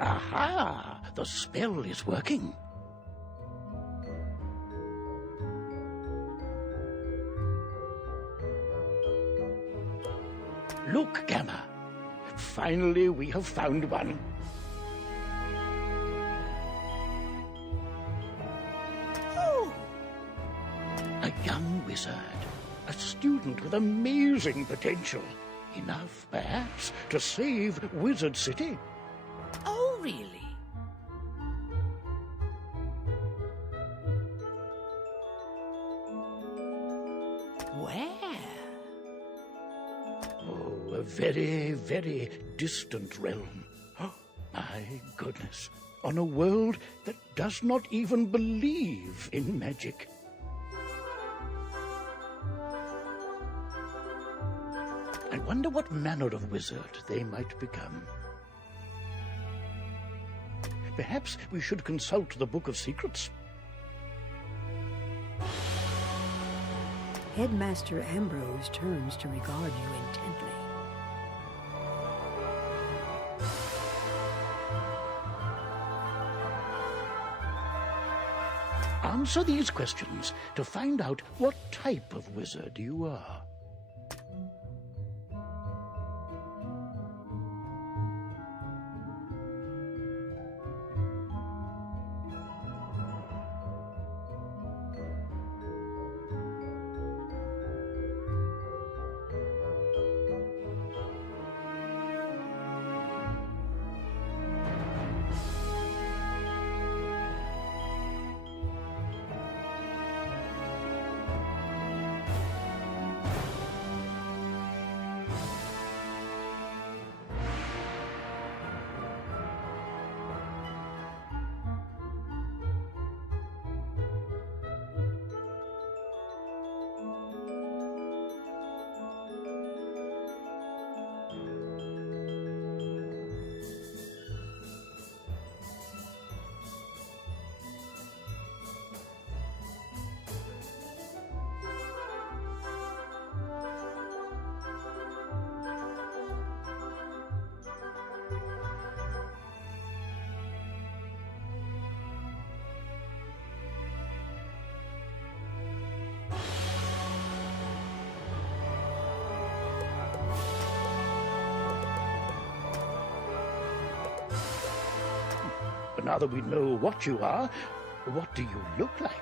Aha! The spell is working. Look, Gamma. Finally, we have found one. Oh! A young wizard. A student with amazing potential. Enough, perhaps, to save Wizard City. Oh, really? Where? Oh, a very, very distant realm. Oh, my goodness. On a world that does not even believe in magic. I wonder what manner of wizard they might become. Perhaps we should consult the Book of Secrets. Headmaster Ambrose turns to regard you intently. Answer these questions to find out what type of wizard you are. But now that we know what you are, what do you look like?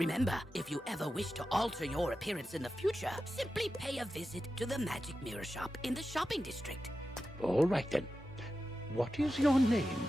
Remember, if you ever wish to alter your appearance in the future, simply pay a visit to the Magic Mirror Shop in the shopping district. All right, then. What is your name?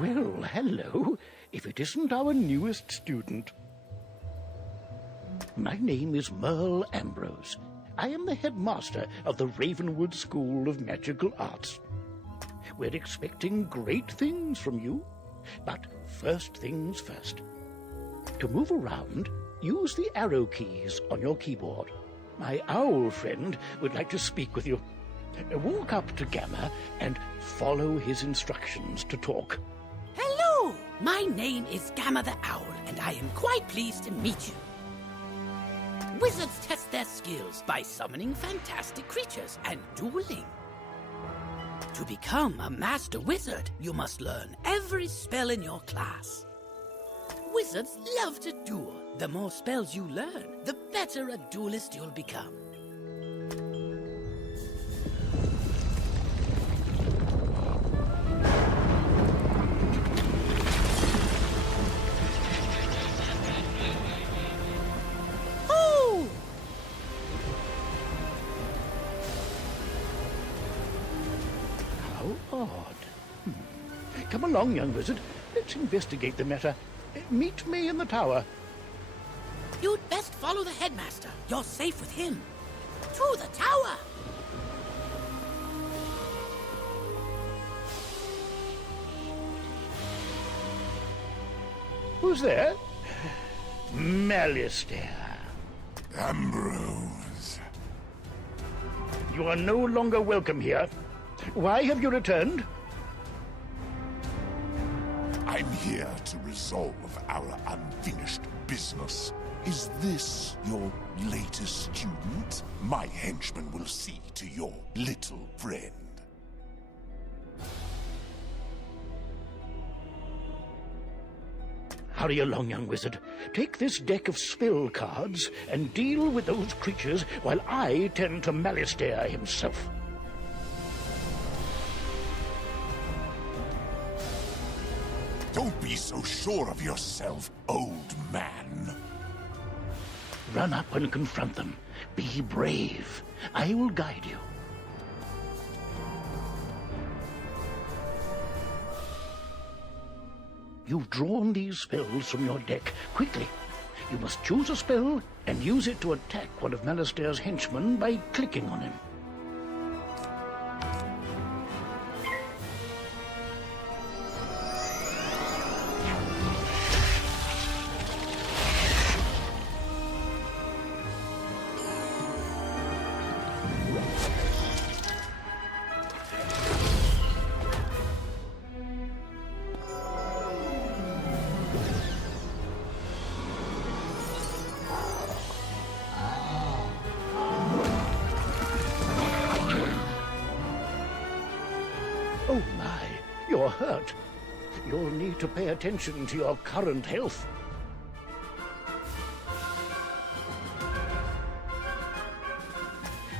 Well, hello, if it isn't our newest student. My name is Merle Ambrose. I am the headmaster of the Ravenwood School of Magical Arts. We're expecting great things from you, but first things first. To move around, use the arrow keys on your keyboard. My owl friend would like to speak with you. Walk up to Gamma and follow his instructions to talk. Hello! My name is Gamma the Owl, and I am quite pleased to meet you. Wizards test their skills by summoning fantastic creatures and dueling. To become a master wizard, you must learn every spell in your class. Wizards love to duel. The more spells you learn, the better a duelist you'll become. Odd. Come along, young wizard. Let's investigate the matter. Meet me in the tower. You'd best follow the headmaster. You're safe with him. To the tower! Who's there? Malistaire. Ambrose. You are no longer welcome here. Why have you returned? I'm here to resolve our unfinished business. Is this your latest student? My henchman will see to your little friend. Hurry along, young wizard. Take this deck of spell cards and deal with those creatures while I tend to Malistaire himself. Don't be so sure of yourself, old man. Run up and confront them. Be brave. I will guide you. You've drawn these spells from your deck. Quickly. You must choose a spell and use it to attack one of Malistaire's henchmen by clicking on him. hurt. You'll need to pay attention to your current health.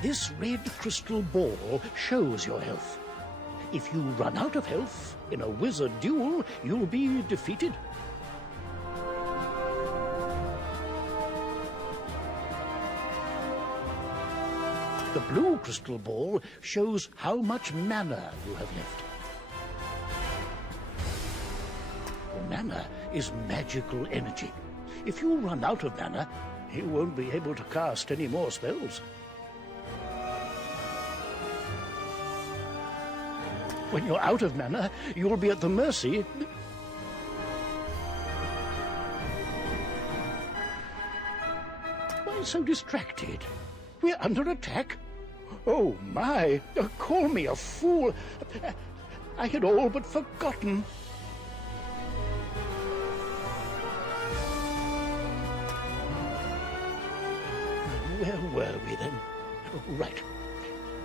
This red crystal ball shows your health. If you run out of health in a wizard duel, you'll be defeated. The blue crystal ball shows how much mana you have left. Mana is magical energy. If you run out of mana, you won't be able to cast any more spells. When you're out of mana, you'll be at the mercy... Why so distracted? We're under attack? Oh, my! Call me a fool! I had all but forgotten. Where were we then? Right.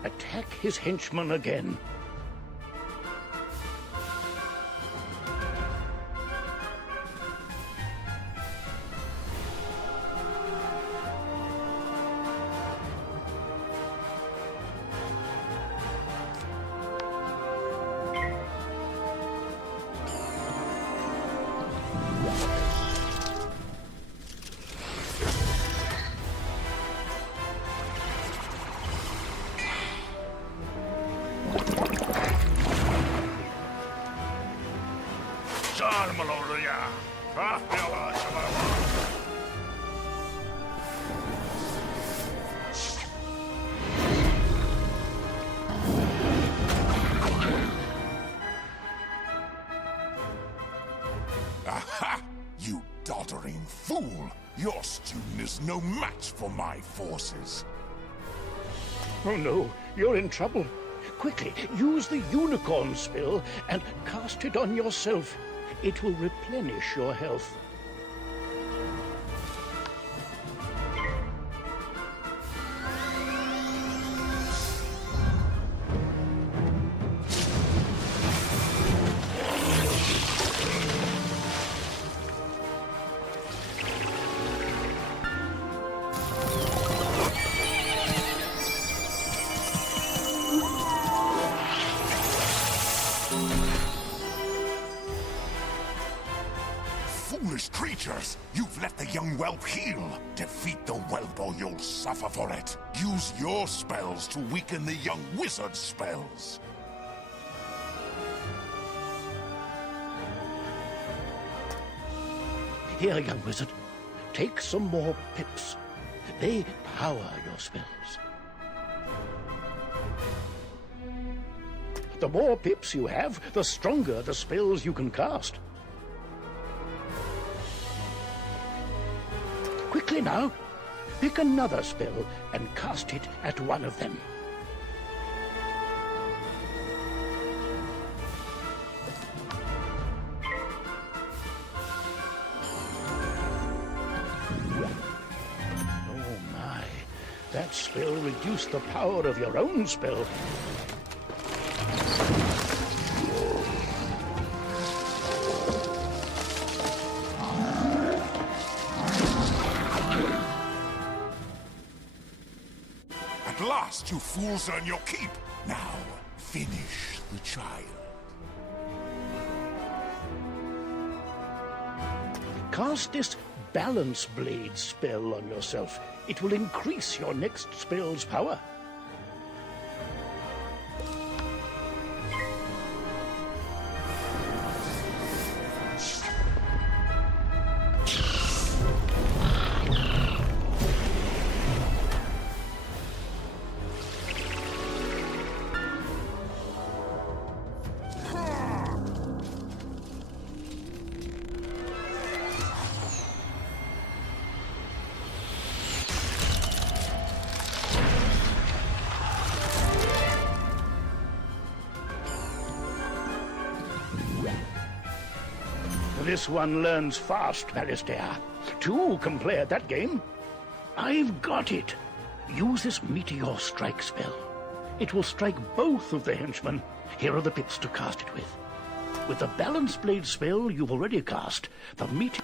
Attack his henchmen again. Aha! You doddering fool! Your student is no match for my forces. Oh no, you're in trouble. Quickly, use the unicorn spell and cast it on yourself. It will replenish your health. Foolish creatures! You've let the young whelp heal! Defeat the whelp or you'll suffer for it! Use your spells to weaken the young wizard's spells! Here, young wizard. Take some more pips. They power your spells. The more pips you have, the stronger the spells you can cast. Quickly now, pick another spell and cast it at one of them. Oh my, that spell reduced the power of your own spell. At last, you fools earn your keep. Now, finish the child. Cast this Balance Blade spell on yourself. It will increase your next spell's power. This one learns fast, Alistair. Two can play at that game. I've got it. Use this Meteor Strike spell. It will strike both of the henchmen. Here are the pips to cast it with. With the Balance Blade spell you've already cast, the meeting...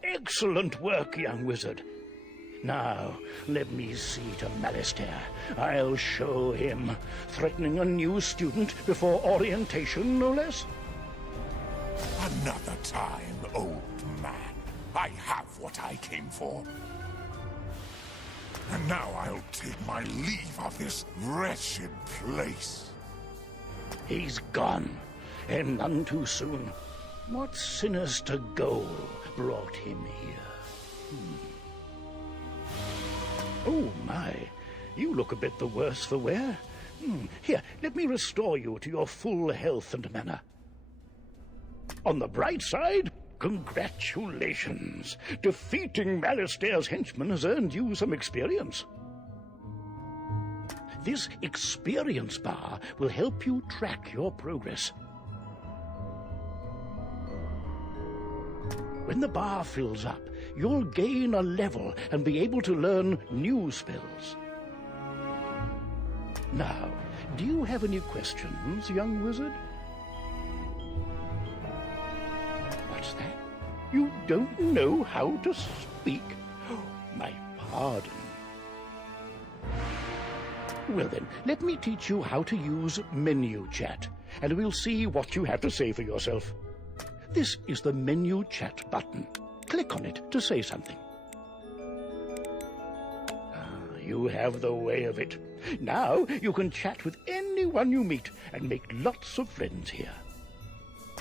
Excellent work, young wizard. Now, let me see to Malistaire. I'll show him. Threatening a new student before orientation, no less? Another time, old man. I have what I came for. And now I'll take my leave of this wretched place. He's gone, and none too soon. What sinister goal brought him here? Oh, my. You look a bit the worse for wear. Here, let me restore you to your full health and manner. On the bright side, congratulations. Defeating Malistaire's henchmen has earned you some experience. This experience bar will help you track your progress. When the bar fills up, you'll gain a level and be able to learn new spells. Now, do you have any questions, young wizard? What's that? You don't know how to speak? Oh, my pardon. Well then, let me teach you how to use menu chat, and we'll see what you have to say for yourself. This is the menu chat button. Click on it to say something. You have the way of it. Now you can chat with anyone you meet and make lots of friends here.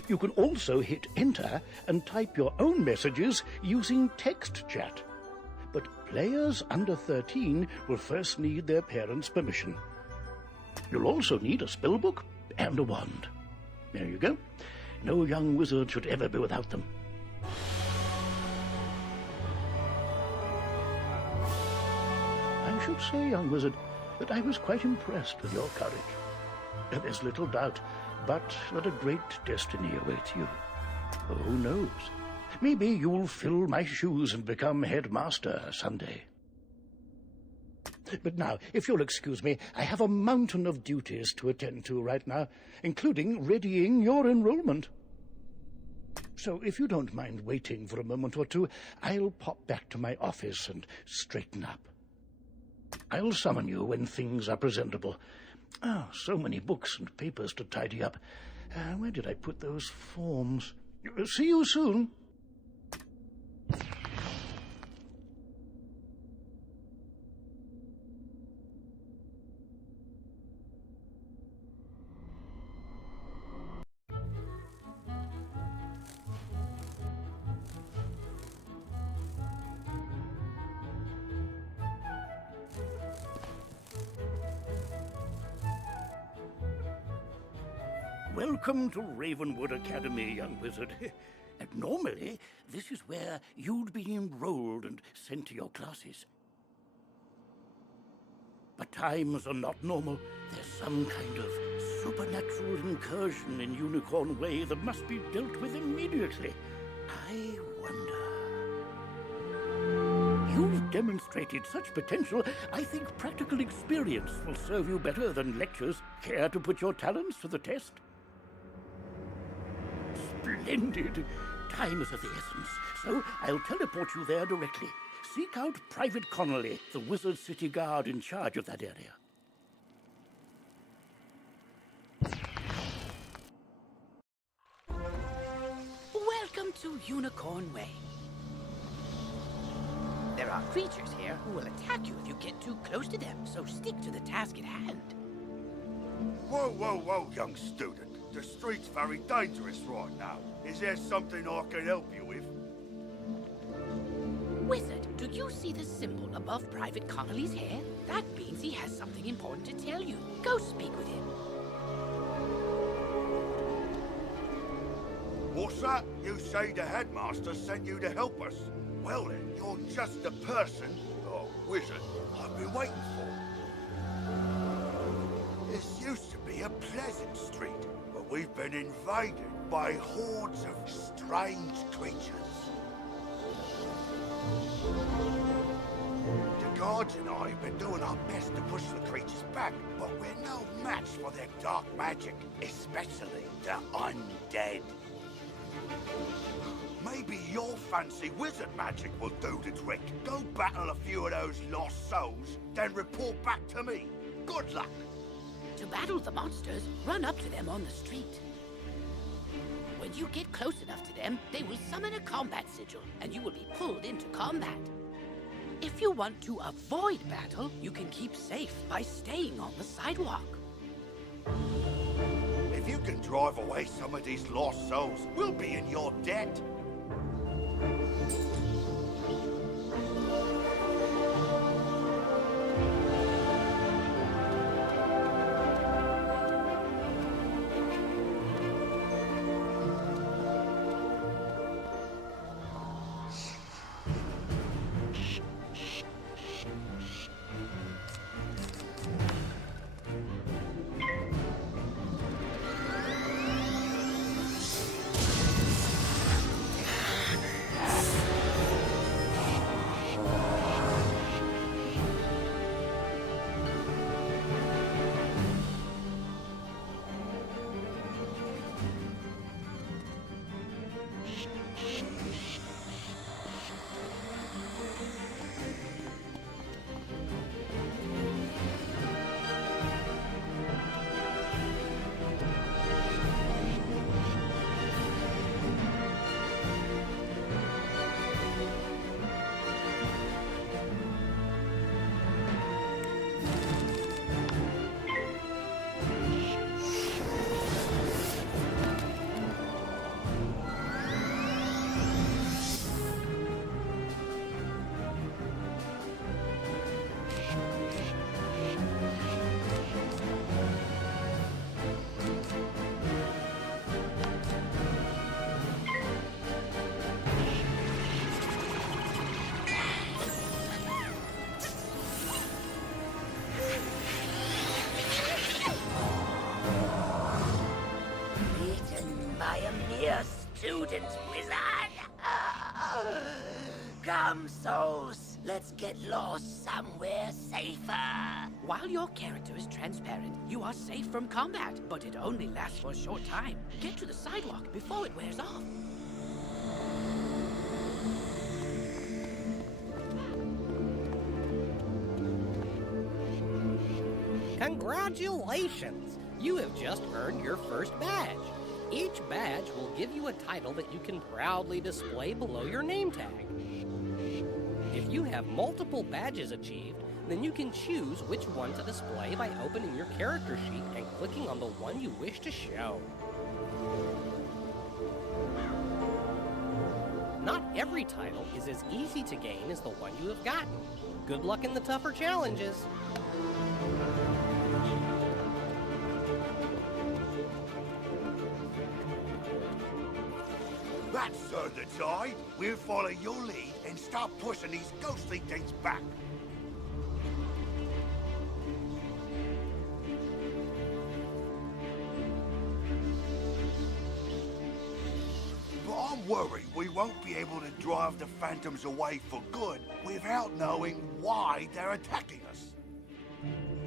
You can also hit enter and type your own messages using text chat. But players under 13 will first need their parents' permission. You'll also need a spellbook and a wand. There you go. No young wizard should ever be without them. I should say, young wizard, that I was quite impressed with your courage. There's little doubt, but that a great destiny awaits you. Who knows? Maybe you'll fill my shoes and become headmaster someday. But now, if you'll excuse me, I have a mountain of duties to attend to right now, including readying your enrollment. So if you don't mind waiting for a moment or two, I'll pop back to my office and straighten up. I'll summon you when things are presentable. So many books and papers to tidy up. Where did I put those forms? See you soon. Welcome to Ravenwood Academy, young wizard. And normally, this is where you'd be enrolled and sent to your classes. But times are not normal. There's some kind of supernatural incursion in Unicorn Way that must be dealt with immediately. I wonder... You've demonstrated such potential, I think practical experience will serve you better than lectures. Care to put your talents to the test? Splendid! Time is of the essence, so I'll teleport you there directly. Seek out Private Connolly, the Wizard City Guard in charge of that area. Welcome to Unicorn Way. There are creatures here who will attack you if you get too close to them, so stick to the task at hand. Whoa, whoa, whoa, young student. The street's very dangerous right now. Is there something I can help you with? Wizard, do you see the symbol above Private Connolly's hair? That means he has something important to tell you. Go speak with him. What's that? You say the headmaster sent you to help us? Well then, you're just the person, or wizard, I've been waiting for. This used to be a pleasant street, but we've been invaded by hordes of strange creatures. The guards and I have been doing our best to push the creatures back, but we're no match for their dark magic, especially the undead. Maybe your fancy wizard magic will do the trick. Go battle a few of those lost souls, then report back to me. Good luck! To battle the monsters, run up to them on the street. When you get close enough to them, they will summon a combat sigil, and you will be pulled into combat. If you want to avoid battle, you can keep safe by staying on the sidewalk. If you can drive away some of these lost souls, we'll be in your debt. Student wizard! Come, souls, let's get lost somewhere safer. While your character is transparent, you are safe from combat, but it only lasts for a short time. Get to the sidewalk before it wears off. Congratulations! You have just earned your first badge. Each badge will give you a title that you can proudly display below your name tag. If you have multiple badges achieved, then you can choose which one to display by opening your character sheet and clicking on the one you wish to show. Not every title is as easy to gain as the one you have gotten. Good luck in the tougher challenges. That's the tide. We'll follow your lead and start pushing these ghostly things back. But I'm worried we won't be able to drive the phantoms away for good without knowing why they're attacking us.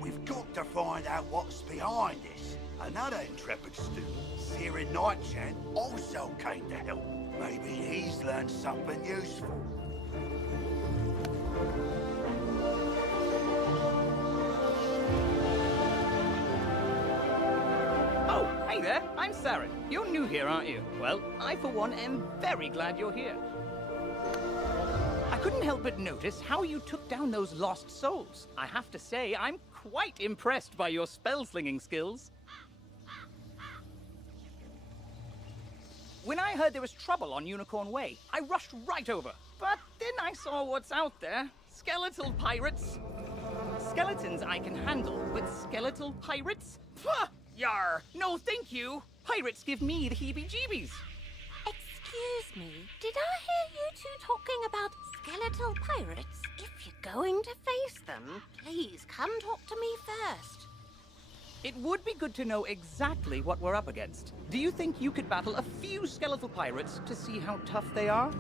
We've got to find out what's behind this. Another intrepid student, Sierra Nightchan, also came to help. Maybe he's learned something useful. Oh, hey there, I'm Saren. You're new here, aren't you? Well, I for one am very glad you're here. I couldn't help but notice how you took down those lost souls. I have to say, I'm quite impressed by your spell-slinging skills. When I heard there was trouble on Unicorn Way, I rushed right over. But then I saw what's out there. Skeletal pirates. Skeletons I can handle, but skeletal pirates? Pah! Yar! No thank you! Pirates give me the heebie-jeebies. Excuse me, did I hear you two talking about skeletal pirates? If you're going to face them, please come talk to me first. It would be good to know exactly what we're up against. Do you think you could battle a few skeletal pirates to see how tough they are?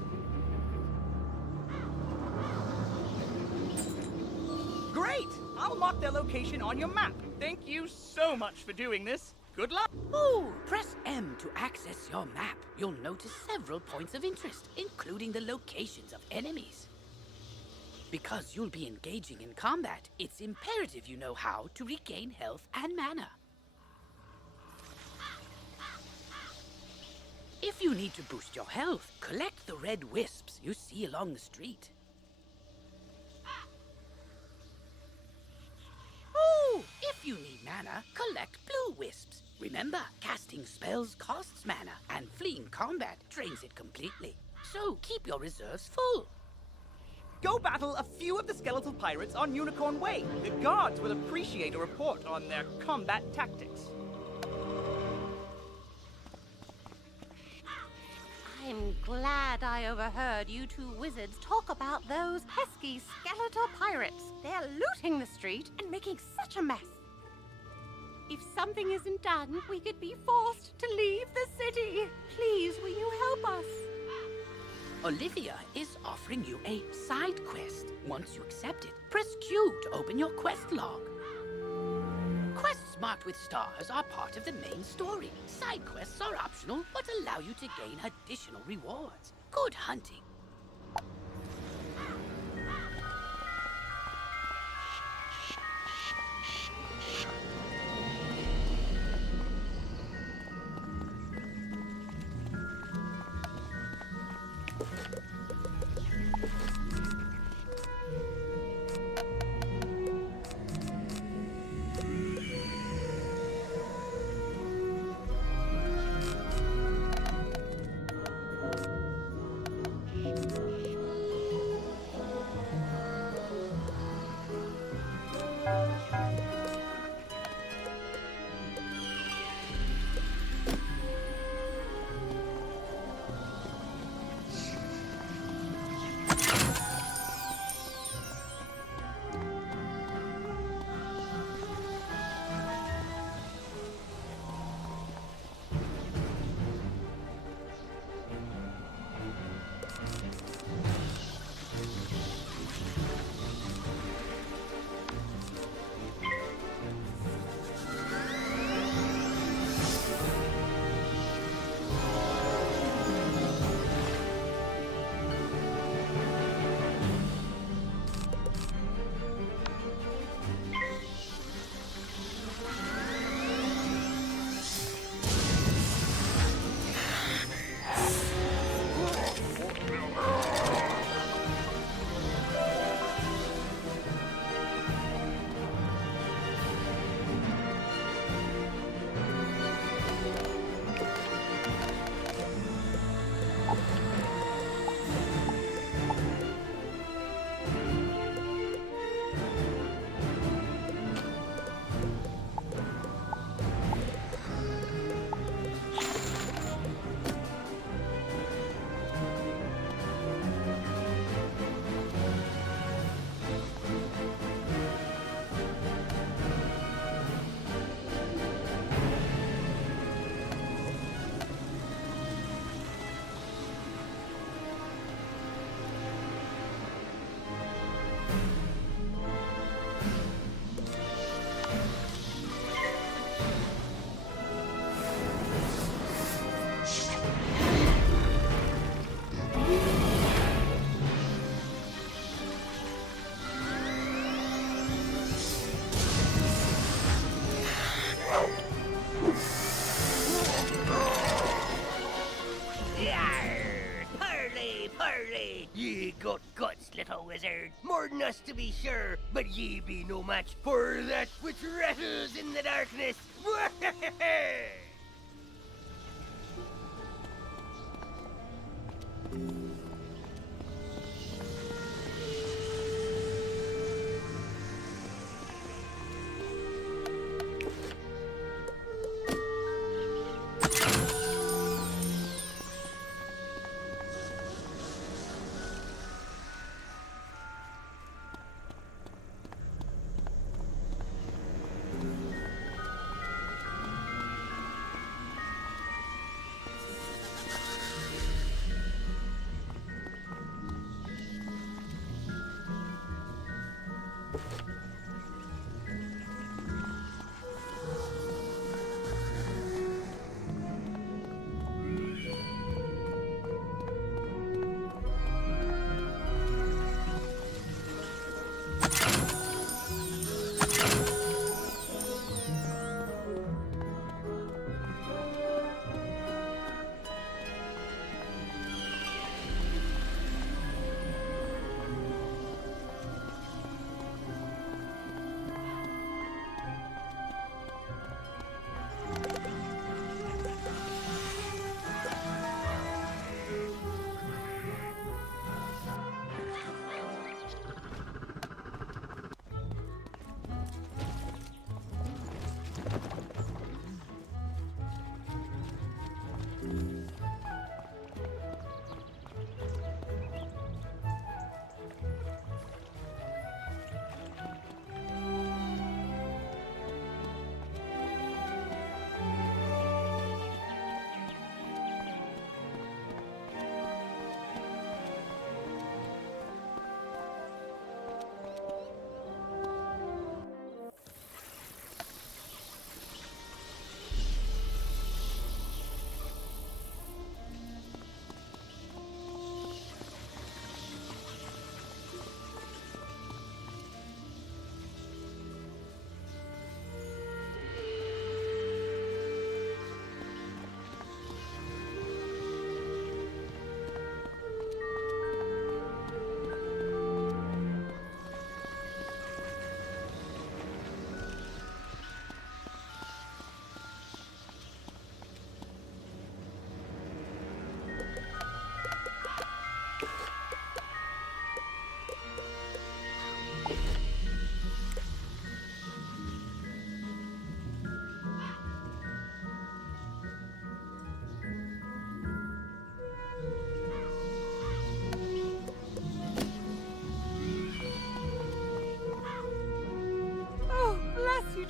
Great! I'll mark their location on your map. Thank you so much for doing this. Good luck! Ooh, press M to access your map. You'll notice several points of interest, including the locations of enemies. Because you'll be engaging in combat, it's imperative you know how to regain health and mana. If you need to boost your health, collect the red wisps you see along the street. Oh, if you need mana, collect blue wisps. Remember, casting spells costs mana, and fleeing combat drains it completely. So keep your reserves full. Go battle a few of the skeletal pirates on Unicorn Way. The guards will appreciate a report on their combat tactics. I'm glad I overheard you two wizards talk about those pesky skeletal pirates. They're looting the street and making such a mess. If something isn't done, we could be forced to leave the city. Please, will you help us? Olivia is offering you a side quest. Once you accept it, press Q to open your quest log. Quests marked with stars are part of the main story. Side quests are optional, but allow you to gain additional rewards. Good hunting. Ye got guts, little wizard. More than us, to be sure, but ye be no match for that which rattles in the darkness.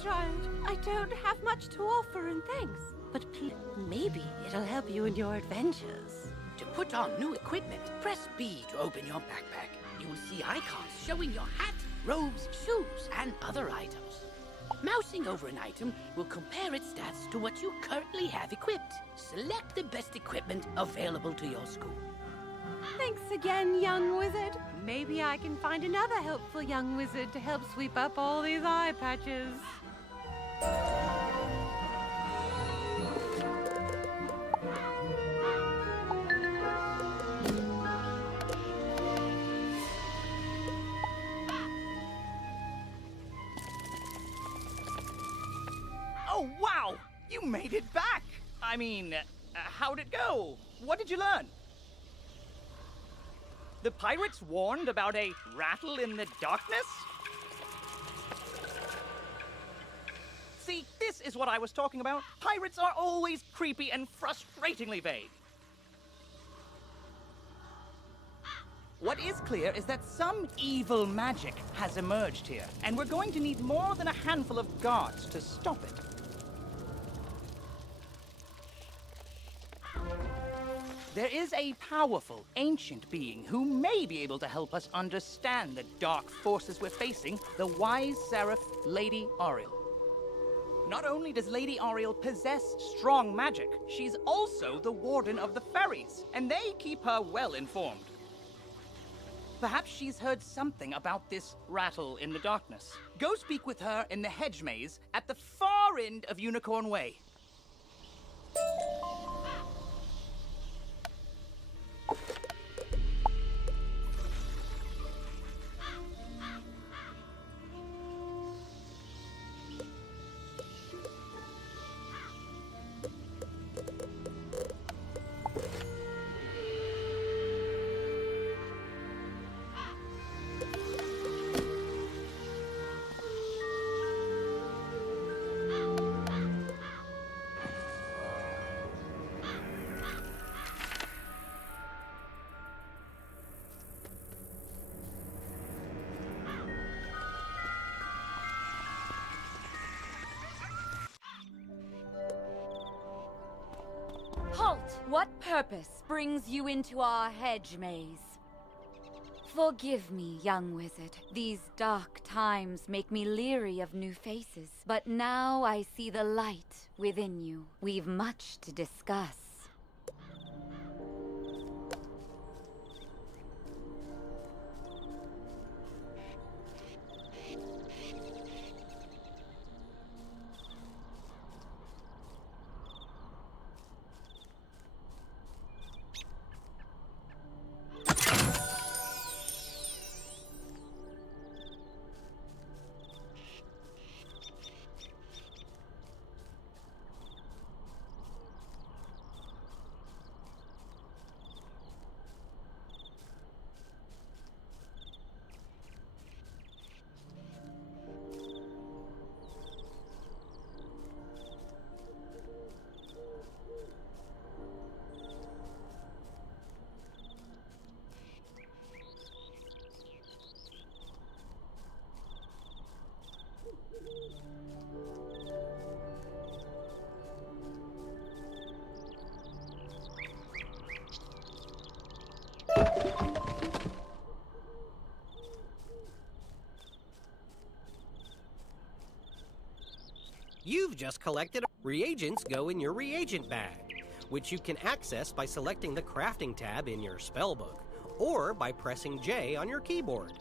child. I don't have much to offer in thanks, but maybe it'll help you in your adventures. To put on new equipment, press B to open your backpack. You'll see icons showing your hat, robes, shoes, and other items. Mousing over an item will compare its stats to what you currently have equipped. Select the best equipment available to your school. Thanks again, young wizard. Maybe I can find another helpful young wizard to help sweep up all these eye patches. Oh, wow! You made it back! I mean, how'd it go? What did you learn? The pirates warned about a rattle in the darkness? See, this is what I was talking about. Pirates are always creepy and frustratingly vague. What is clear is that some evil magic has emerged here, and we're going to need more than a handful of guards to stop it. There is a powerful, ancient being who may be able to help us understand the dark forces we're facing, the wise seraph, Lady Ariel. Not only does Lady Ariel possess strong magic, she's also the warden of the ferries, and they keep her well informed. Perhaps she's heard something about this rattle in the darkness. Go speak with her in the hedge maze at the far end of Unicorn Way. Halt! What purpose brings you into our hedge maze? Forgive me, young wizard. These dark times make me leery of new faces. But now I see the light within you. We've much to discuss. You've just collected. Reagents go in your reagent bag, which you can access by selecting the crafting tab in your spellbook, or by pressing J on your keyboard.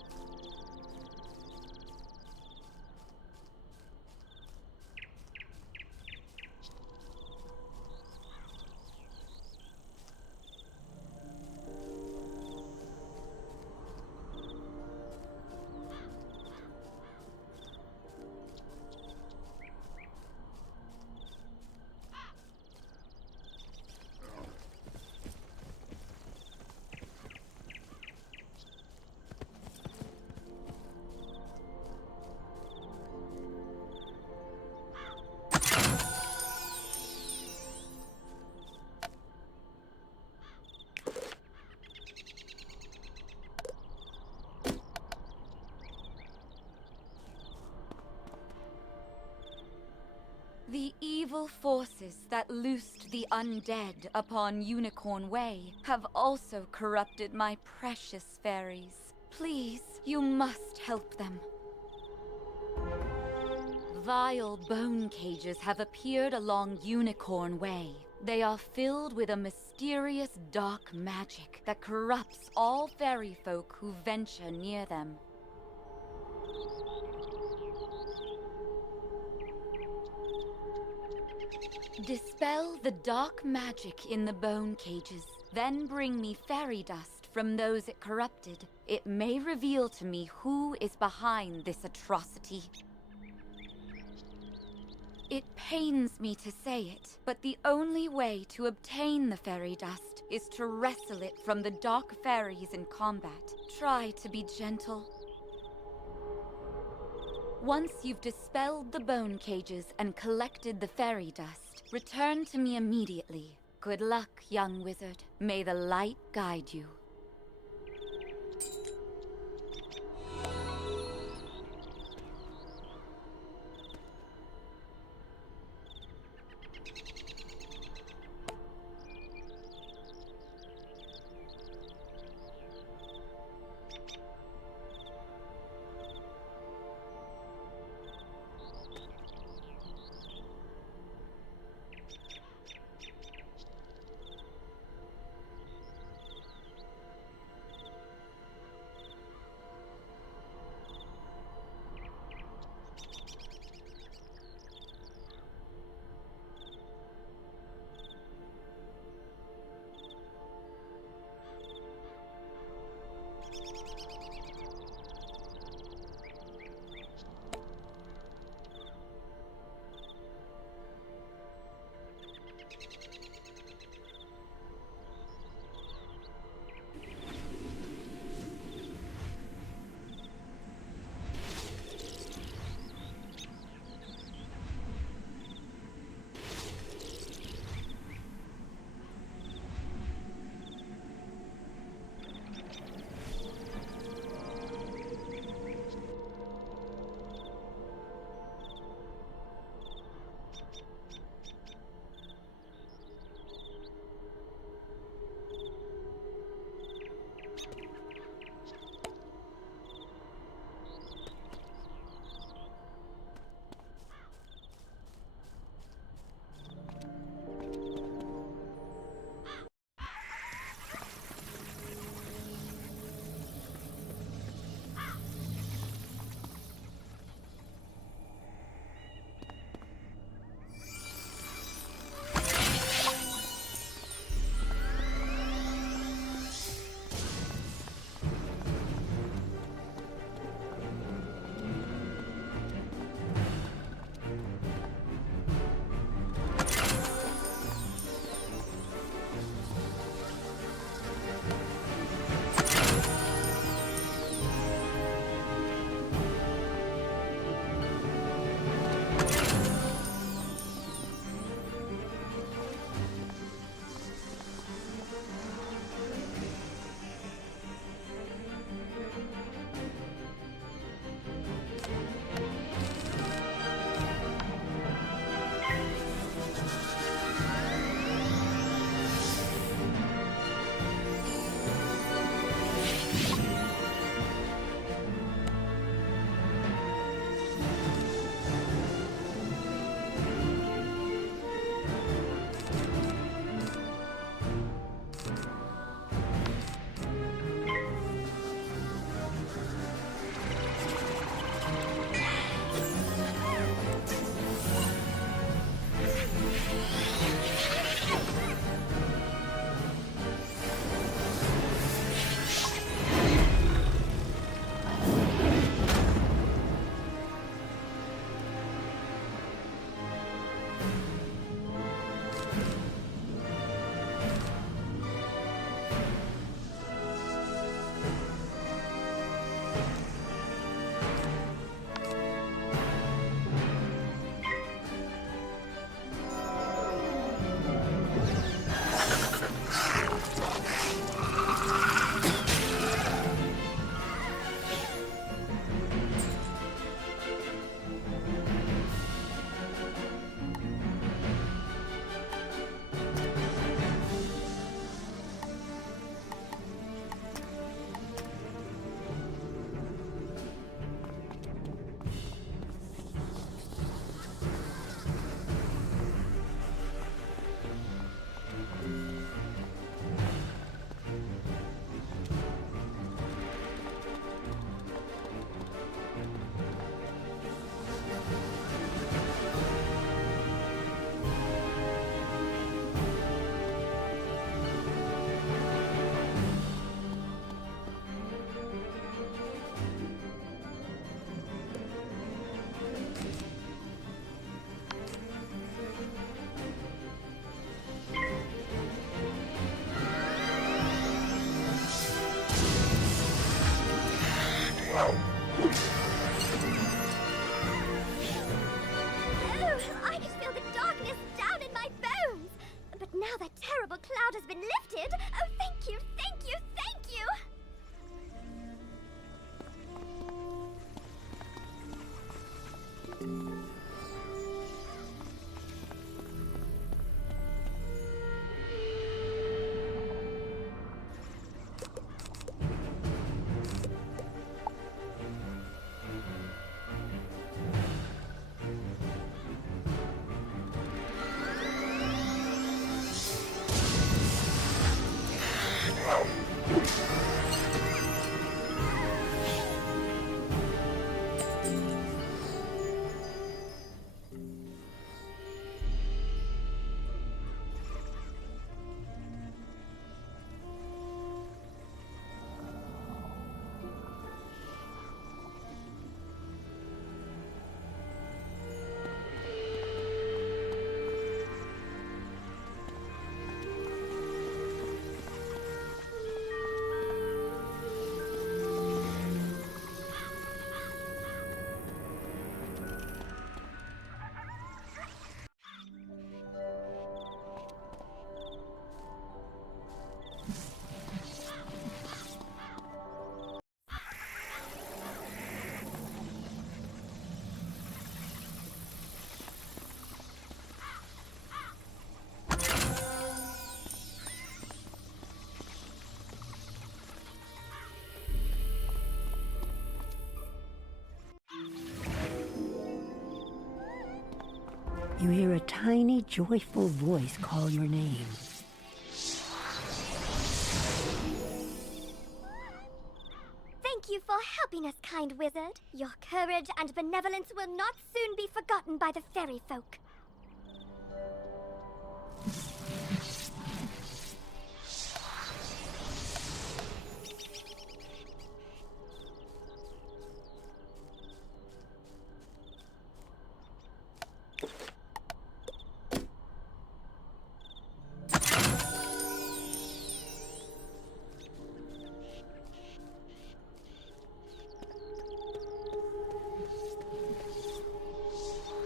The evil forces that loosed the undead upon Unicorn Way have also corrupted my precious fairies. Please, you must help them. Vile bone cages have appeared along Unicorn Way. They are filled with a mysterious dark magic that corrupts all fairy folk who venture near them. Dispel the dark magic in the bone cages, then bring me fairy dust from those it corrupted. It may reveal to me who is behind this atrocity. It pains me to say it, but the only way to obtain the fairy dust is to wrestle it from the dark fairies in combat. Try to be gentle. Once you've dispelled the bone cages and collected the fairy dust, return to me immediately. Good luck, young wizard. May the light guide you. cloud has been lifted. Oh, thank you, thank you, thank you! You hear a tiny, joyful voice call your name. Thank you for helping us, kind wizard. Your courage and benevolence will not soon be forgotten by the fairy folk.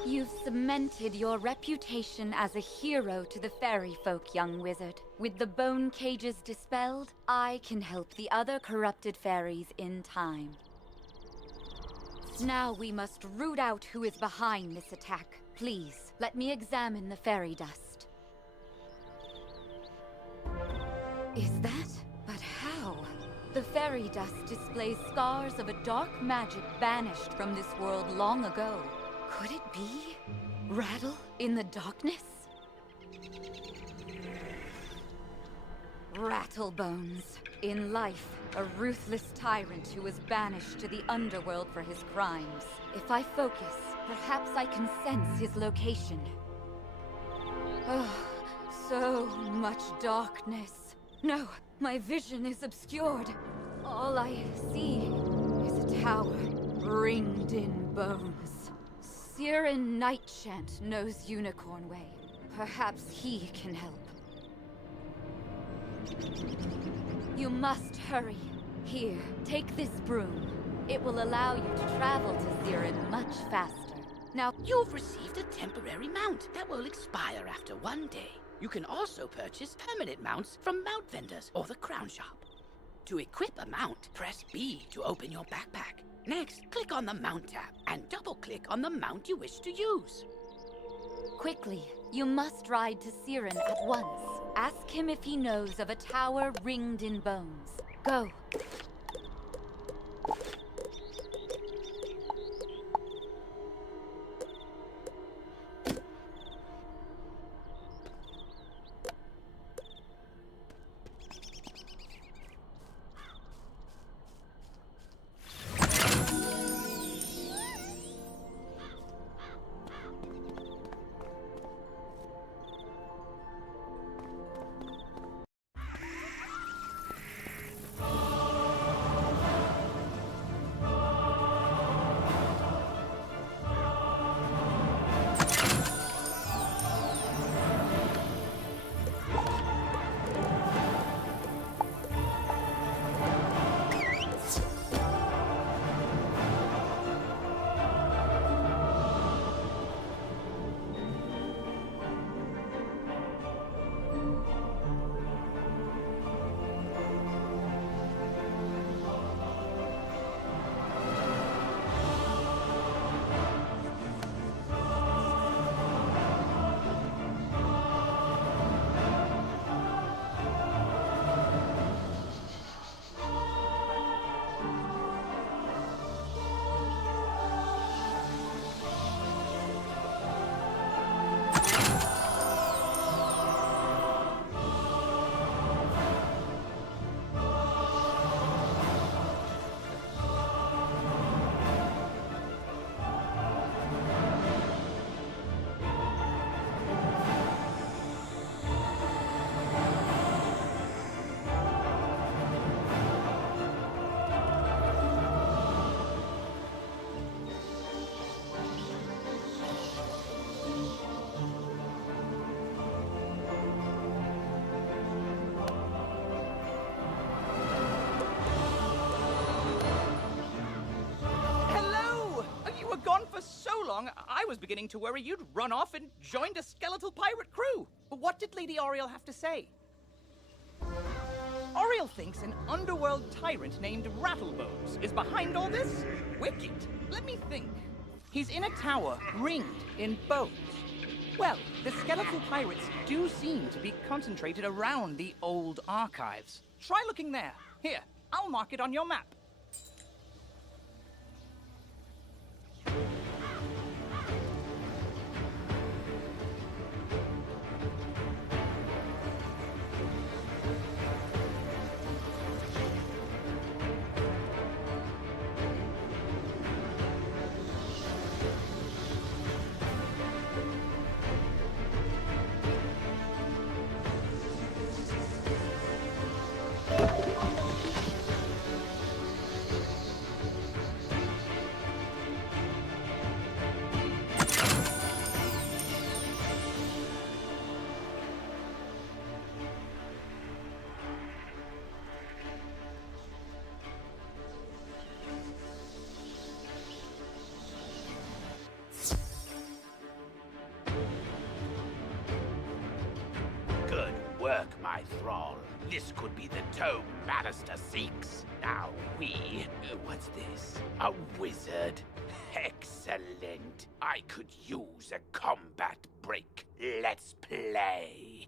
You've cemented your reputation as a hero to the fairy folk, young wizard. With the bone cages dispelled, I can help the other corrupted fairies in time. Now we must root out who is behind this attack. Please, let me examine the fairy dust. Is that? But how? The fairy dust displays scars of a dark magic banished from this world long ago. Could it be? Rattle in the darkness? Rattlebones. In life, a ruthless tyrant who was banished to the underworld for his crimes. If I focus, perhaps I can sense his location. Oh, so much darkness. No, my vision is obscured. All I see is a tower ringed in bones. Siren Nightchant knows Unicorn Way. Perhaps he can help. You must hurry. Here, take this broom. It will allow you to travel to Siren much faster. Now, you've received a temporary mount that will expire after 1 day. You can also purchase permanent mounts from mount vendors or the crown shop. To equip a mount, press B to open your backpack. Next, click on the Mount tab and double-click on the mount you wish to use. Quickly, you must ride to Siren at once. Ask him if he knows of a tower ringed in bones. Go. along, I was beginning to worry you'd run off and joined a skeletal pirate crew. What did Lady Oriel have to say? Oriel thinks an underworld tyrant named Rattlebones is behind all this? Wicked. Let me think. He's in a tower, ringed in bones. Well, the skeletal pirates do seem to be concentrated around the old archives. Try looking there. Here, I'll mark it on your map. Good work, my thrall. This could be the tome Bannister seeks. Now what's this? A wizard? Excellent. I could use a combat break. Let's play.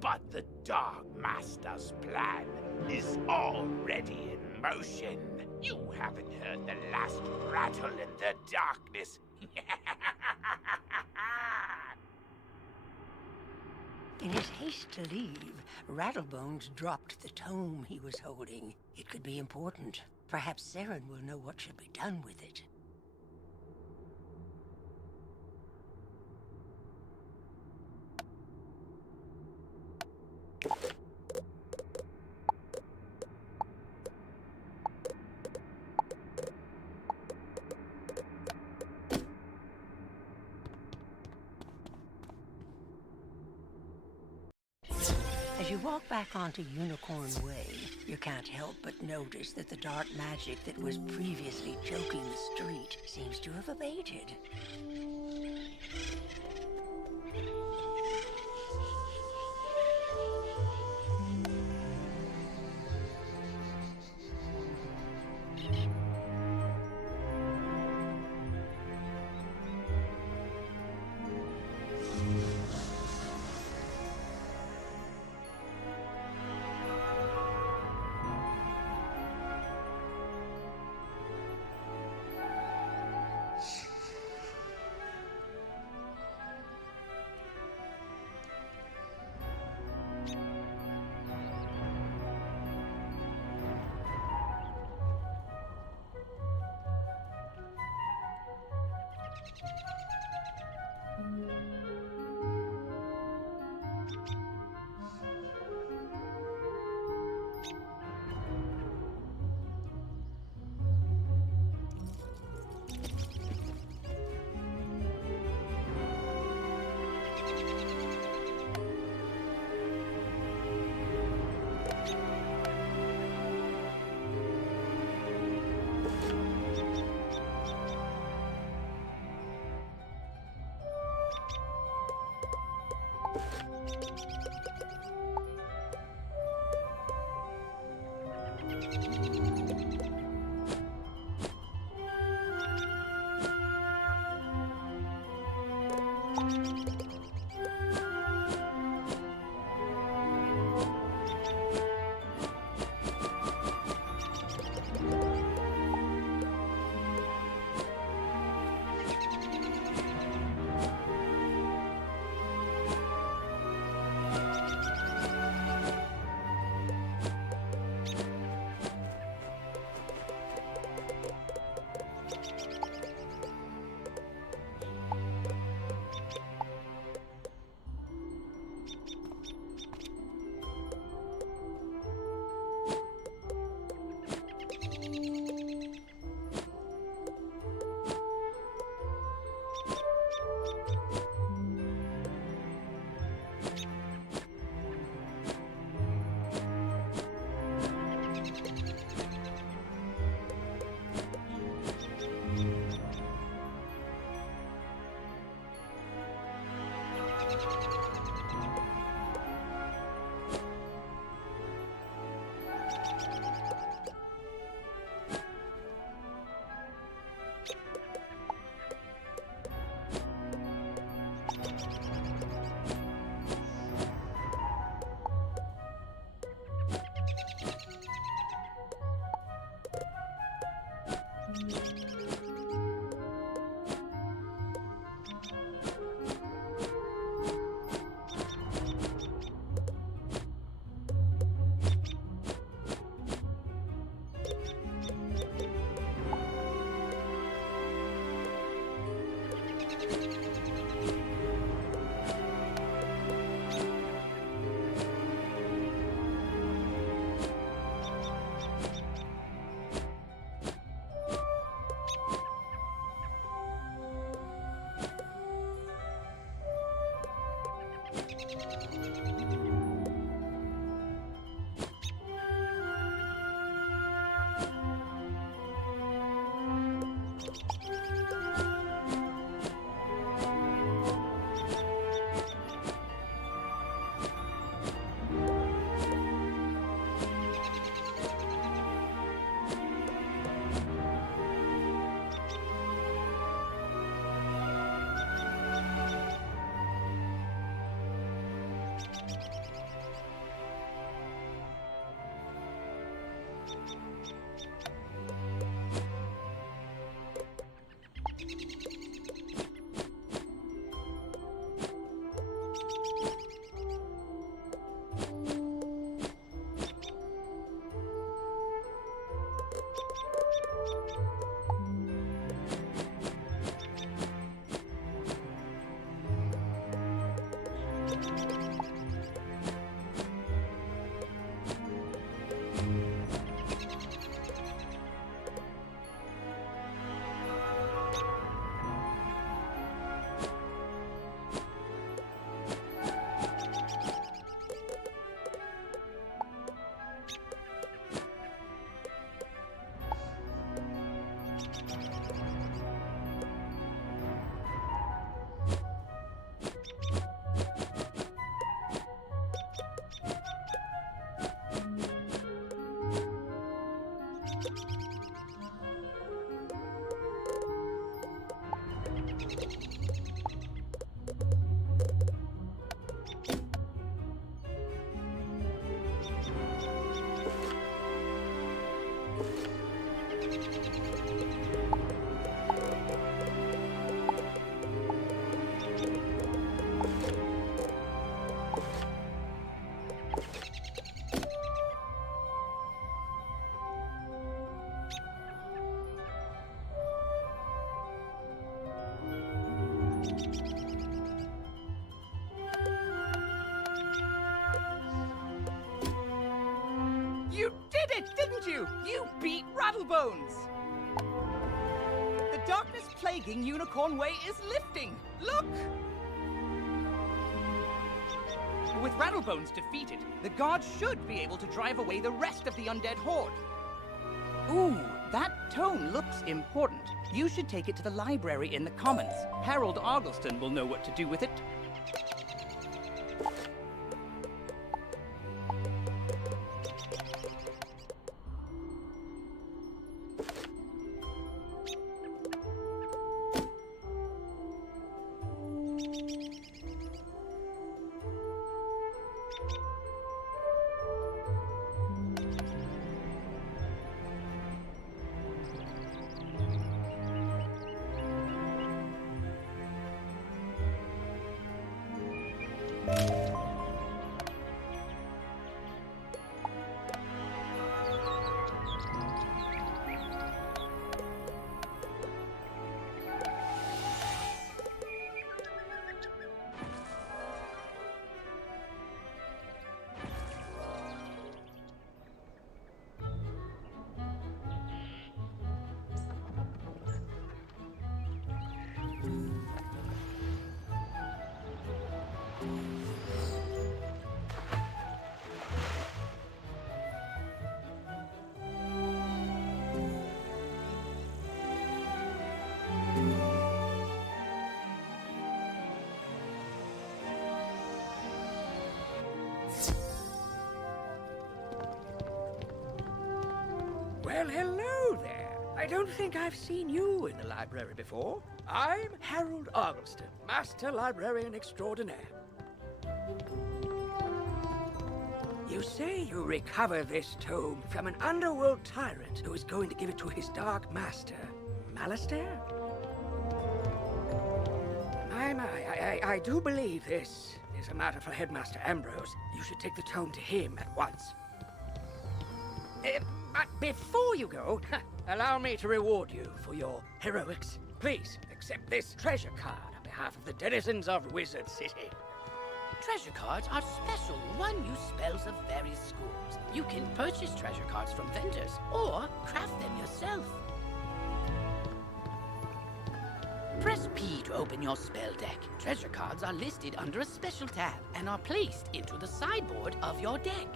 But the Dark Master's plan is already in motion. You haven't heard the last rattle in the darkness. In his haste to leave, Rattlebones dropped the tome he was holding. It could be important. Perhaps Saren will know what should be done with it. As you walk back onto Unicorn Way, you can't help but notice that the dark magic that was previously choking the street seems to have abated. it, didn't you? You beat Rattlebones! The darkness plaguing Unicorn Way is lifting. Look! With Rattlebones defeated, the guards should be able to drive away the rest of the undead horde. Ooh, that tome looks important. You should take it to the library in the Commons. Harold Argleston will know what to do with it. Well, hello there. I don't think I've seen you in the library before. I'm Harold Argleston, Master Librarian Extraordinaire. You say you recover this tome from an underworld tyrant who is going to give it to his dark master, Malistaire? I do believe this is a matter for Headmaster Ambrose. You should take the tome to him at once. But before you go, allow me to reward you for your heroics. Please accept this treasure card on behalf of the denizens of Wizard City. Treasure cards are special one-use spells of various schools. You can purchase treasure cards from vendors or craft them yourself. Press P to open your spell deck. Treasure cards are listed under a special tab and are placed into the sideboard of your deck.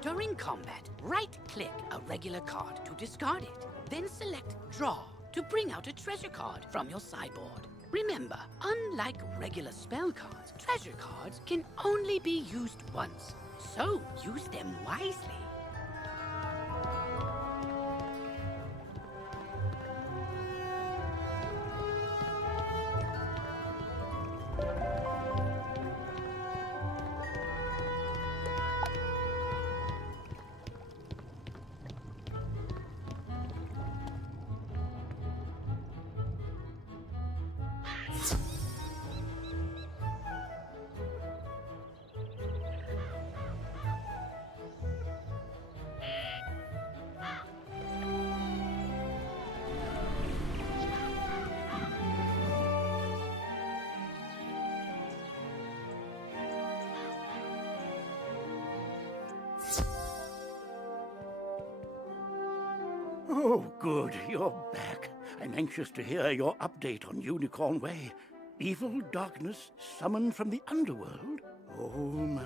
During combat, right-click a regular card to discard it. Then select Draw to bring out a treasure card from your sideboard. Remember, unlike regular spell cards, treasure cards can only be used once, so use them wisely. Oh, good, you're back. I'm anxious to hear your update on Unicorn Way. Evil darkness summoned from the underworld? Oh, my.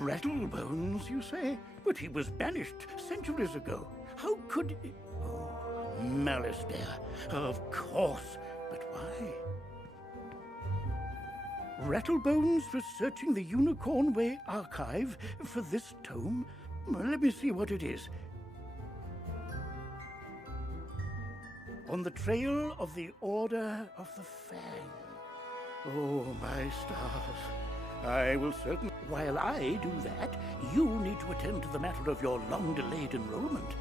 Rattlebones, you say? But he was banished centuries ago. How could... Oh, Malistaire. Of course. But why? Rattlebones was searching the Unicorn Way archive for this tome. Well, let me see what it is. On the trail of the Order of the Fang. Oh, my stars. I will certainly... While I do that, you need to attend to the matter of your long-delayed enrollment.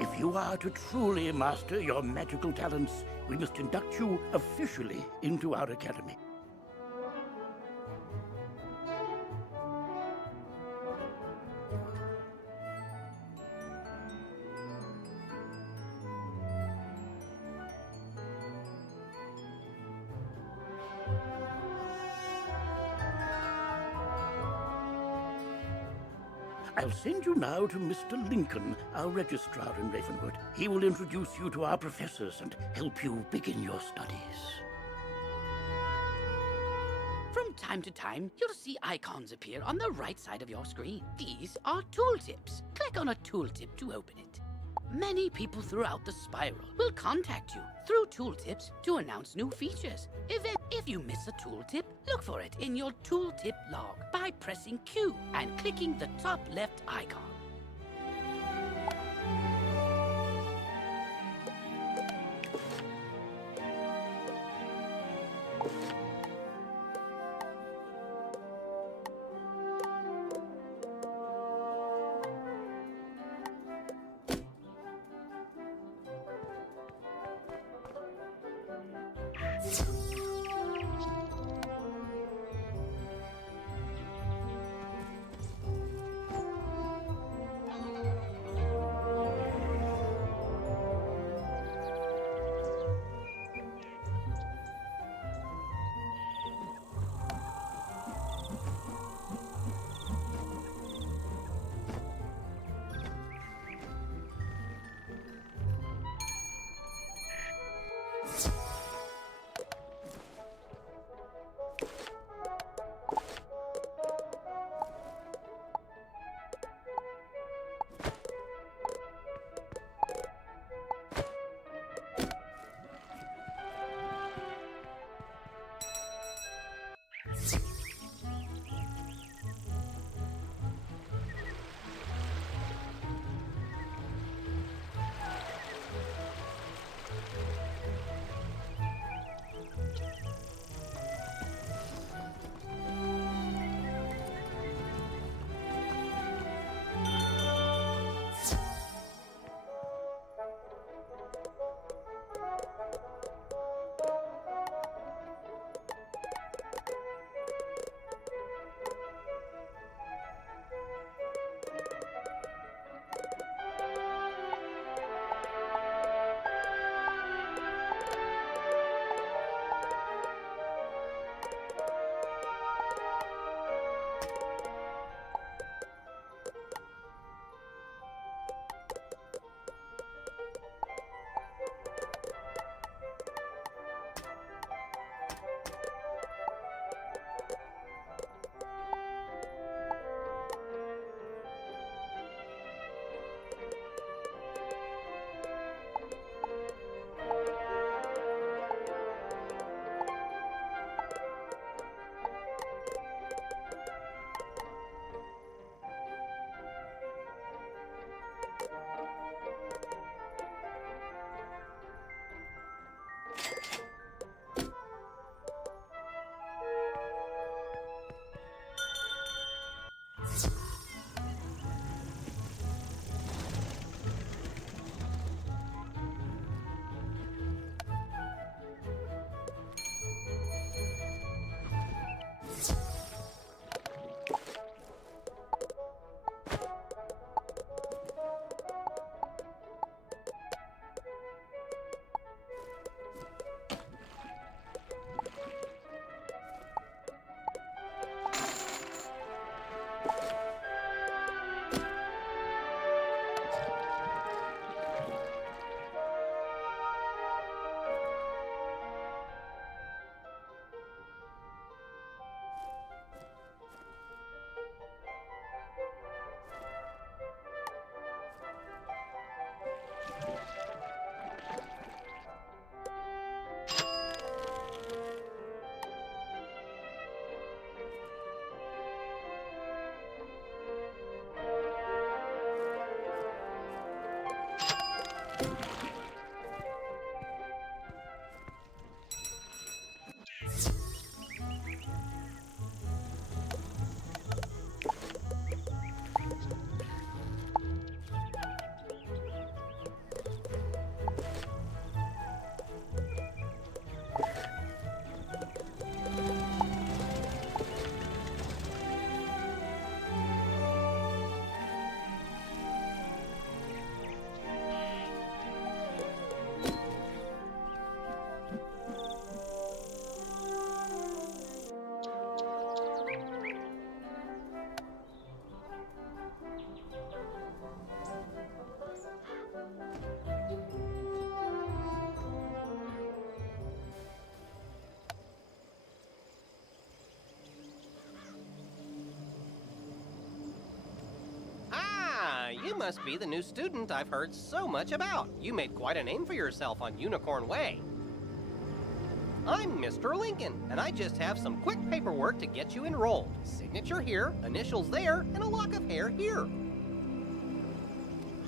If you are to truly master your magical talents, we must induct you officially into our academy. I'll send you now to Mr. Lincoln, our registrar in Ravenwood. He will introduce you to our professors and help you begin your studies. From time to time, you'll see icons appear on the right side of your screen. These are tooltips. Click on a tooltip to open it. Many people throughout the spiral will contact you through tooltips to announce new features. If you miss a tooltip, look for it in your tooltip log by pressing Q and clicking the top left icon. You must be the new student I've heard so much about. You made quite a name for yourself on Unicorn Way. I'm Mr. Lincoln, and I just have some quick paperwork to get you enrolled. Signature here, initials there, and a lock of hair here.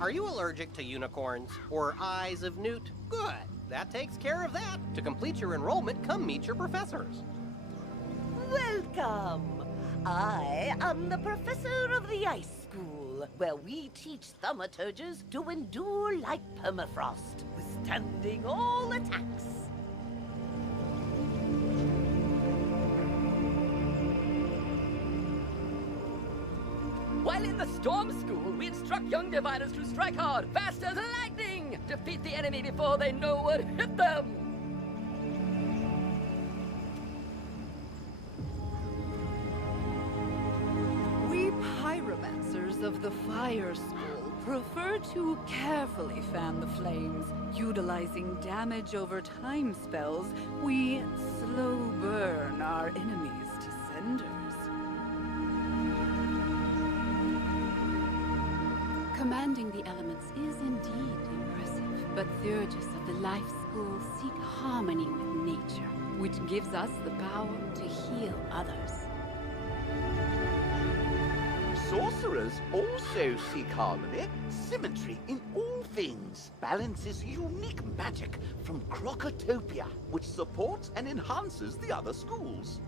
Are you allergic to unicorns or eyes of newt? Good. That takes care of that. To complete your enrollment, come meet your professors. Welcome. I am the professor of the Ice School, where we teach thaumaturges to endure like permafrost, withstanding all attacks. While in the Storm School, we instruct young diviners to strike hard, fast as lightning, defeat the enemy before they know what hit them. We pyromancers of the Fire School prefer to carefully fan the flames. Utilizing damage over time spells, we slow burn our enemies to cinders. Commanding the elements is indeed impressive, but Theurgis of the Life School seek harmony with nature, which gives us the power to heal others. Sorcerers also seek harmony, symmetry in all things. Balance is unique magic from Crocotopia, which supports and enhances the other schools.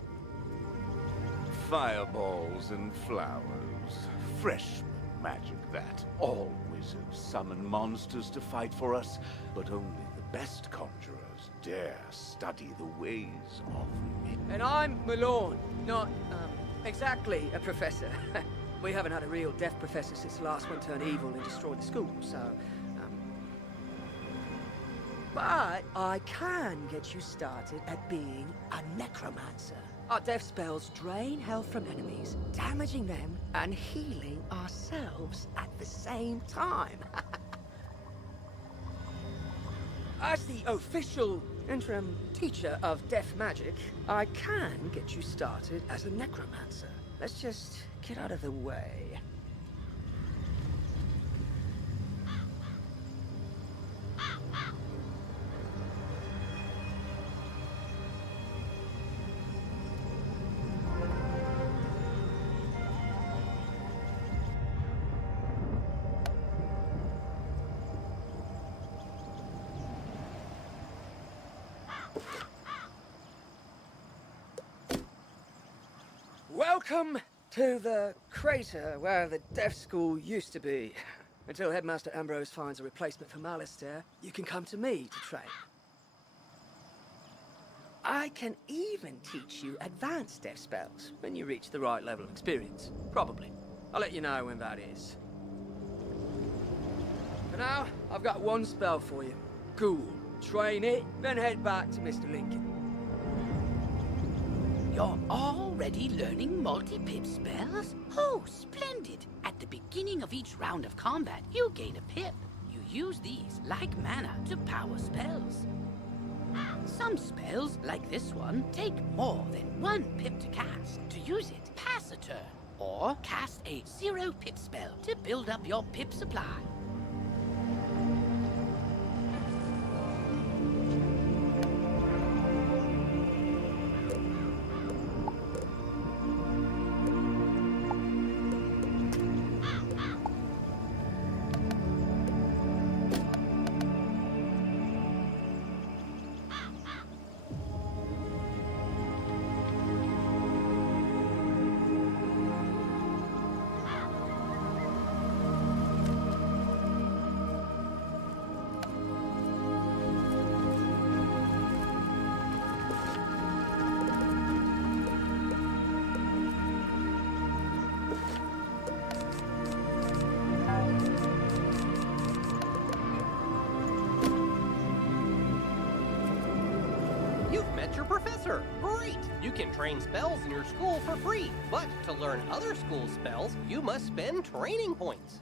Fireballs and flowers. Freshman magic, that. All wizards summon monsters to fight for us, but only the best conjurers dare study the ways of me. And I'm Malone, not, exactly a professor. We haven't had a real deaf professor since the last one turned evil and destroyed the school, so, But I can get you started at being a necromancer. Our death spells drain health from enemies, damaging them and healing ourselves at the same time. As the official interim teacher of death magic, I can get you started as a necromancer. Let's just get out of the way. Welcome to the crater where the deaf school used to be. Until Headmaster Ambrose finds a replacement for Malistaire, you can come to me to train. I can even teach you advanced deaf spells when you reach the right level of experience. Probably. I'll let you know when that is. For now, I've got one spell for you. Ghoul. Train it, then head back to Mr. Lincoln. You're already learning multi-pip spells? Oh, splendid! At the beginning of each round of combat, you gain a pip. You use these, like mana, to power spells. Some spells, like this one, take more than 1 pip to cast. To use it, pass a turn. Or cast a 0 pip spell to build up your pip supply. Your professor. Great! You can train spells in your school for free, but to learn other school spells, you must spend training points.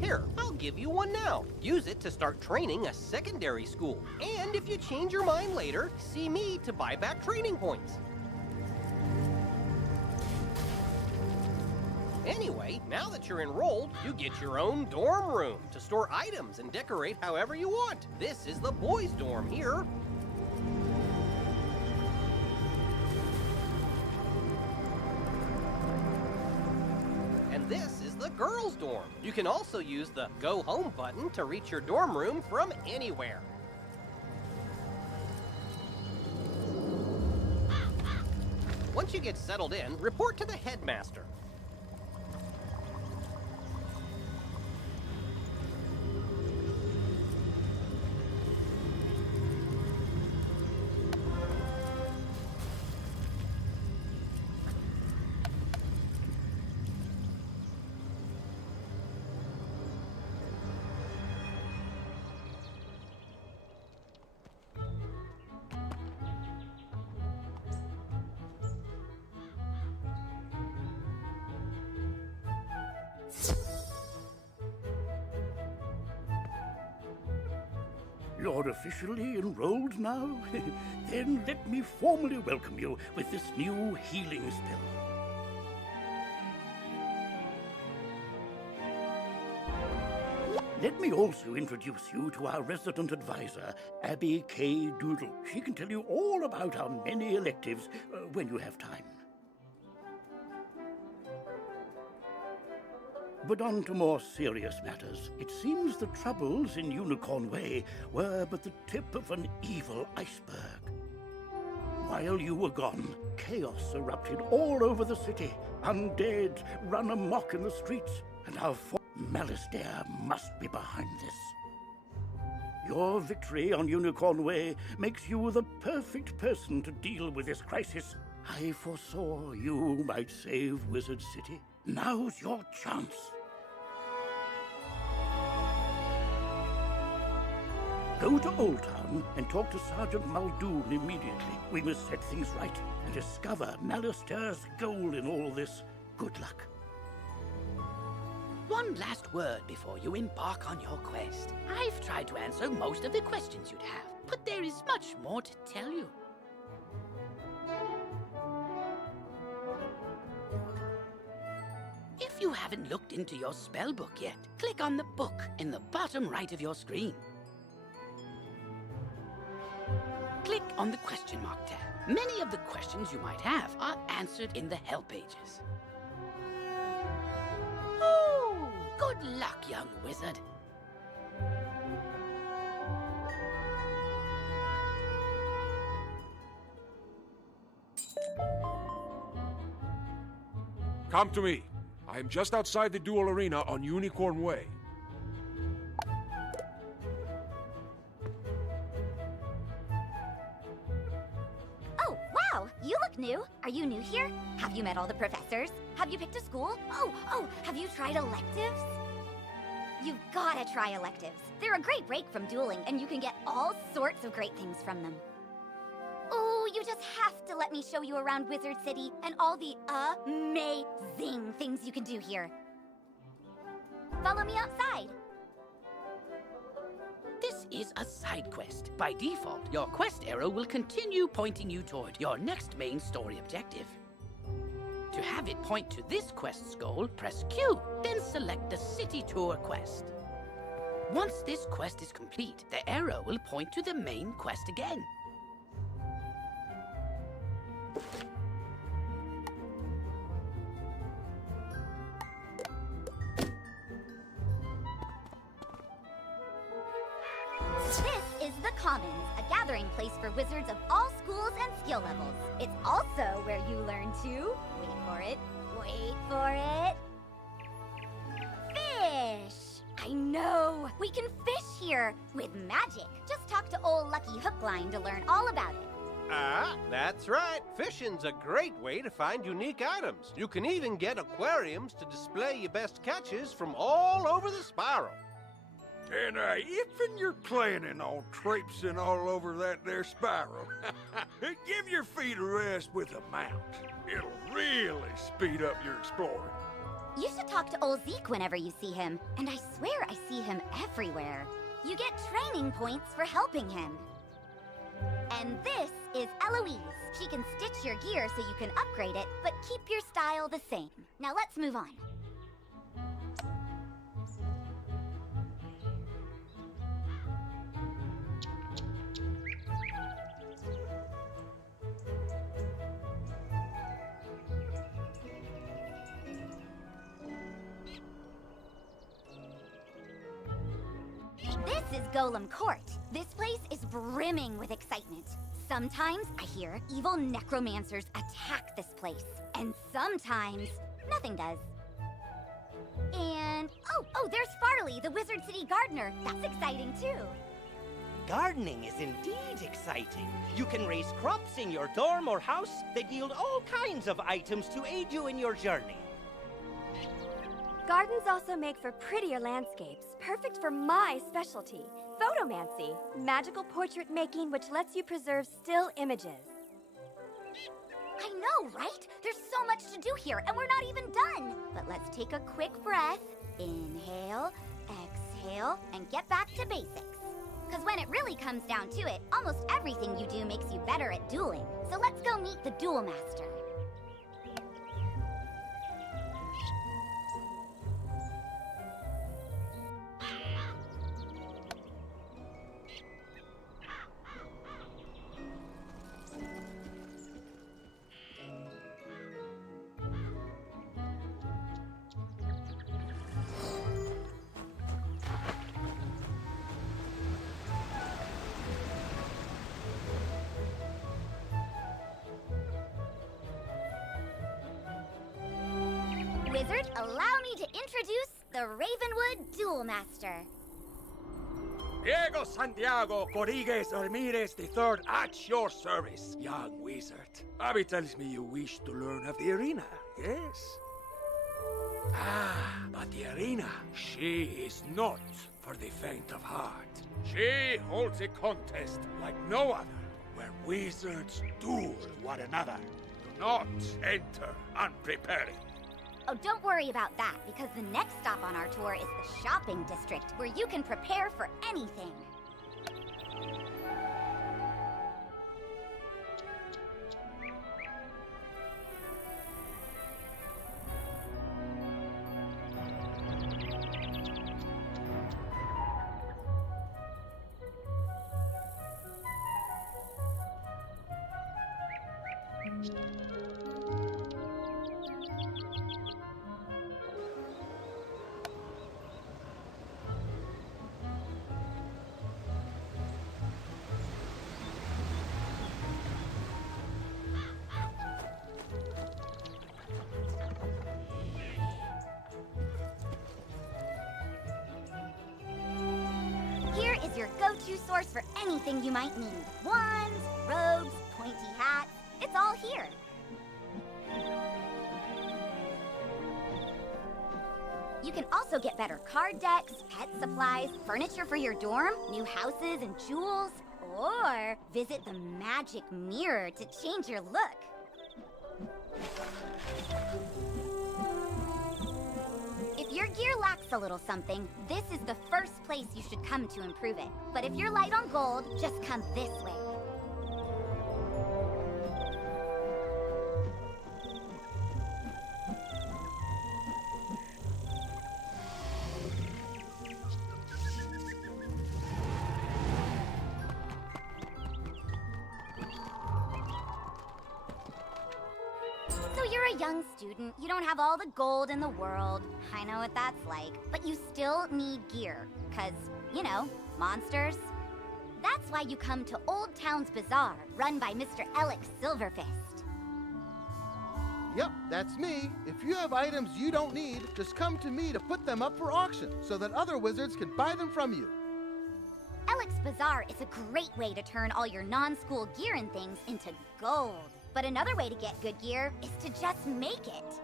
Here, I'll give you one now. Use it to start training a secondary school. And if you change your mind later, see me to buy back training points. Anyway, now that you're enrolled, you get your own dorm room to store items and decorate however you want. This is the boys' dorm here. And this is the girls' dorm. You can also use the Go Home button to reach your dorm room from anywhere. Once you get settled in, report to the headmaster. You're officially enrolled now? Then let me formally welcome you with this new healing spell. Let me also introduce you to our resident advisor, Abby K. Doodle. She can tell you all about our many electives when you have time. But on to more serious matters. It seems the troubles in Unicorn Way were but the tip of an evil iceberg. While you were gone, chaos erupted all over the city. Undead run amok in the streets, and our Malistaire must be behind this. Your victory on Unicorn Way makes you the perfect person to deal with this crisis. I foresaw you might save Wizard City. Now's your chance. Go to Old Town and talk to Sergeant Muldoon immediately. We must set things right and discover Malistaire's goal in all this. Good luck. One last word before you embark on your quest. I've tried to answer most of the questions you'd have, but there is much more to tell you. If you haven't looked into your spell book yet, click on the book in the bottom right of your screen. Click on the question mark tab. Many of the questions you might have are answered in the help pages. Oh, good luck, young wizard. Come to me. I am just outside the duel arena on Unicorn Way. Oh, wow! You look new. Are you new here? Have you met all the professors? Have you picked a school? Oh, have you tried electives? You've gotta try electives. They're a great break from dueling, and you can get all sorts of great things from them. Oh, you just have to let me show you around Wizard City and all the amazing things you can do here. Follow me outside. This is a side quest. By default, your quest arrow will continue pointing you toward your next main story objective. To have it point to this quest's goal, press Q, then select the City Tour quest. Once this quest is complete, the arrow will point to the main quest again. This is the Commons, a gathering place for wizards of all schools and skill levels. It's also where you learn to, wait for it, fish! I know! We can fish here, with magic. Just talk to old Lucky Hookline to learn all about it. Ah, that's right. Fishing's a great way to find unique items. You can even get aquariums to display your best catches from all over the spiral. And if you're planning on traipsing all over that there spiral, give your feet a rest with a mount. It'll really speed up your exploring. You should talk to old Zeke whenever you see him, and I swear I see him everywhere. You get training points for helping him. And this is Eloise. She can stitch your gear so you can upgrade it, but keep your style the same. Now let's move on. This is Golem Court. This place is brimming with excitement. Sometimes, I hear, evil necromancers attack this place. And sometimes, nothing does. And, oh, there's Farley, the Wizard City gardener. That's exciting, too. Gardening is indeed exciting. You can raise crops in your dorm or house that yield all kinds of items to aid you in your journey. Gardens also make for prettier landscapes, perfect for my specialty, photomancy, magical portrait making which lets you preserve still images. I know, right? There's so much to do here, and we're not even done. But let's take a quick breath. Inhale, exhale, and get back to basics. Because when it really comes down to it, almost everything you do makes you better at dueling. So let's go meet the Duel Master. Wizard, allow me to introduce the Ravenwood Duel Master. Diego Santiago Rodriguez Ramirez III at your service, young wizard. Abby tells me you wish to learn of the arena, yes? Ah, but the arena, she is not for the faint of heart. She holds a contest like no other, where wizards duel one another. Do not enter unprepared. Oh, don't worry about that, because the next stop on our tour is the shopping district, where you can prepare for anything. Here is your go-to source for anything you might need. Wands, robes, pointy hats, it's all here. You can also get better card decks, pet supplies, furniture for your dorm, new houses and jewels, or visit the magic mirror to change your look. If your gear lacks a little something, this is the first place you should come to improve it. But if you're light on gold, just come this way. So you're a young student, you don't have all the gold in the world. I know what that's like. But you still need gear, 'cause, you know, monsters. That's why you come to Old Town's Bazaar, run by Mr. Alex Silverfist. Yep, that's me. If you have items you don't need, just come to me to put them up for auction so that other wizards can buy them from you. Alex Bazaar is a great way to turn all your non-school gear and things into gold. But another way to get good gear is to just make it.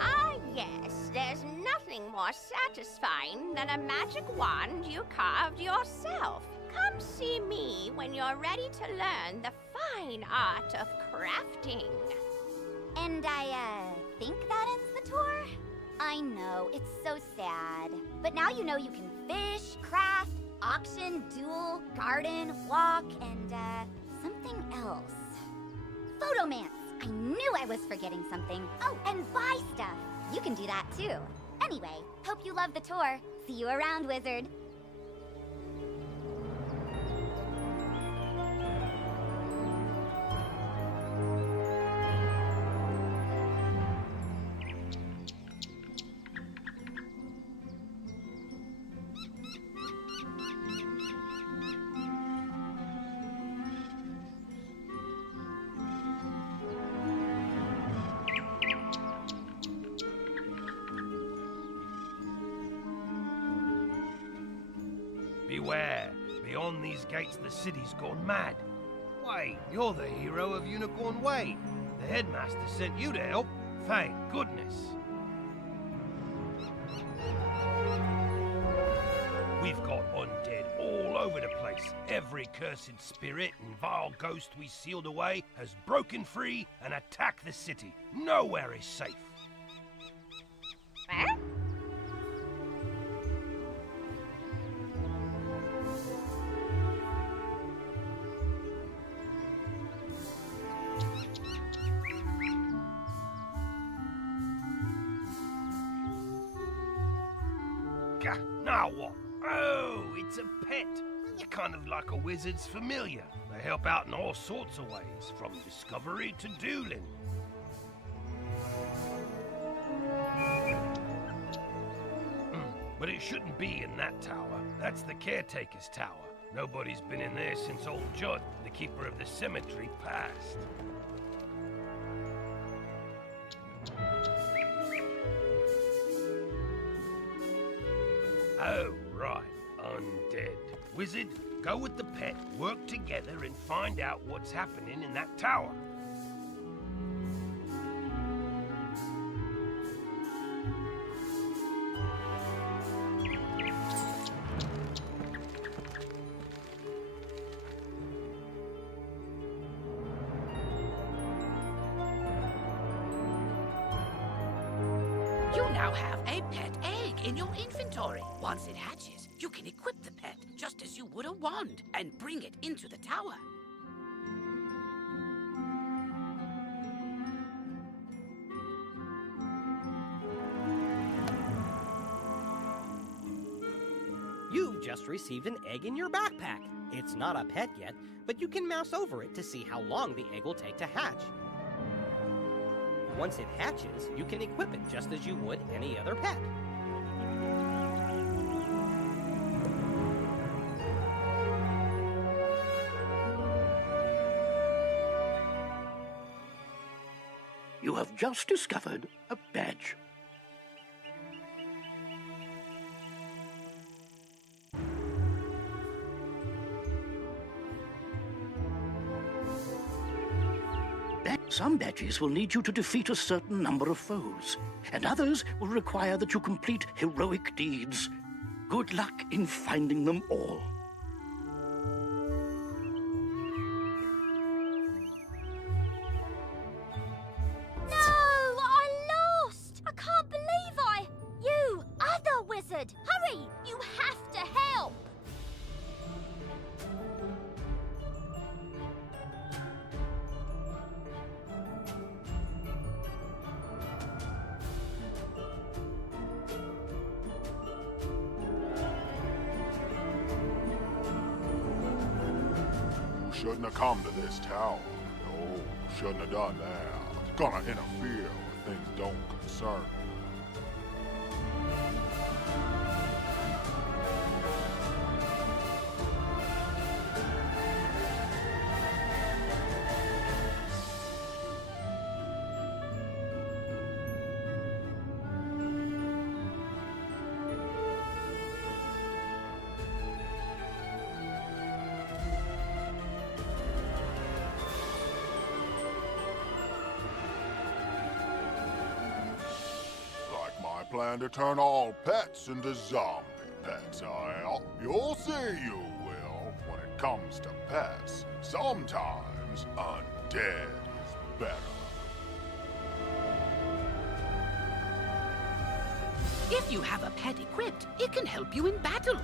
Ah, yes. There's nothing more satisfying than a magic wand you carved yourself. Come see me when you're ready to learn the fine art of crafting. And I think that ends the tour? I know, it's so sad. But now you know you can fish, craft, auction, duel, garden, walk, and, something else. Photomance! I knew I was forgetting something. Oh, and buy stuff! You can do that, too. Anyway, hope you love the tour. See you around, Wizard. Beware. Beyond these gates, the city's gone mad. Wait, you're the hero of Unicorn Way. The headmaster sent you to help. Thank goodness. We've got undead all over the place. Every cursed spirit and vile ghost we sealed away has broken free and attacked the city. Nowhere is safe. Huh? Gah, now what? Oh, it's a pet. They're kind of like a wizard's familiar. They help out in all sorts of ways, from discovery to dueling. But it shouldn't be in that tower. That's the caretaker's tower. Nobody's been in there since old Judd, the keeper of the cemetery, passed. Oh, right. Undead. Wizard, go with the pet, work together, and find out what's happening in that tower. You now have a pet egg in your inventory. Once it hatches, you can equip the pet just as you would a wand and bring it into the tower. You've just received an egg in your backpack. It's not a pet yet, but you can mouse over it to see how long the egg will take to hatch. Once it hatches, you can equip it just as you would any other pet. You have just discovered a badge. Some badges will need you to defeat a certain number of foes, and others will require that you complete heroic deeds. Good luck in finding them all. No! I lost! I can't believe You, other wizard! Hurry! You have to help! Shouldn't have come to this tower. No, shouldn't have done that. Gonna interfere with things don't concern me. Plan to turn all pets into zombie pets, you'll see you will. When it comes to pets, sometimes undead is better. If you have a pet equipped, it can help you in battle.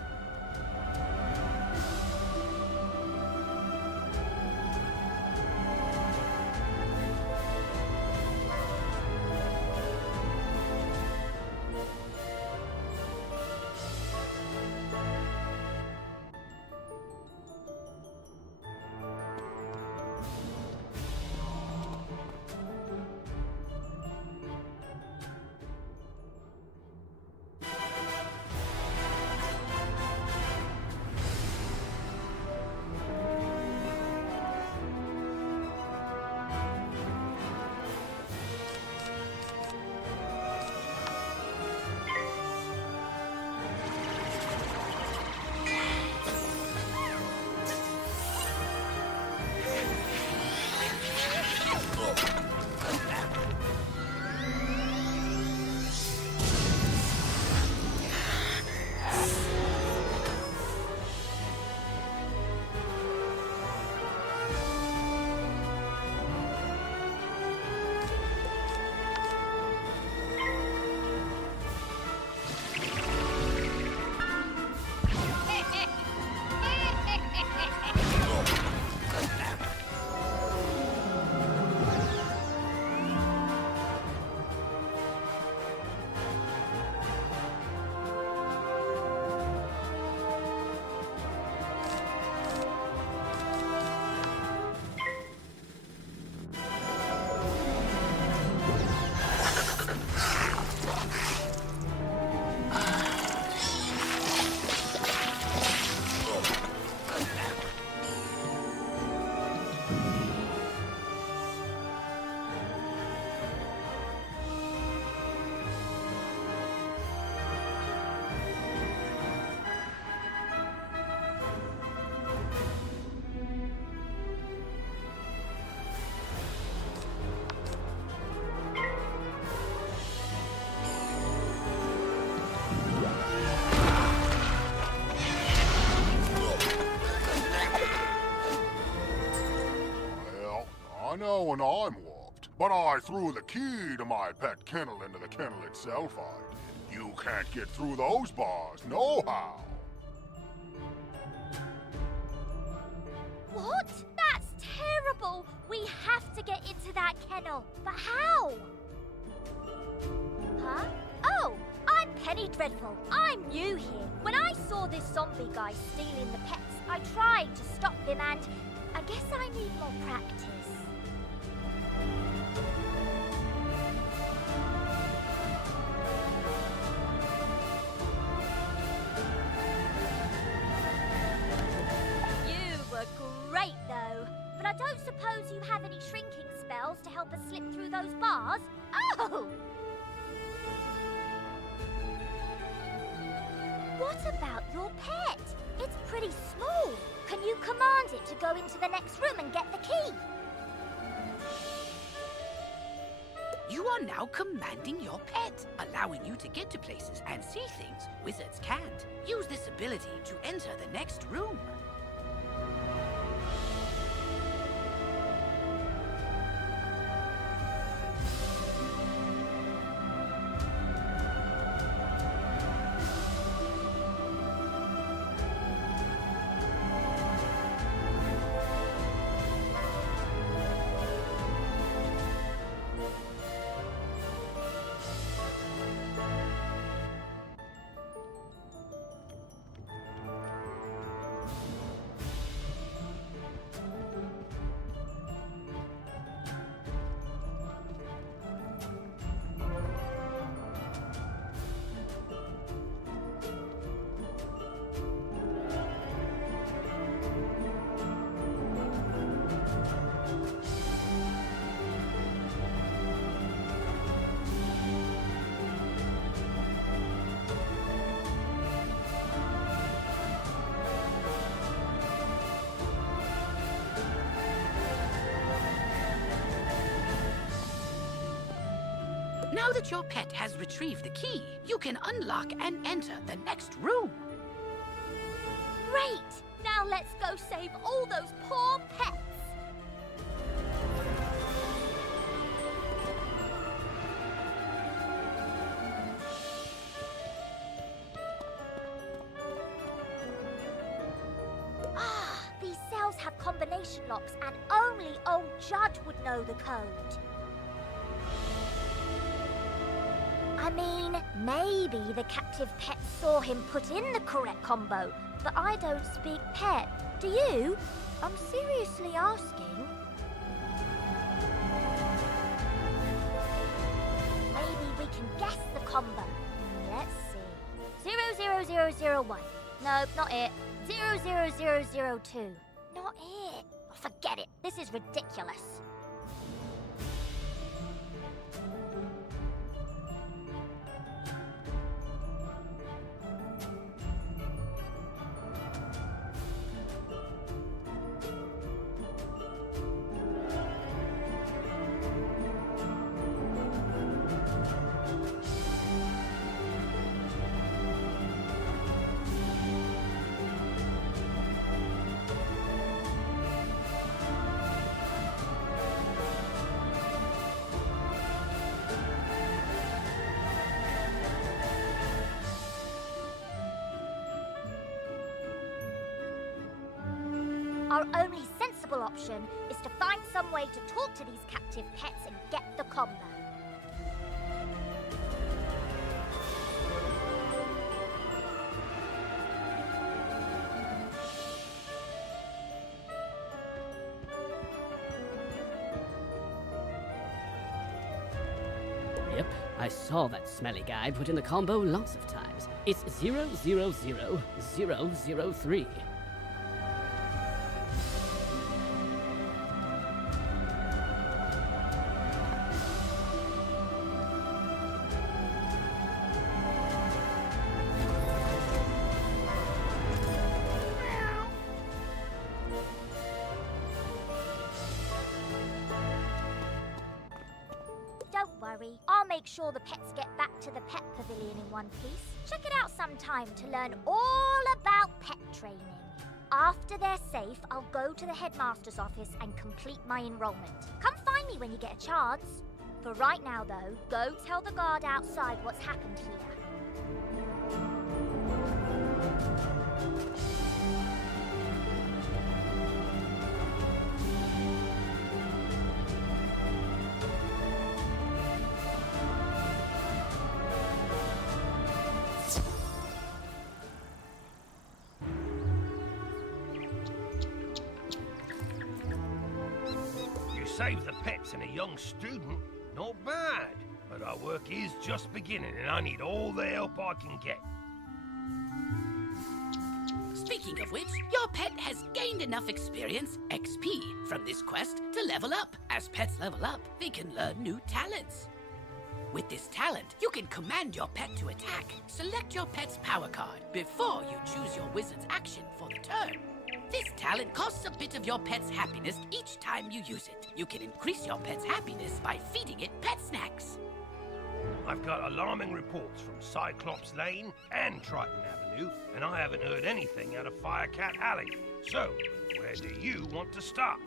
I know when I'm warped, but I threw the key to my pet kennel into the kennel itself, I did. You can't get through those bars, nohow. What? That's terrible! We have to get into that kennel. But how? Huh? Oh, I'm Penny Dreadful. I'm new here. When I saw this zombie guy stealing the pets, I tried to stop him and I guess I need more practice. You were great though, but I don't suppose you have any shrinking spells to help us slip through those bars? Oh! What about your pet? It's pretty small. Can you command it to go into the next room and get the key? You are now commanding your pet, allowing you to get to places and see things wizards can't. Use this ability to enter the next room. Now that your pet has retrieved the key, you can unlock and enter the next room. Great! Now let's go save all those poor pets! Ah, these cells have combination locks and only old Judd would know the code. I mean, maybe the captive pet saw him put in the correct combo, but I don't speak pet. Do you? I'm seriously asking. Maybe we can guess the combo. Let's see. 00001. No, not it. 00002. Not it. Oh, forget it. This is ridiculous. Our only sensible option is to find some way to talk to these captive pets and get the combo. Yep, I saw that smelly guy put in the combo lots of times. It's 000003. Don't worry, I'll make sure the pets get back to the pet pavilion in one piece. Check it out sometime to learn all about pet training. After they're safe, I'll go to the headmaster's office and complete my enrollment. Come find me when you get a chance. For right now, though, go tell the guard outside what's happened here. Save the pets and a young student, not bad. But our work is just beginning and I need all the help I can get. Speaking of which, your pet has gained enough experience, XP, from this quest to level up. As pets level up, they can learn new talents. With this talent, you can command your pet to attack. Select your pet's power card before you choose your wizard's action for the turn. This talent costs a bit of your pet's happiness each time you use it. You can increase your pet's happiness by feeding it pet snacks. I've got alarming reports from Cyclops Lane and Triton Avenue, and I haven't heard anything out of Firecat Alley. So, where do you want to start?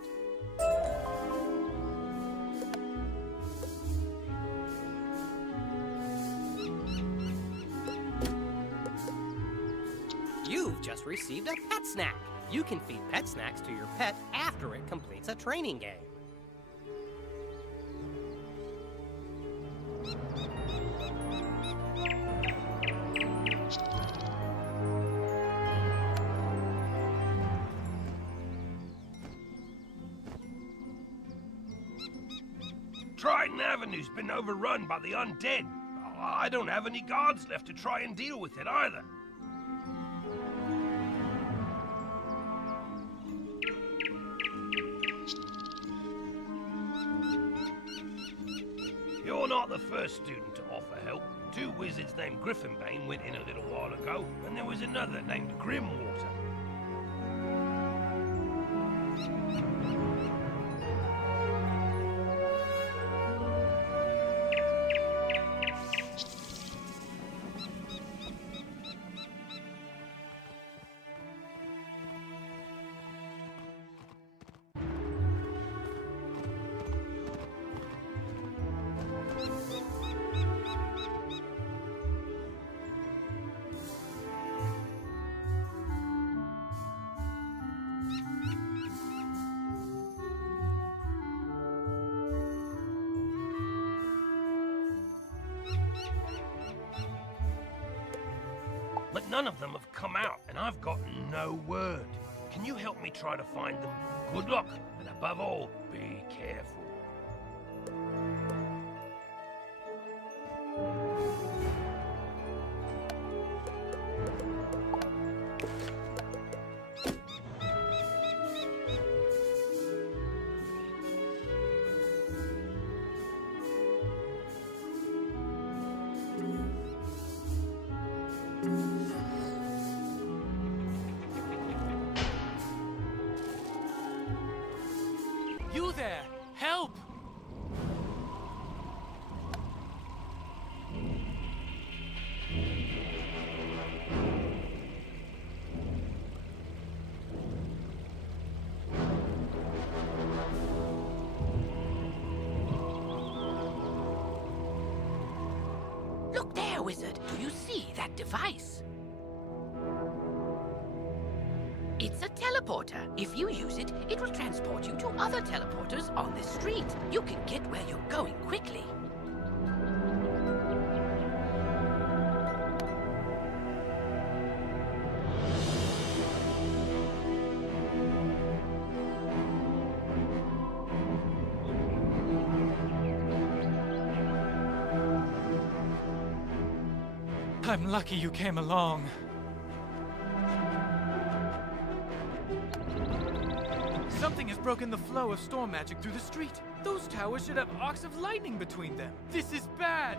You've just received a pet snack. You can feed pet snacks to your pet after it completes a training game. Triton Avenue's been overrun by the undead. I don't have any guards left to try and deal with it either. You're not the first student to offer help. 2 wizards named Griffinbane went in a little while ago, and there was another named Grimwater. But none of them have come out, and I've got no word. Can you help me try to find them? Good luck, and above all, be careful. You there! Help! Look there, wizard. Do you see that device? It's a teleporter. If you use it, it will transport you to other teleporters on this street. You can get where you're going quickly. I'm lucky you came along. Something has broken the flow of storm magic through the street. Those towers should have arcs of lightning between them. This is bad!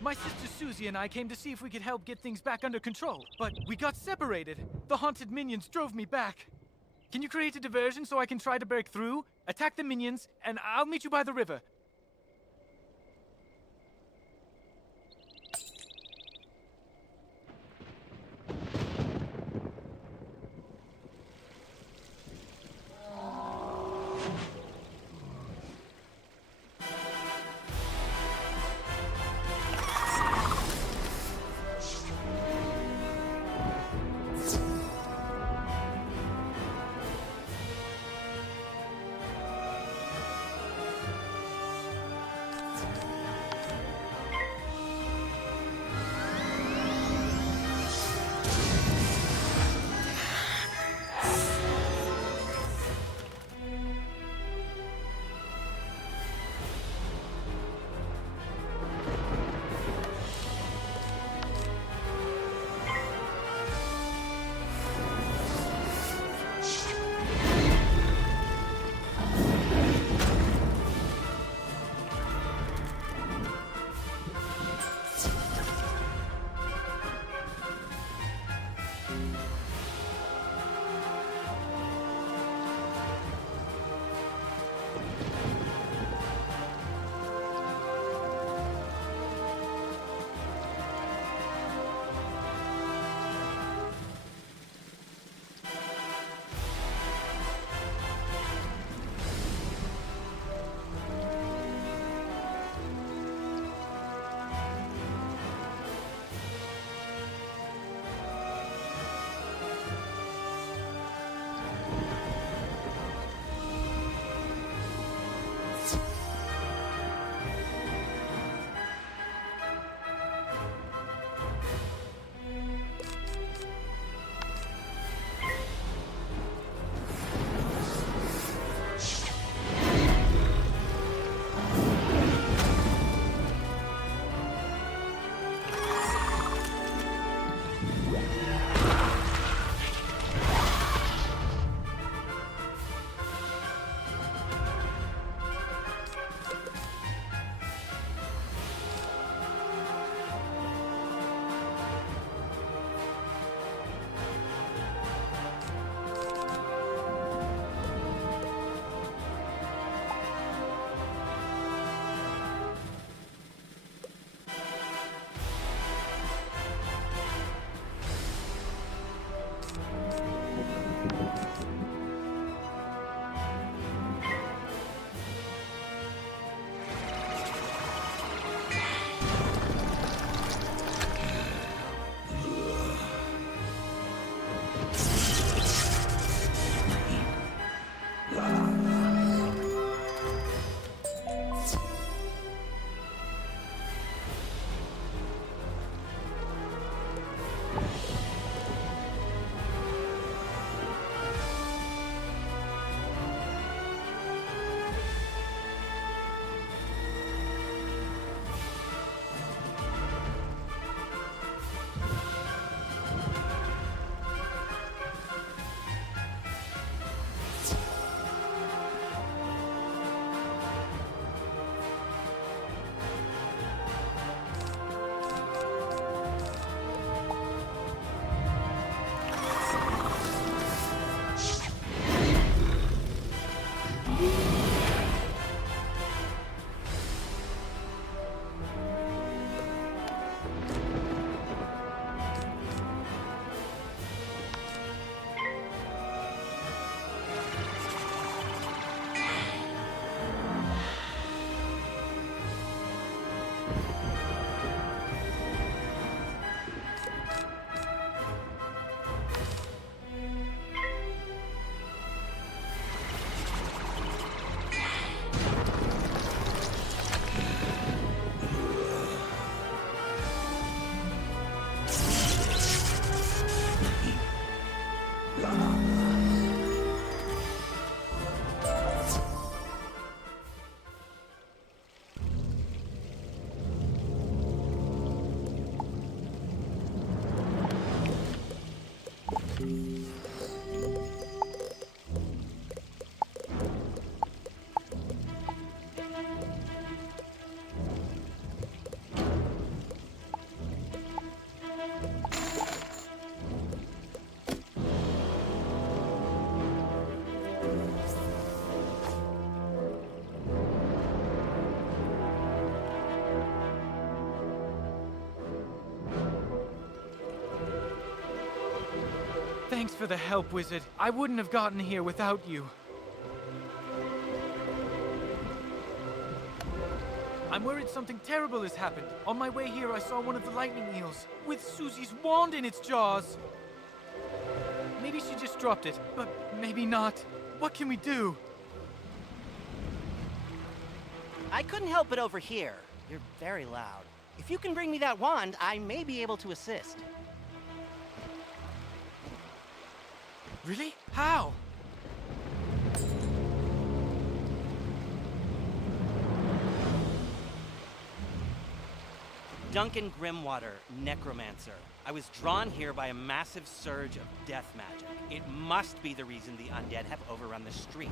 My sister Susie and I came to see if we could help get things back under control, but we got separated. The haunted minions drove me back. Can you create a diversion so I can try to break through? Attack the minions, and I'll meet you by the river. Thanks for the help, Wizard. I wouldn't have gotten here without you. I'm worried something terrible has happened. On my way here, I saw one of the lightning eels with Susie's wand in its jaws. Maybe she just dropped it, but maybe not. What can we do? I couldn't help but overhear. You're very loud. If you can bring me that wand, I may be able to assist. Really? How? Duncan Grimwater, Necromancer. I was drawn here by a massive surge of death magic. It must be the reason the undead have overrun the street.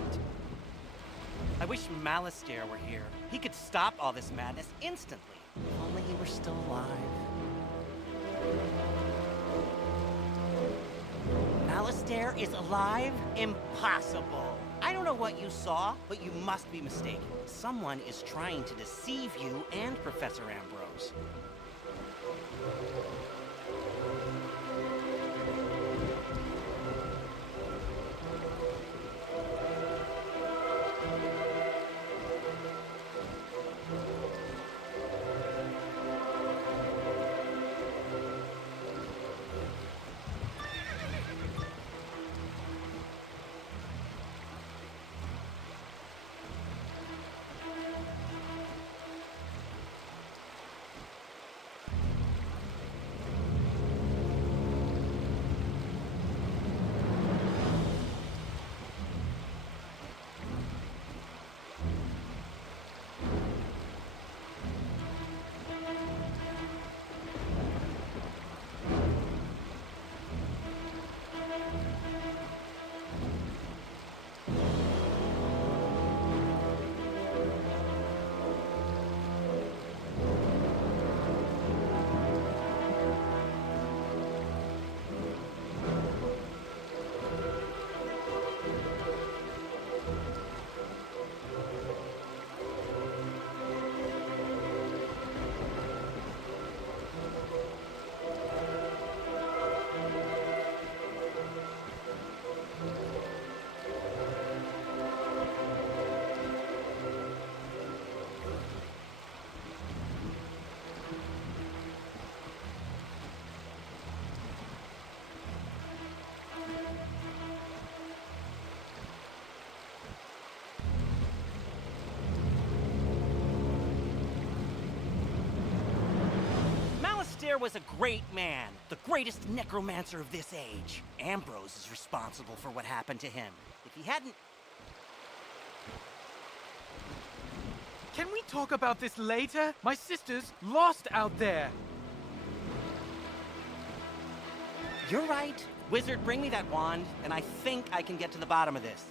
I wish Malastare were here. He could stop all this madness instantly. If only he were still alive. Malastare is alive? Impossible. I don't know what you saw, but you must be mistaken. Someone is trying to deceive you and Professor Ambrose. there was a great man, the greatest necromancer of this age. Ambrose is responsible for what happened to him. If he hadn't... Can we talk about this later? My sister's lost out there. You're right. Wizard, bring me that wand, and I think I can get to the bottom of this.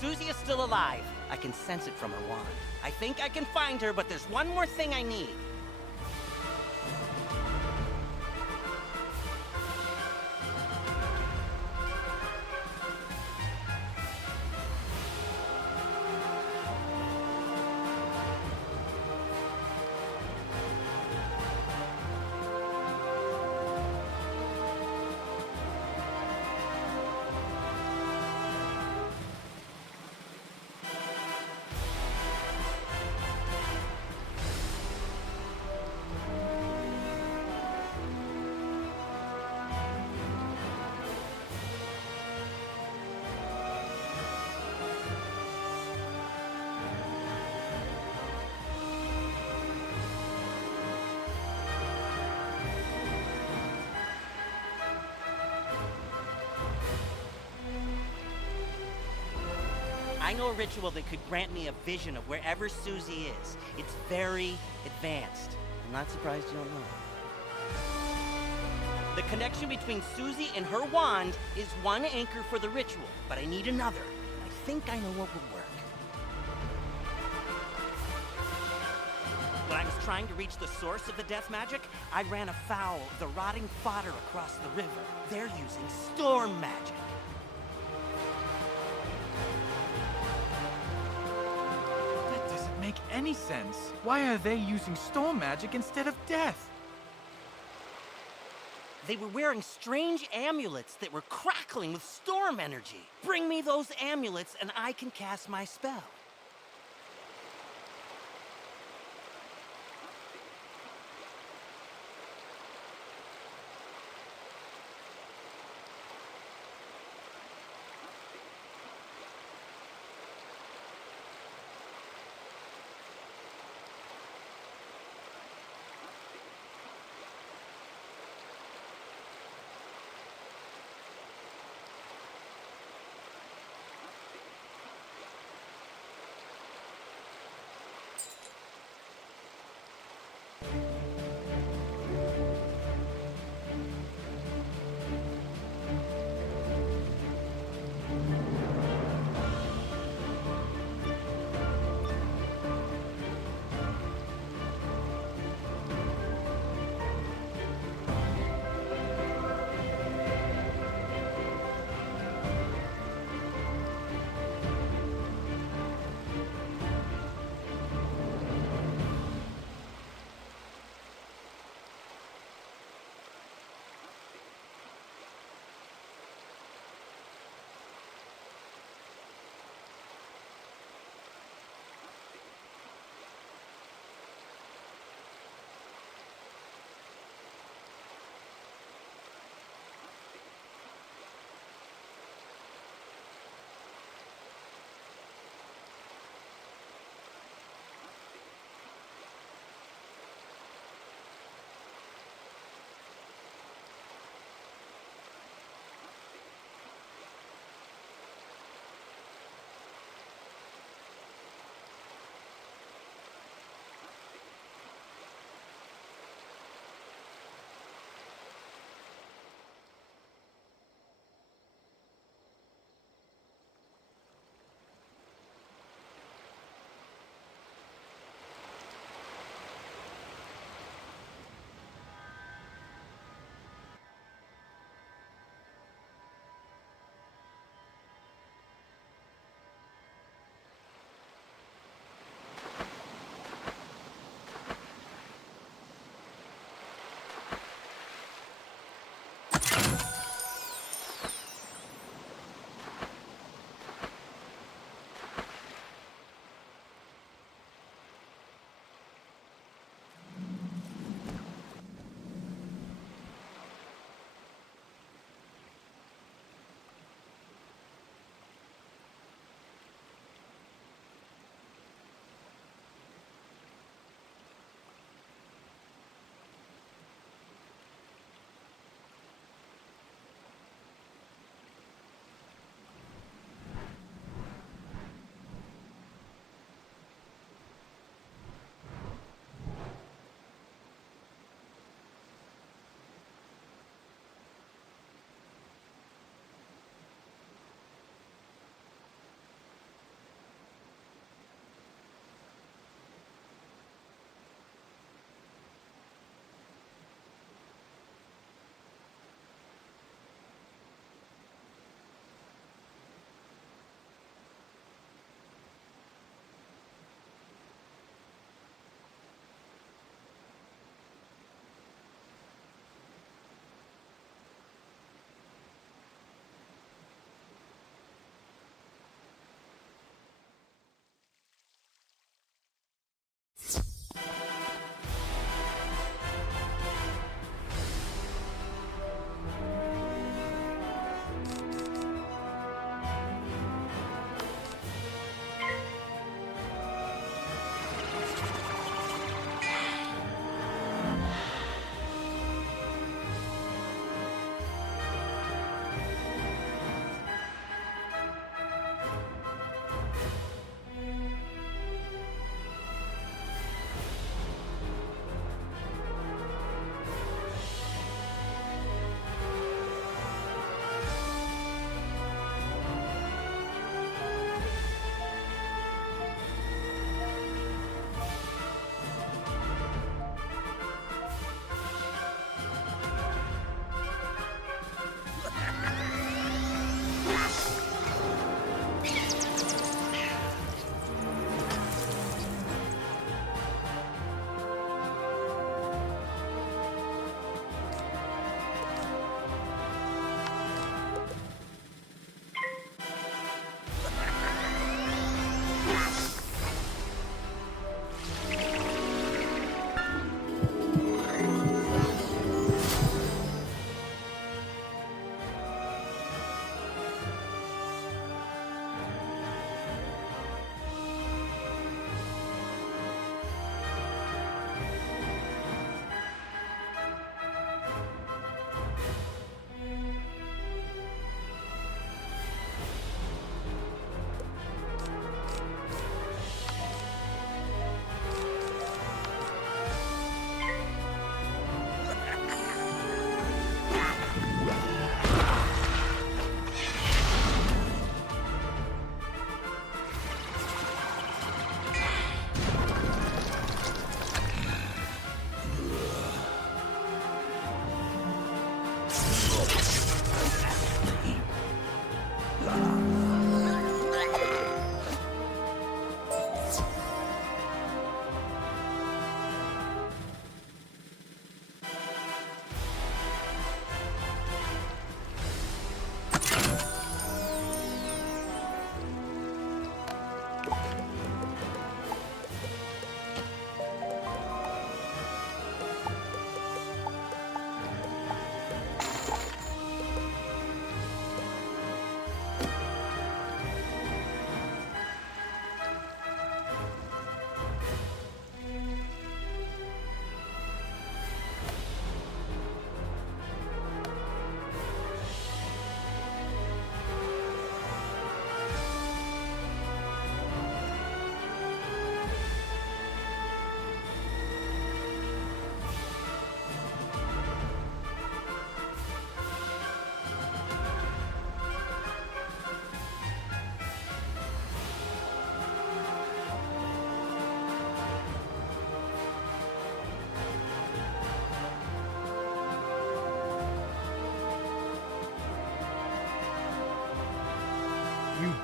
Susie is still alive. I can sense it from her wand. I think I can find her, but there's one more thing I need. I know a ritual that could grant me a vision of wherever Susie is. It's very advanced. I'm not surprised you don't know. The connection between Susie and her wand is one anchor for the ritual, but I need another. I think I know what would work. When I was trying to reach the source of the death magic, I ran afoul of the rotting fodder across the river. They're using storm magic. That doesn't make any sense. Why are they using storm magic instead of death? They were wearing strange amulets that were crackling with storm energy. Bring me those amulets and I can cast my spell.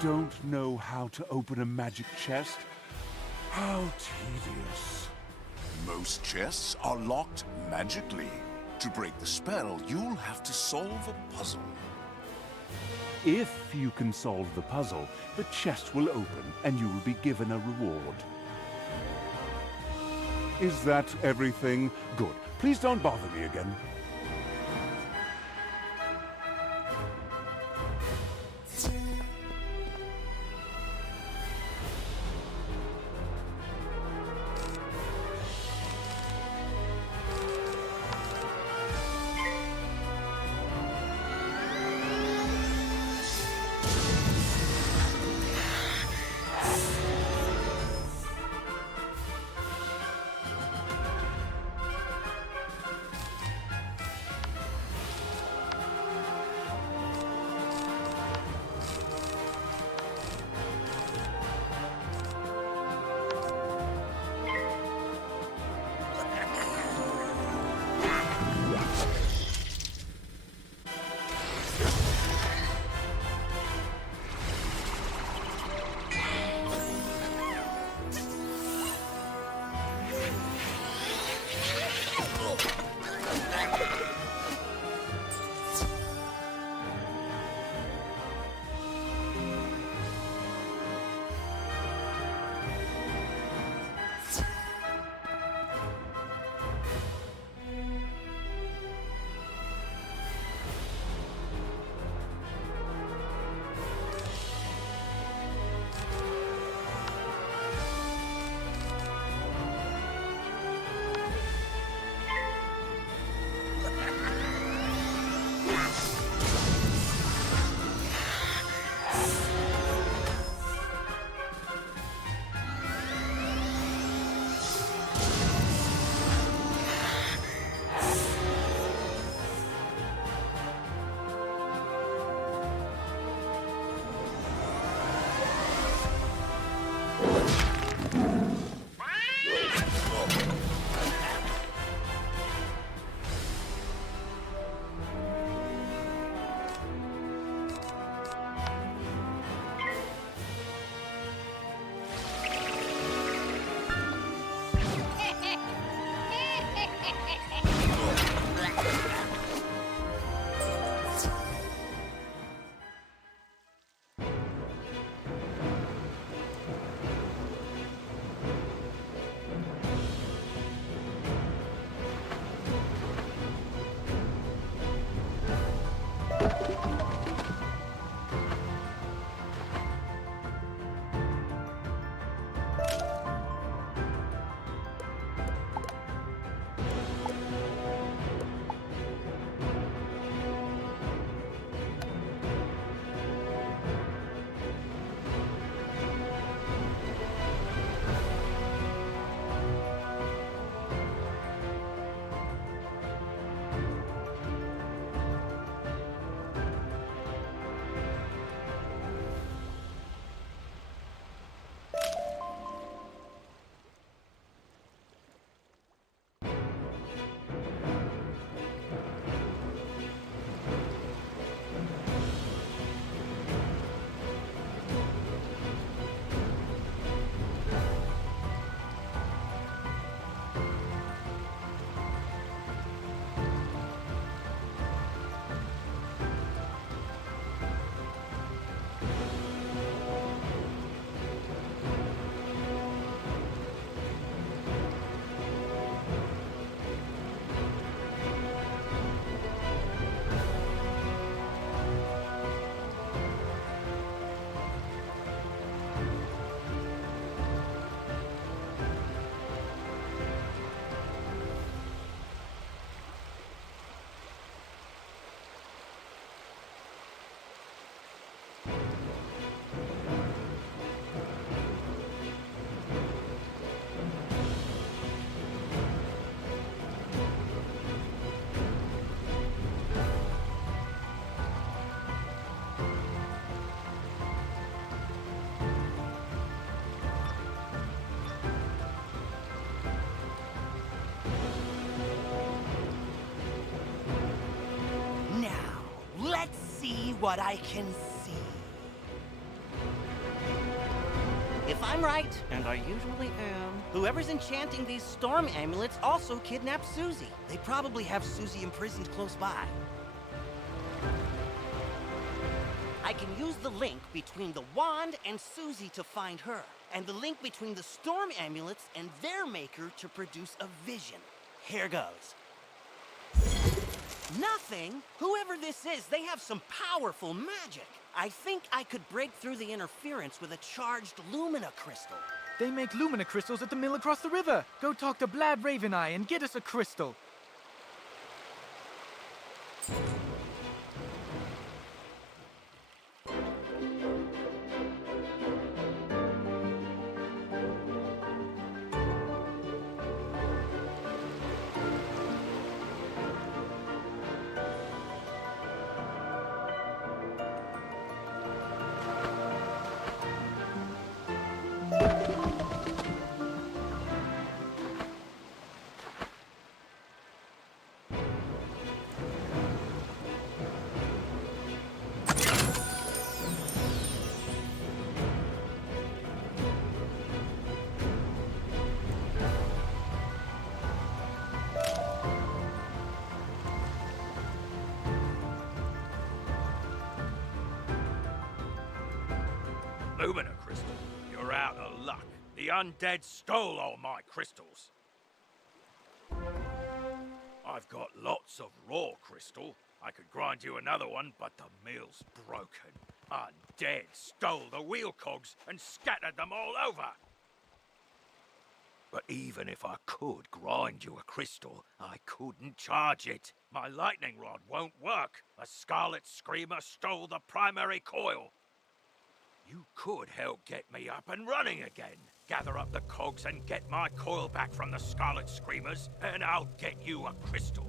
don't know how to open a magic chest? How tedious. Most chests are locked magically. To break the spell, you'll have to solve a puzzle. If you can solve the puzzle, the chest will open and you will be given a reward. Is that everything? Good. Please don't bother me again. Let's see what I can see. If I'm right, and I usually am, whoever's enchanting these storm amulets also kidnapped Susie. They probably have Susie imprisoned close by. I can use the link between the wand and Susie to find her, and the link between the storm amulets and their maker to produce a vision. Here goes. Nothing? Whoever this is, they have some powerful magic. I think I could break through the interference with a charged Lumina crystal. They make Lumina crystals at the mill across the river. Go talk to Blad Raveneye and get us a crystal. Lumina crystal, you're out of luck. The undead stole all my crystals. I've got lots of raw crystal. I could grind you another one, but the mill's broken. Undead stole the wheel cogs and scattered them all over. But even if I could grind you a crystal, I couldn't charge it. My lightning rod won't work. A Scarlet Screamer stole the primary coil. You could help get me up and running again. Gather up the cogs and get my coil back from the Scarlet Screamers, and I'll get you a crystal.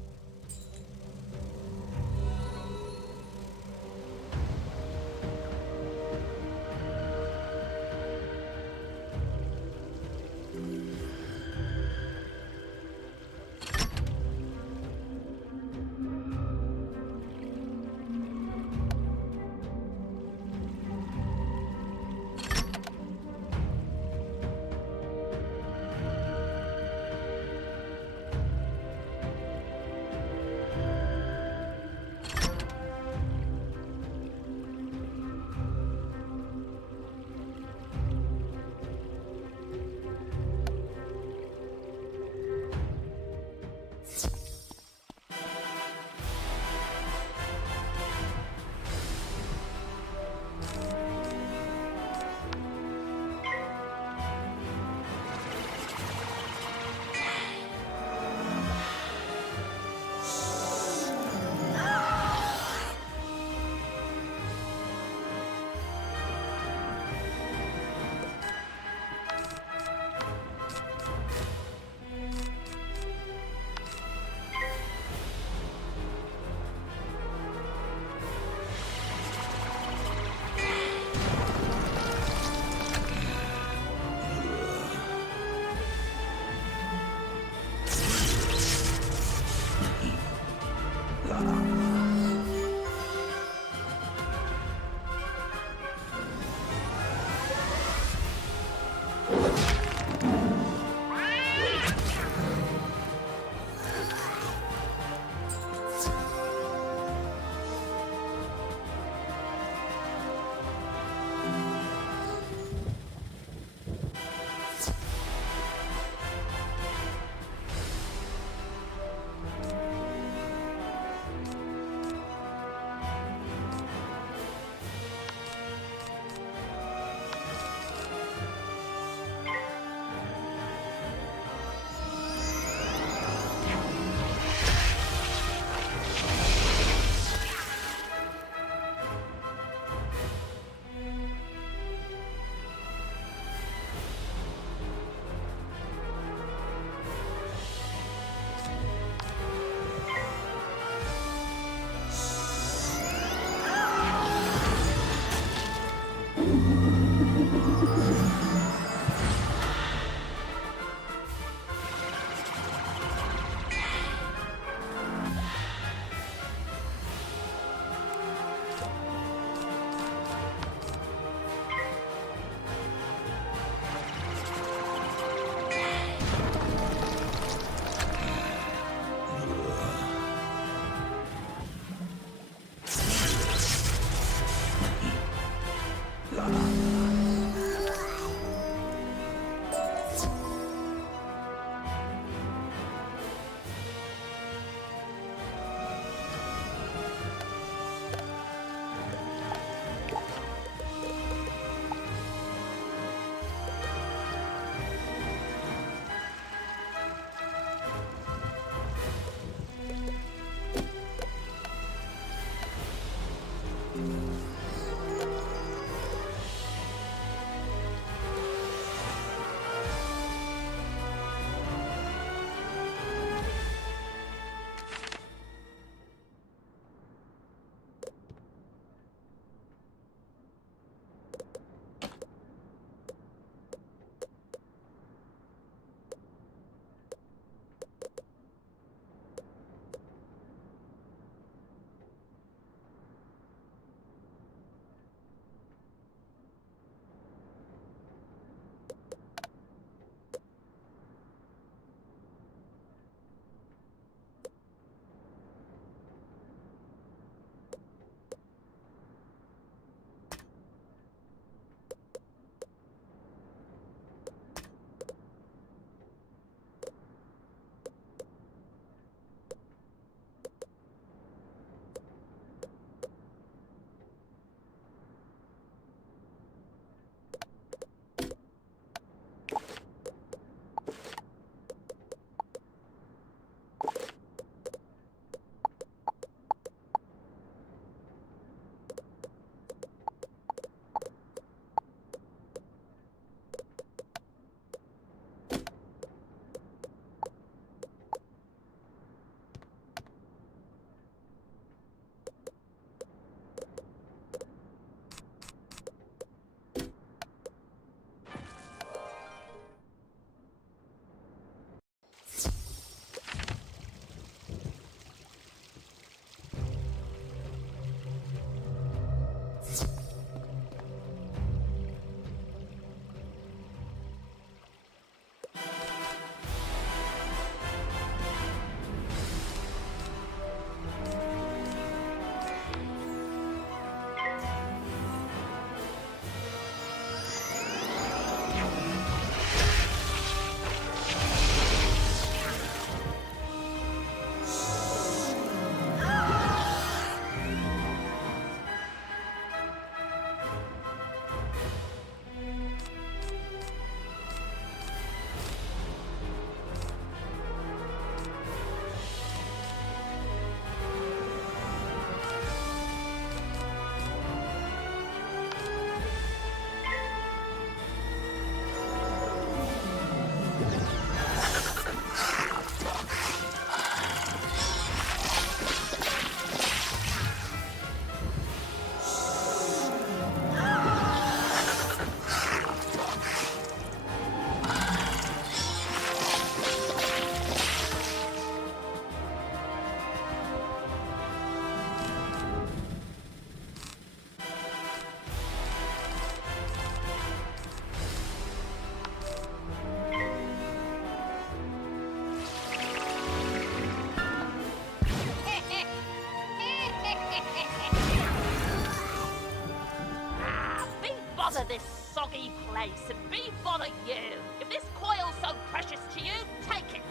bother this soggy place and be bother you. If this coil's so precious to you, take it.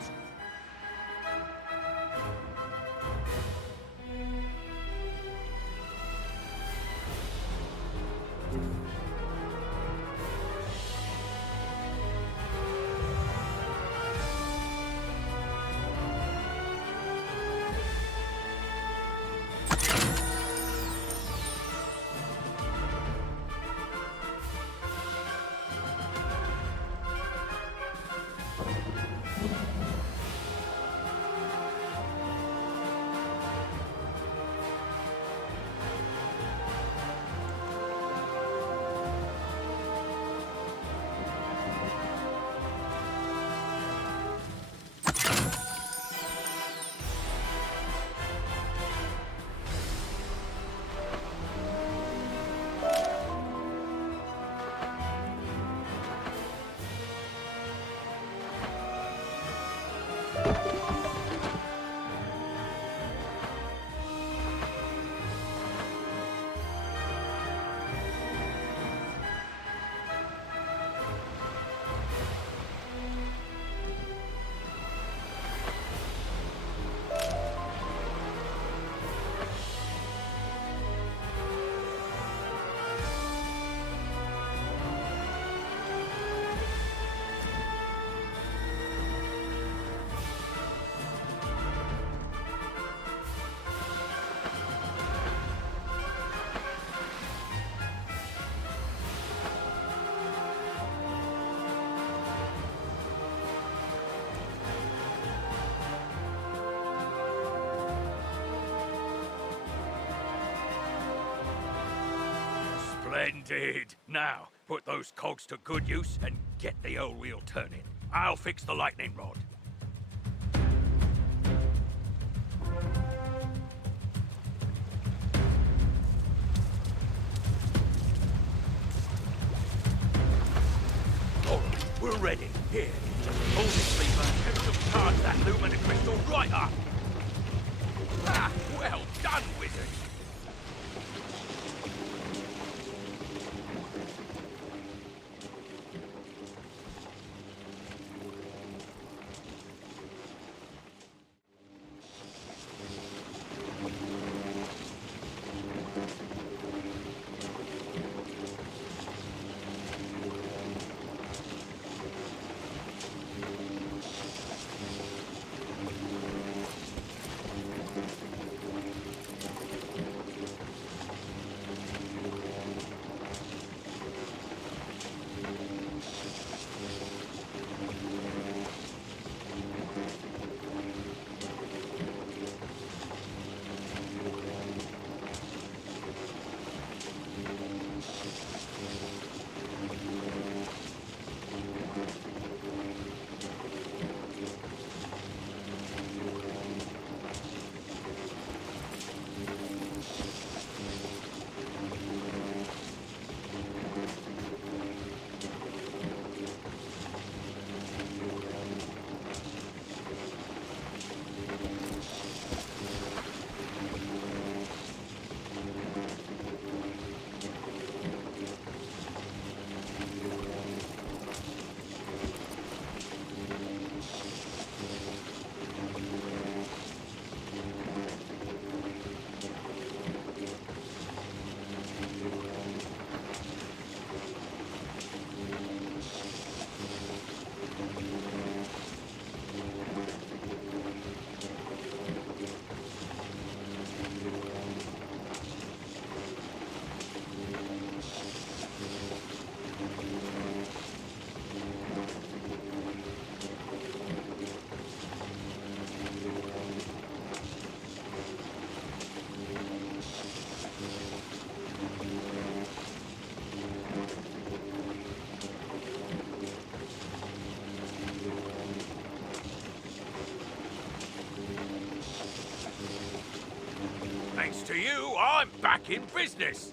Splendid! Now, put those cogs to good use and get the old wheel turning. I'll fix the lightning rod. All right, we're ready. Here, just pull this lever and it'll charge that lumina crystal right up. Ah, well done, wizard! Thanks to you, I'm back in business.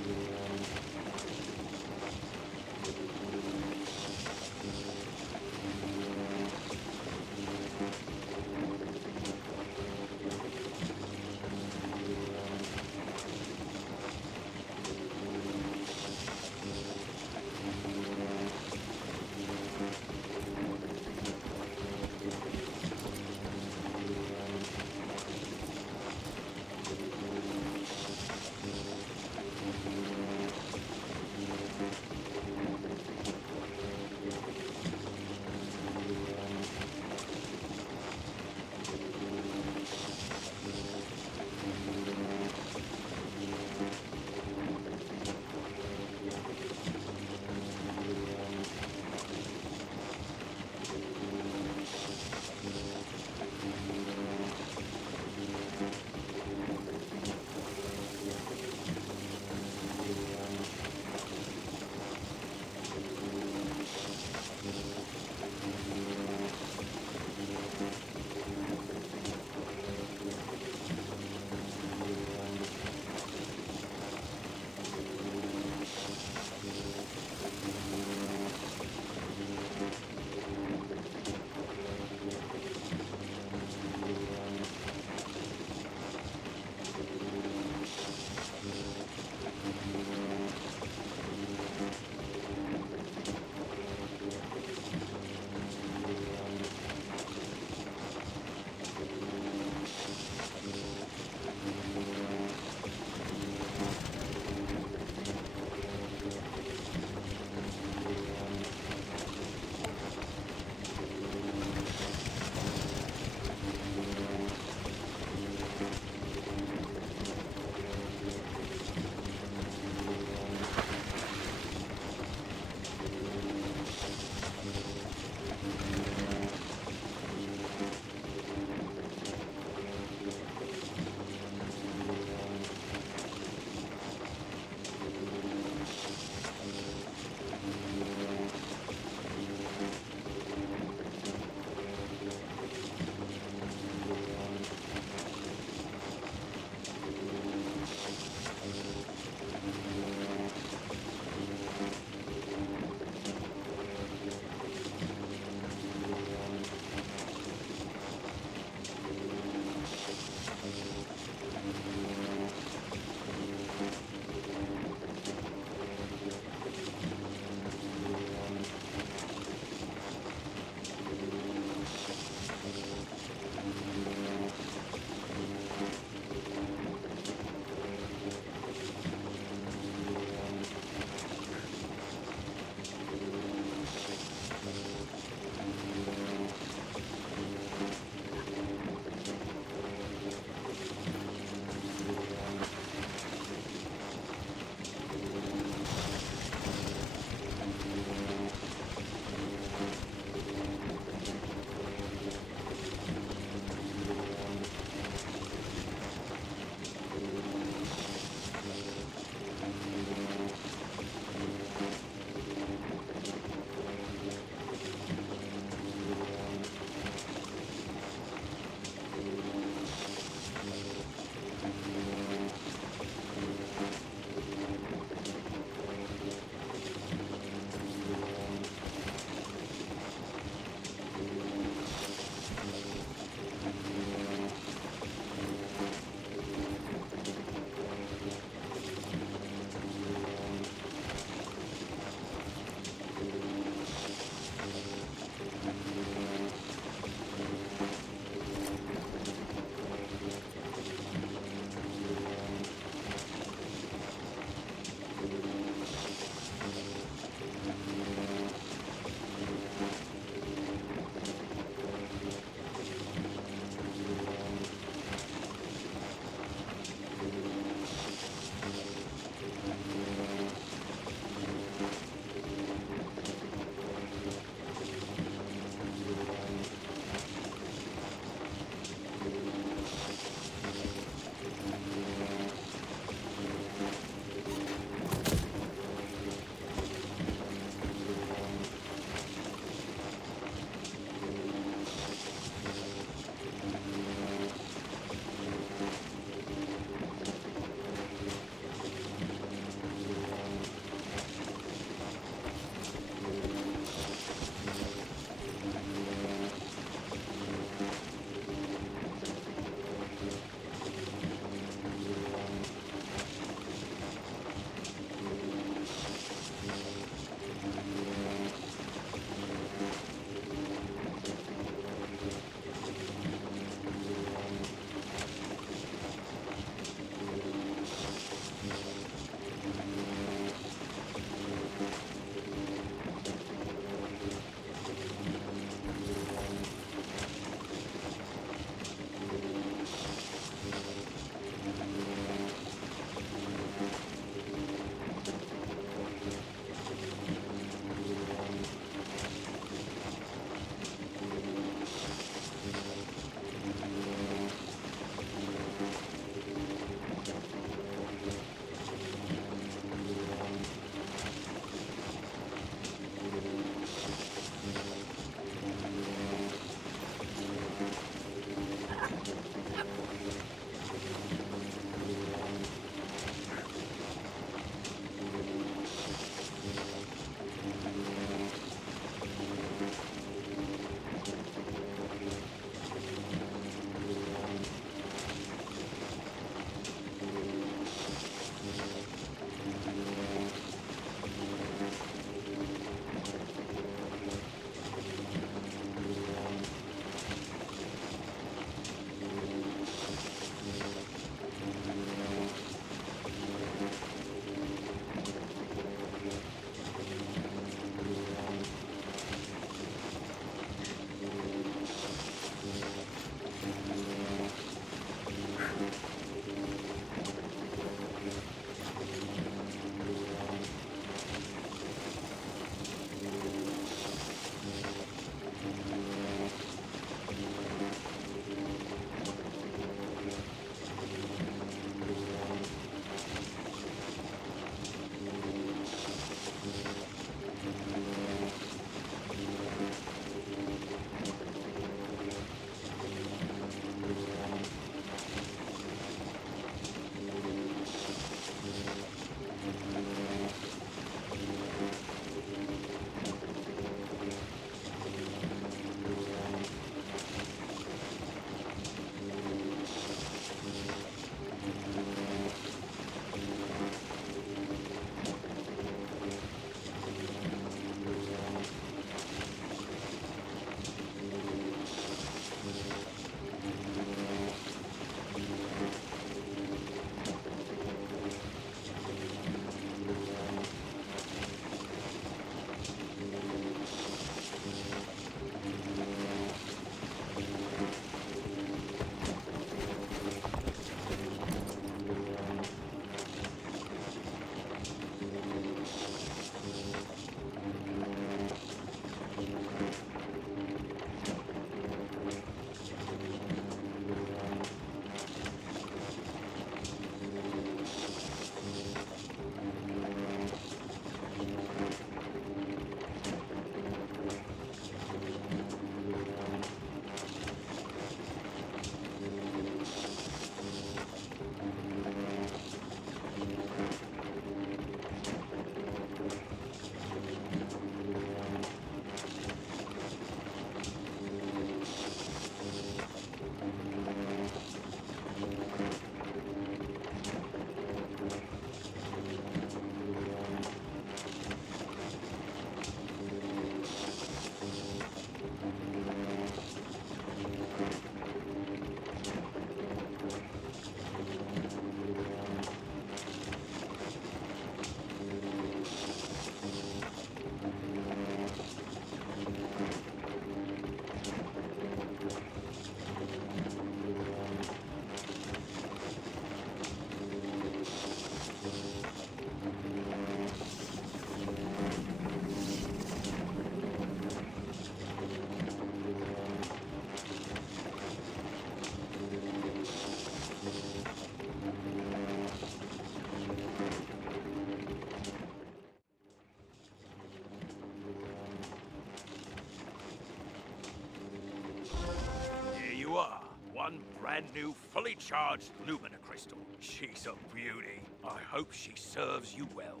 you are. One brand new, fully charged Lumina Crystal. She's a beauty. I hope she serves you well.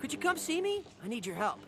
Could you come see me? I need your help.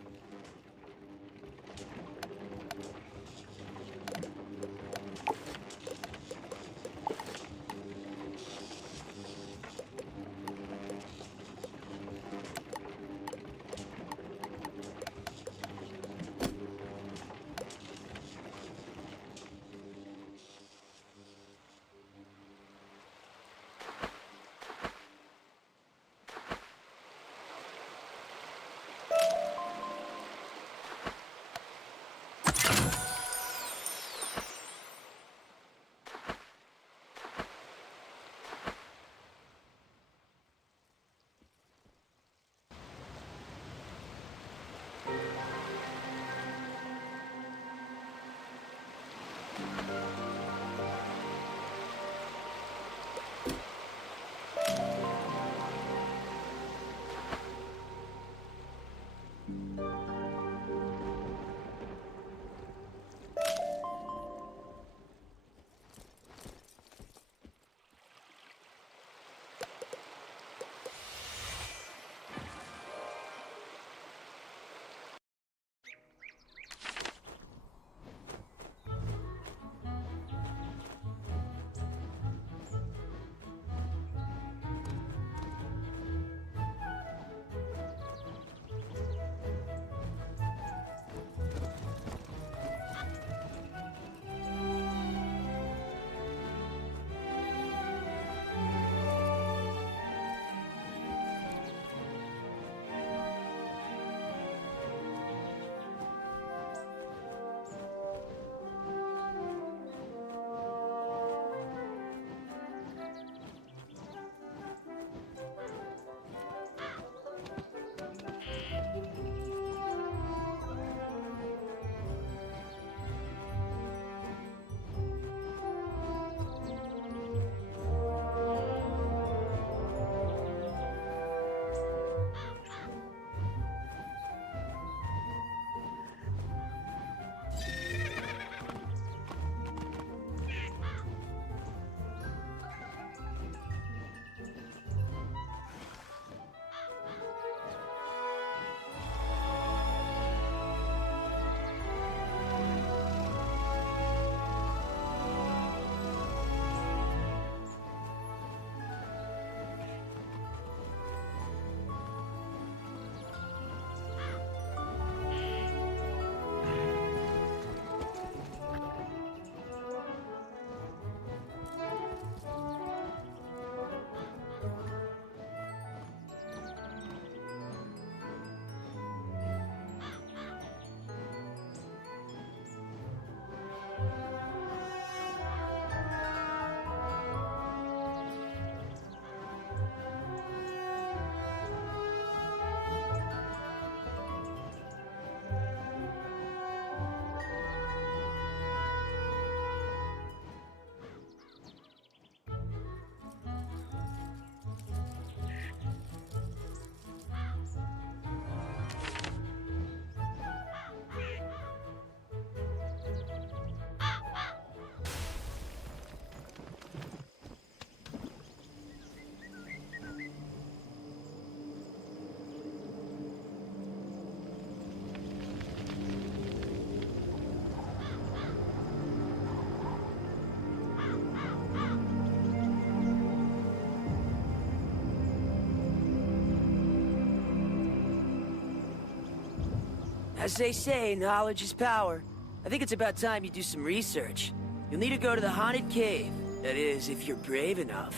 As they say, knowledge is power. I think it's about time you do some research. You'll need to go to the haunted cave. That is, if you're brave enough.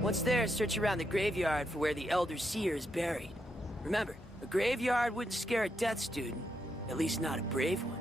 Once there, search around the graveyard for where the Elder Seer is buried. Remember, a graveyard wouldn't scare a death student. At least not a brave one.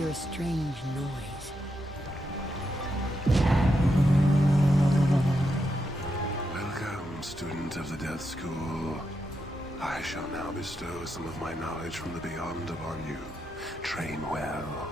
hear a strange noise. Welcome, student of the Death School. I shall now bestow some of my knowledge from the beyond upon you. Train well.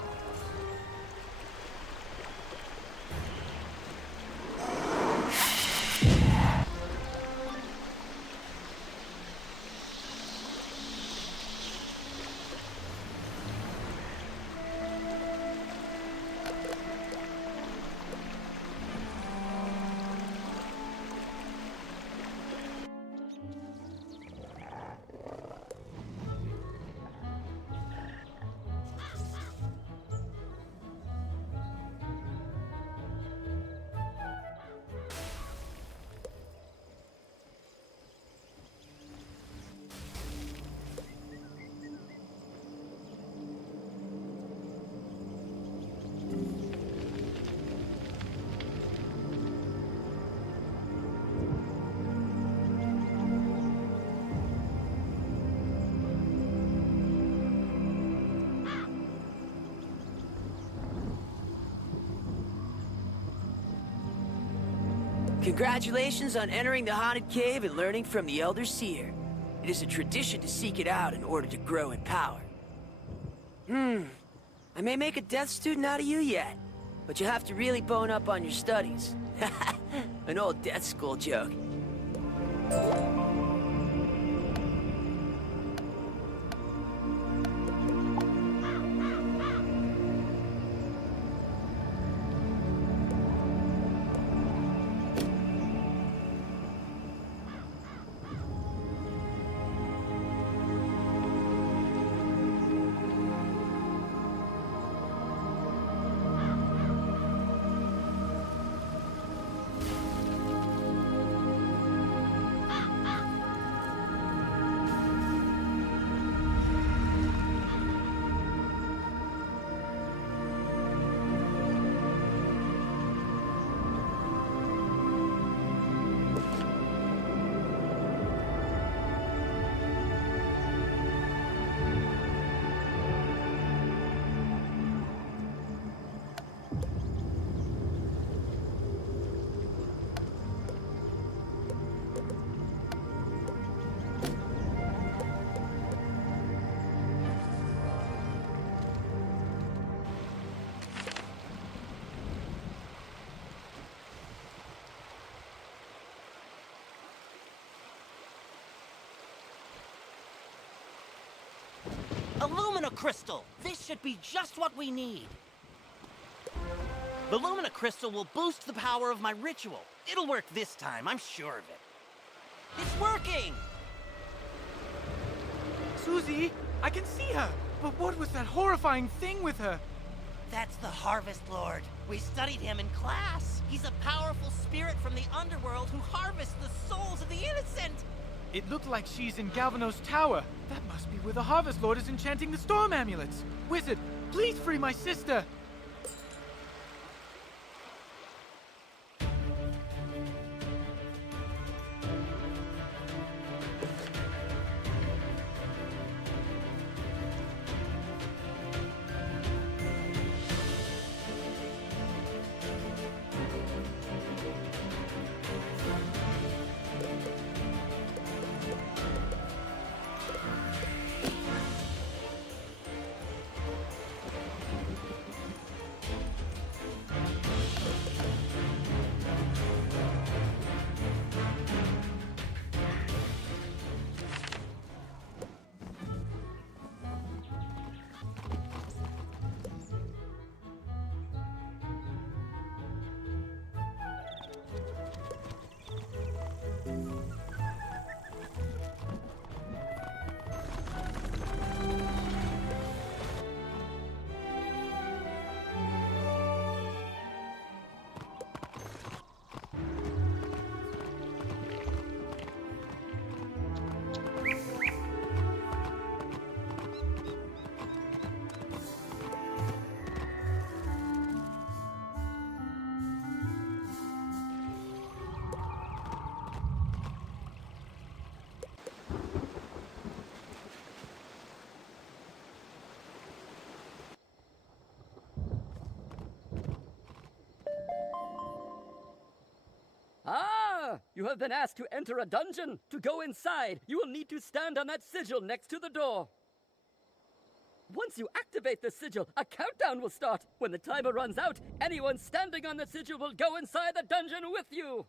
Congratulations on entering the haunted cave and learning from the Elder Seer. It is a tradition to seek it out in order to grow in power. I may make a death student out of you yet, but you have to really bone up on your studies. An old death school joke. Lumina Crystal! This should be just what we need. The Lumina Crystal will boost the power of my ritual. It'll work this time, I'm sure of it. It's working! Susie, I can see her! But what was that horrifying thing with her? That's the Harvest Lord. We studied him in class. He's a powerful spirit from the underworld who harvests the souls of the innocent. It looked like she's in Galvanos Tower. That must be where the Harvest Lord is enchanting the storm amulets. Wizard, please free my sister! You have been asked to enter a dungeon. To go inside, you will need to stand on that sigil next to the door. Once you activate the sigil, a countdown will start. When the timer runs out, anyone standing on the sigil will go inside the dungeon with you.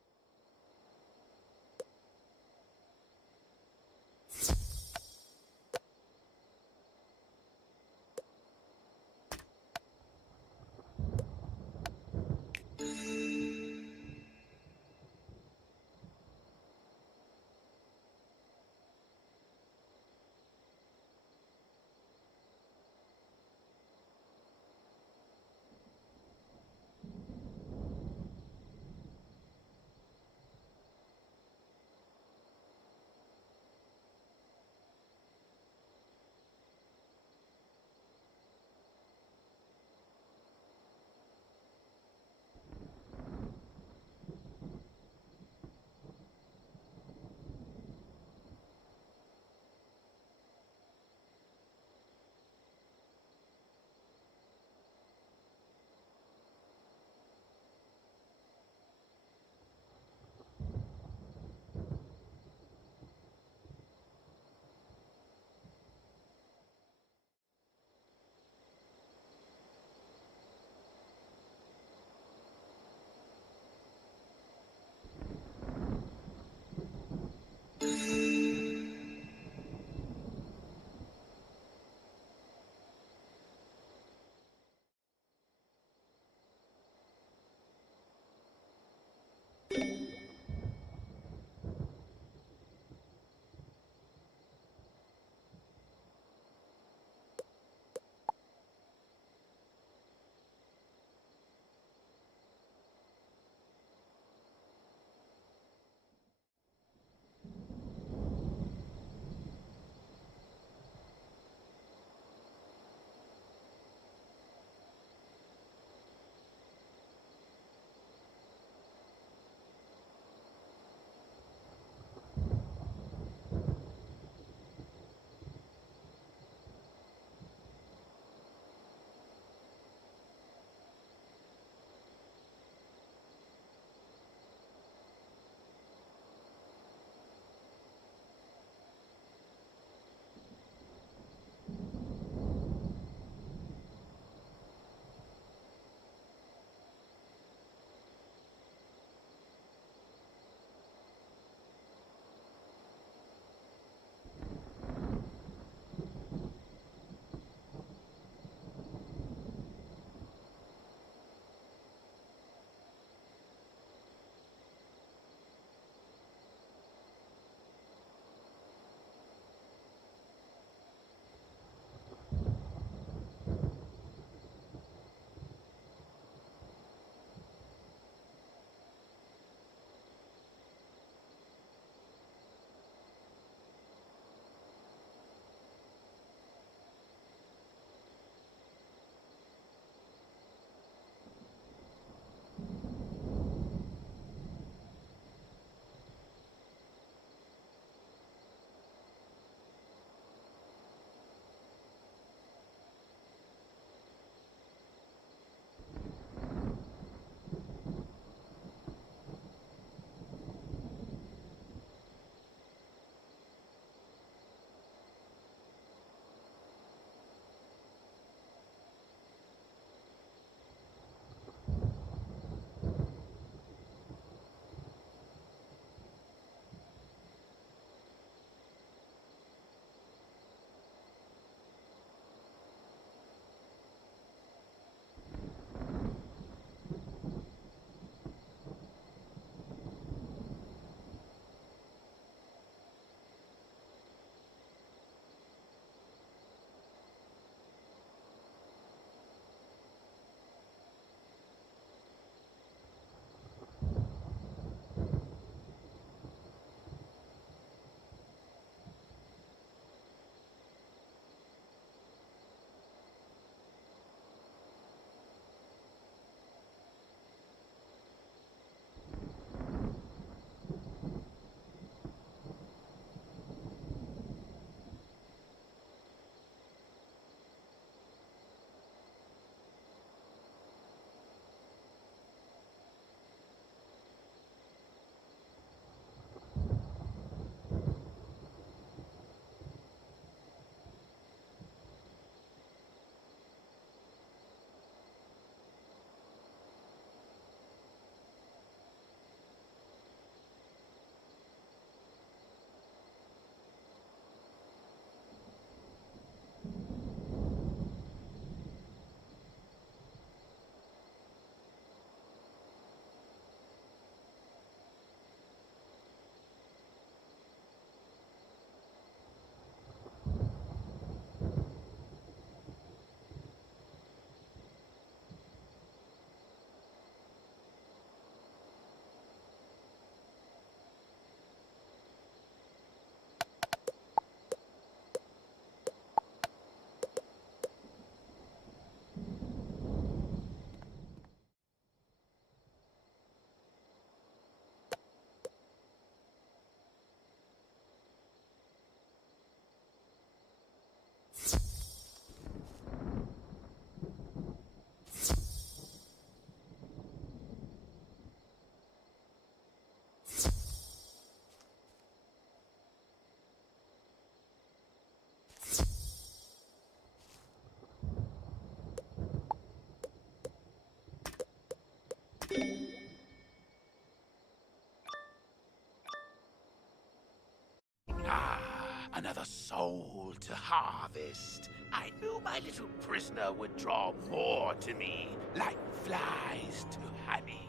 another soul to harvest. I knew my little prisoner would draw more to me, like flies to honey.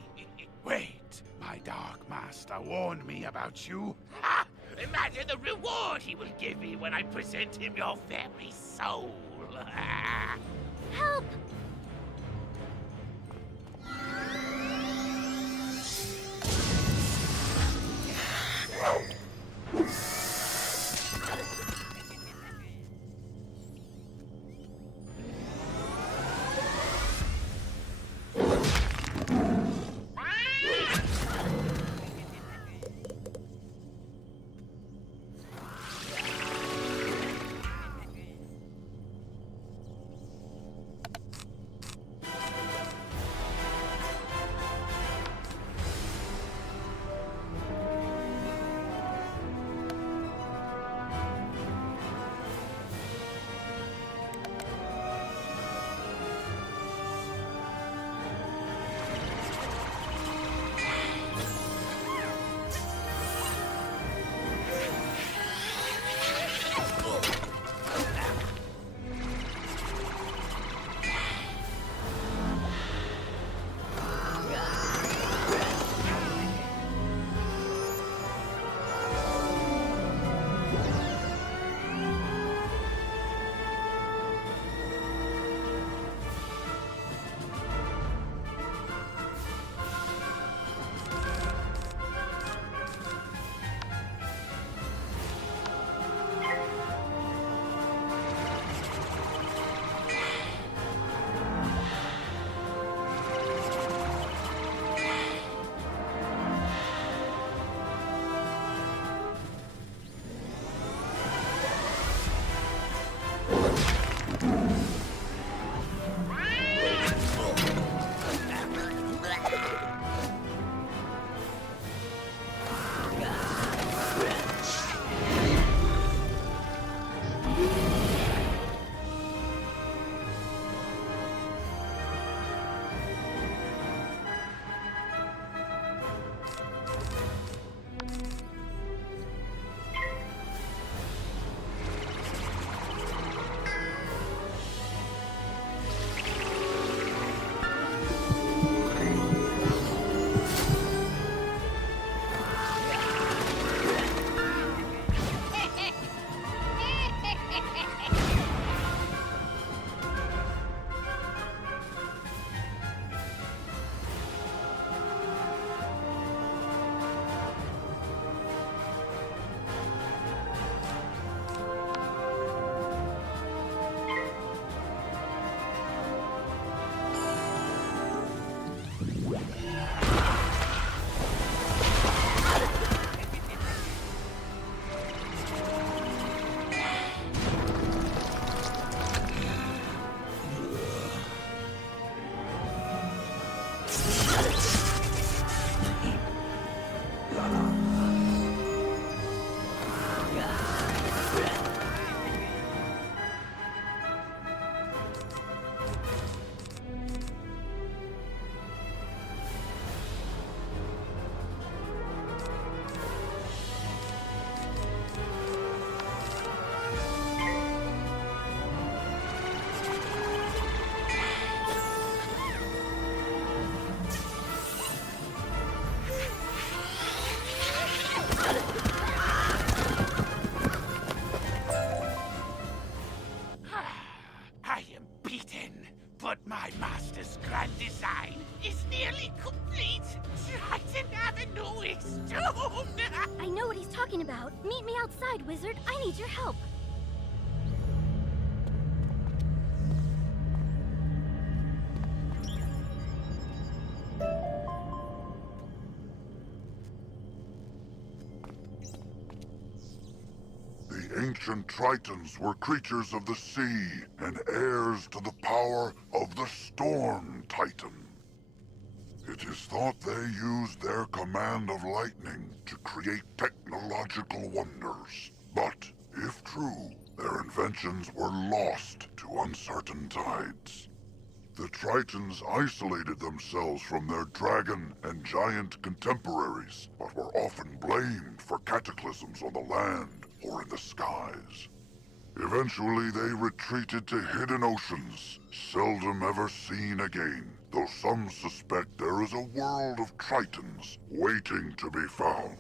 Wait, my dark master warned me about you. Ha! Imagine the reward he will give me when I present him your very soul. Help! But my master's grand design is nearly complete. Triton Avenue is doomed. I know what he's talking about. Meet me outside, Wizard. I need your help. The ancient Tritons were creatures of the sea and heirs to the power of the Storm Titan. It is thought they used their command of lightning to create technological wonders. But, if true, their inventions were lost to uncertain tides. The Tritons isolated themselves from their dragon and giant contemporaries, but were often blamed for cataclysms on the land or in the skies. Eventually, they retreated to hidden oceans, seldom ever seen again, though some suspect there is a world of Tritons waiting to be found.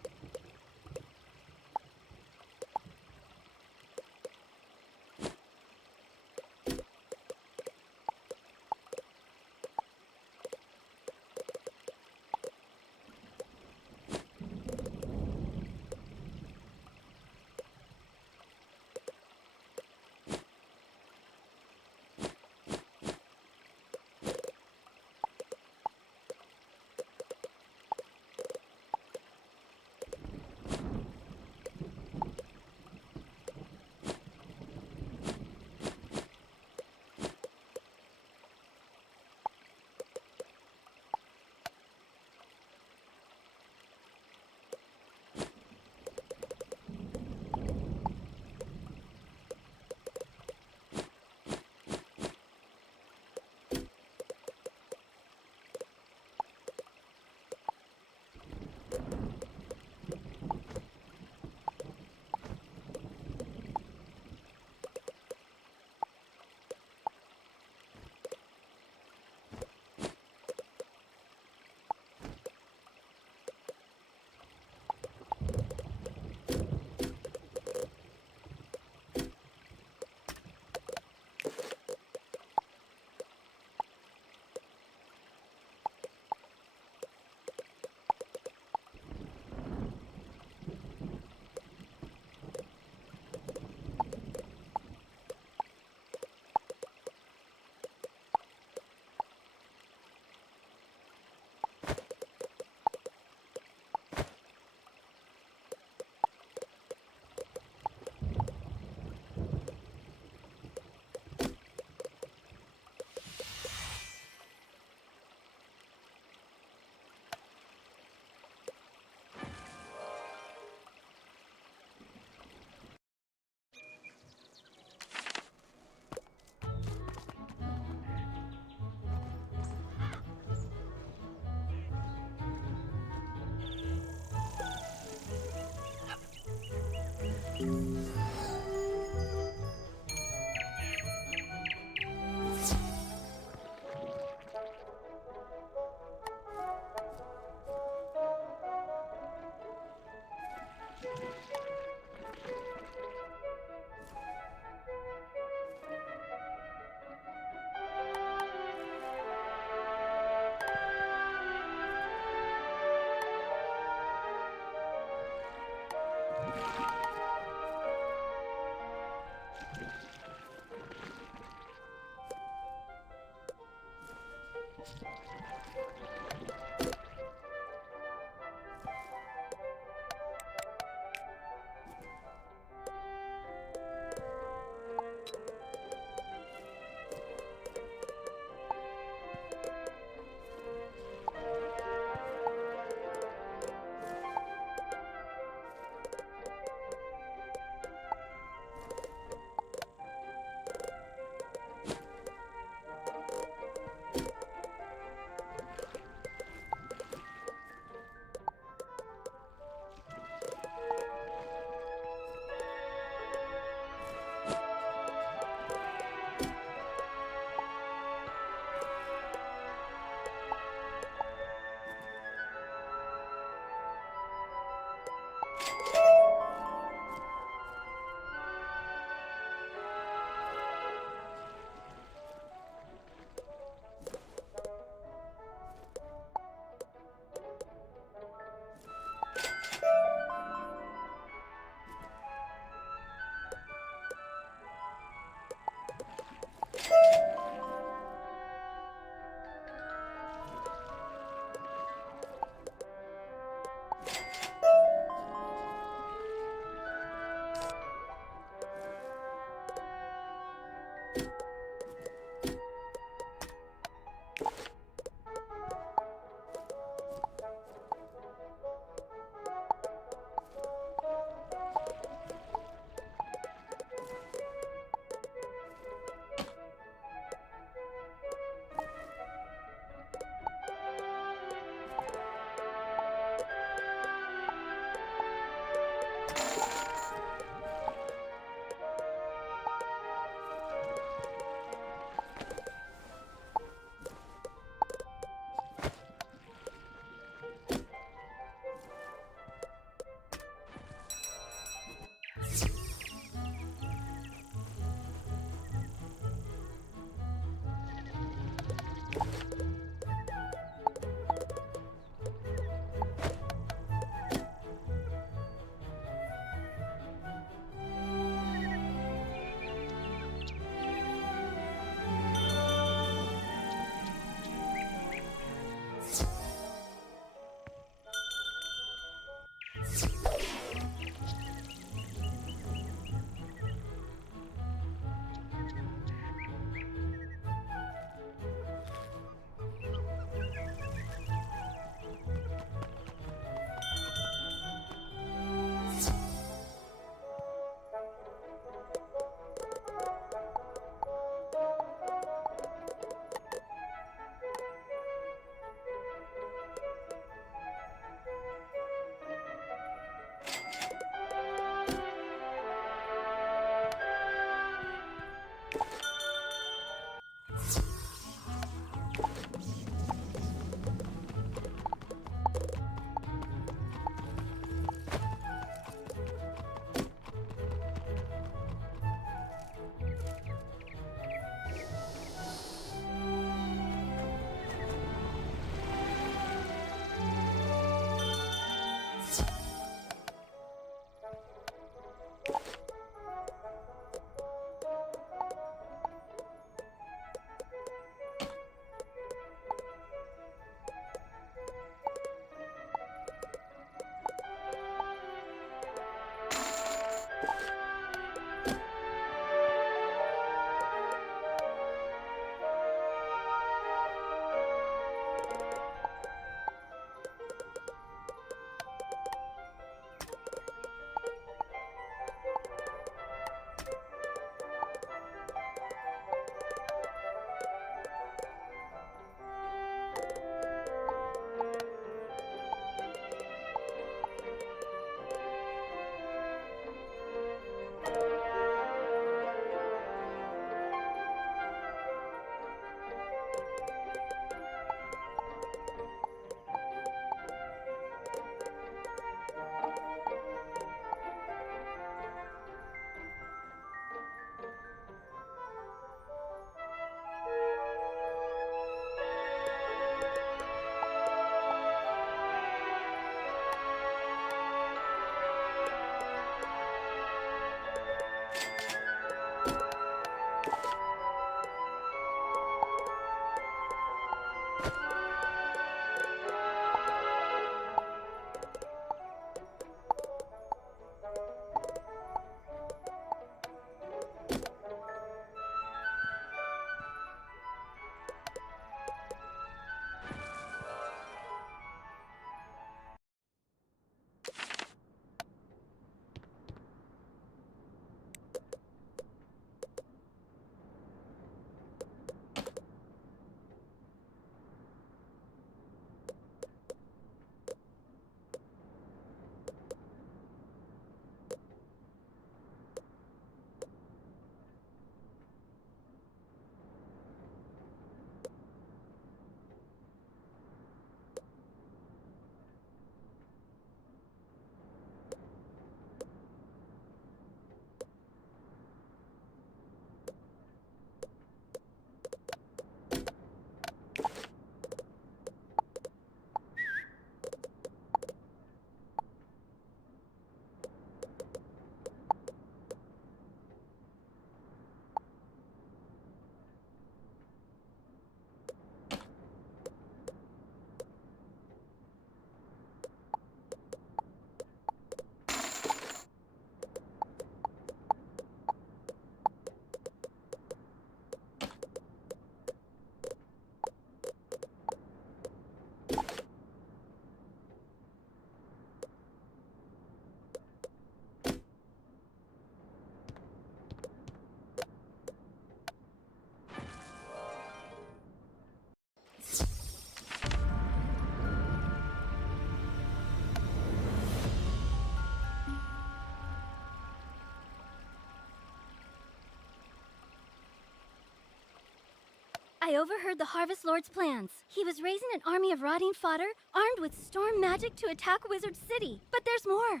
I overheard the Harvest Lord's plans. He was raising an army of rotting fodder, armed with storm magic to attack Wizard City. But there's more.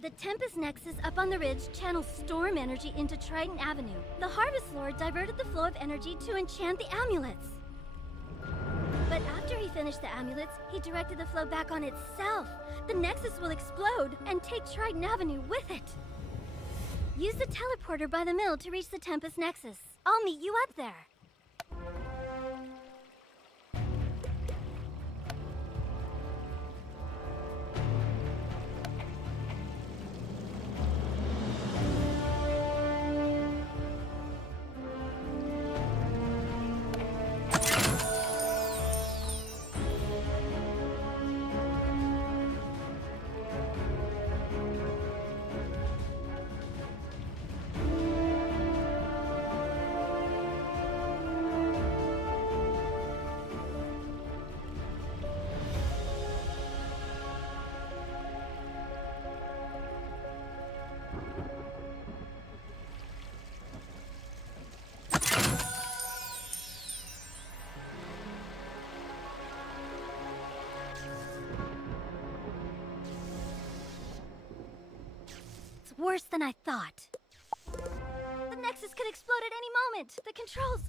The Tempest Nexus up on the ridge channels storm energy into Triton Avenue. The Harvest Lord diverted the flow of energy to enchant the amulets. But after he finished the amulets, he directed the flow back on itself. The Nexus will explode and take Triton Avenue with it. Use the teleporter by the mill to reach the Tempest Nexus. I'll meet you up there. Worse than I thought. The Nexus could explode at any moment. The controls,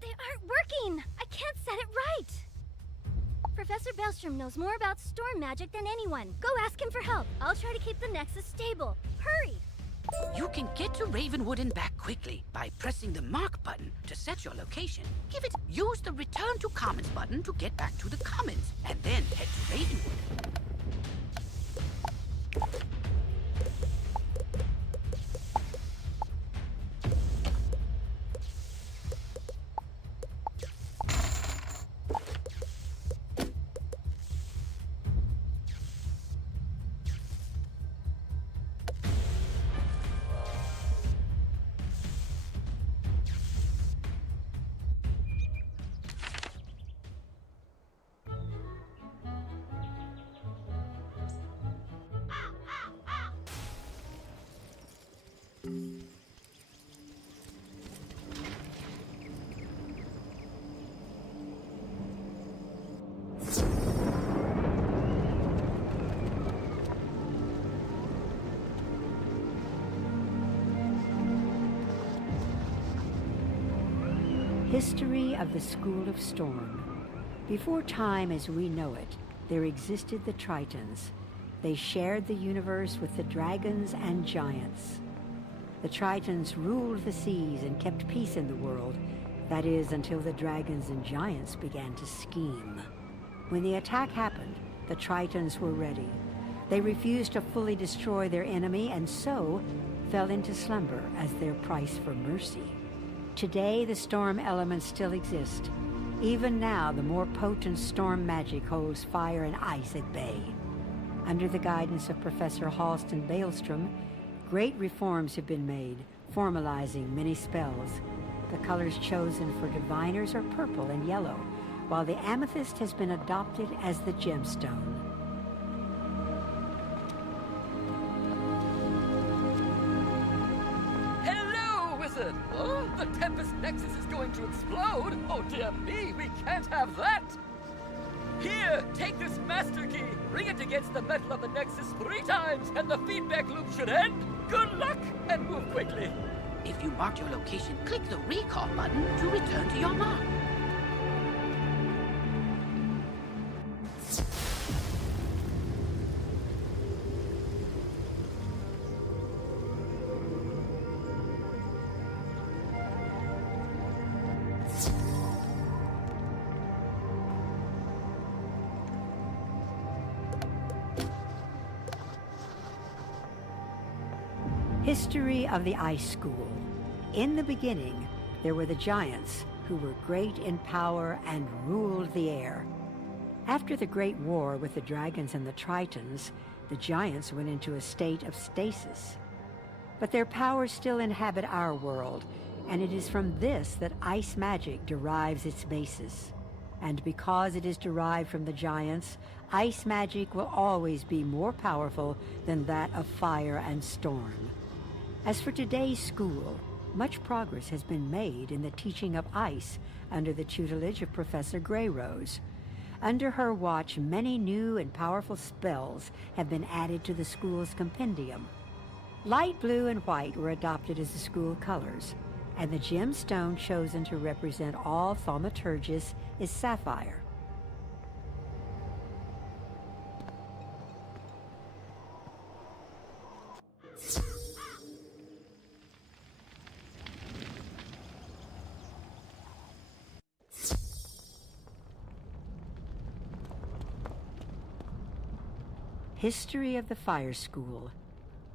they aren't working. I can't set it right. Professor Bellstrom knows more about storm magic than anyone. Go ask him for help. I'll try to keep the Nexus stable. Hurry! You can get to Ravenwood and back quickly by pressing the mark button to set your location. Use the return to Commons button to get back to the Commons, and then head to Ravenwood. History of the School of Storm. Before time as we know it, there existed the Tritons. They shared the universe with the dragons and giants. The Tritons ruled the seas and kept peace in the world. That is, until the dragons and giants began to scheme. When the attack happened, the Tritons were ready. They refused to fully destroy their enemy and so fell into slumber as their price for mercy. Today, the storm elements still exist. Even now, the more potent storm magic holds fire and ice at bay. Under the guidance of Professor Halston Baelstrom, great reforms have been made, formalizing many spells. The colors chosen for diviners are purple and yellow, while the amethyst has been adopted as the gemstone. Oh, the Tempest Nexus is going to explode! Oh dear me, we can't have that! Here, take this master key, ring it against the metal of the Nexus 3 times, and the feedback loop should end! Good luck, and move quickly! If you mark your location, click the recall button to return to your mark. History of the Ice School. In the beginning, there were the giants, who were great in power and ruled the air. After the Great War with the dragons and the Tritons, the giants went into a state of stasis. But their powers still inhabit our world, and it is from this that ice magic derives its basis. And because it is derived from the giants, ice magic will always be more powerful than that of fire and storm. As for today's school, much progress has been made in the teaching of ice under the tutelage of Professor Greyrose. Under her watch, many new and powerful spells have been added to the school's compendium. Light blue and white were adopted as the school colors, and the gemstone chosen to represent all thaumaturgists is sapphire. History of the Fire School.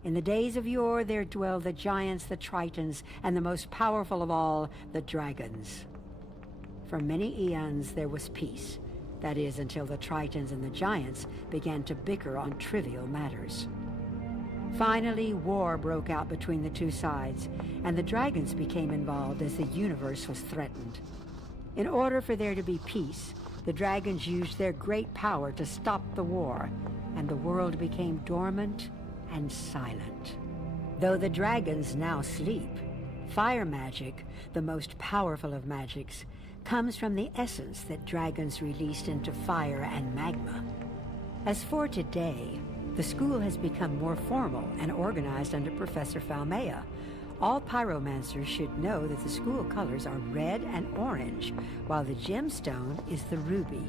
In the days of yore there dwelled the giants, the Tritons, and the most powerful of all, the dragons. For many eons there was peace. That is, until the Tritons and the giants began to bicker on trivial matters. Finally, war broke out between the two sides, and the dragons became involved as the universe was threatened. In order for there to be peace, the dragons used their great power to stop the war, and the world became dormant and silent. Though the dragons now sleep, fire magic, the most powerful of magics, comes from the essence that dragons released into fire and magma. As for today, the school has become more formal and organized under Professor Falmea. All pyromancers should know that the school colors are red and orange, while the gemstone is the ruby.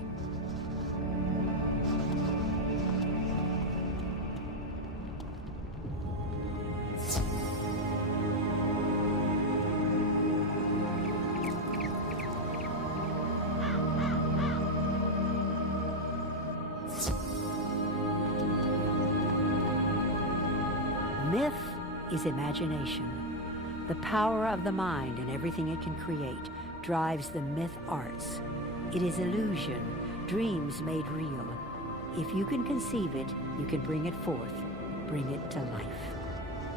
Myth is imagination. The power of the mind and everything it can create drives the myth arts. It is illusion, dreams made real. If you can conceive it, you can bring it forth, bring it to life.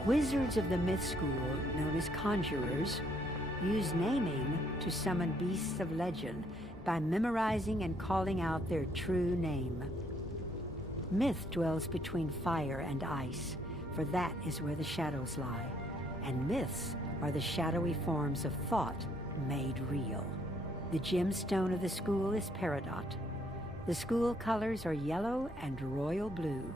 Wizards of the myth school, known as conjurers, use naming to summon beasts of legend by memorizing and calling out their true name. Myth dwells between fire and ice, for that is where the shadows lie, and myths are the shadowy forms of thought made real. The gemstone of the school is peridot. The school colors are yellow and royal blue.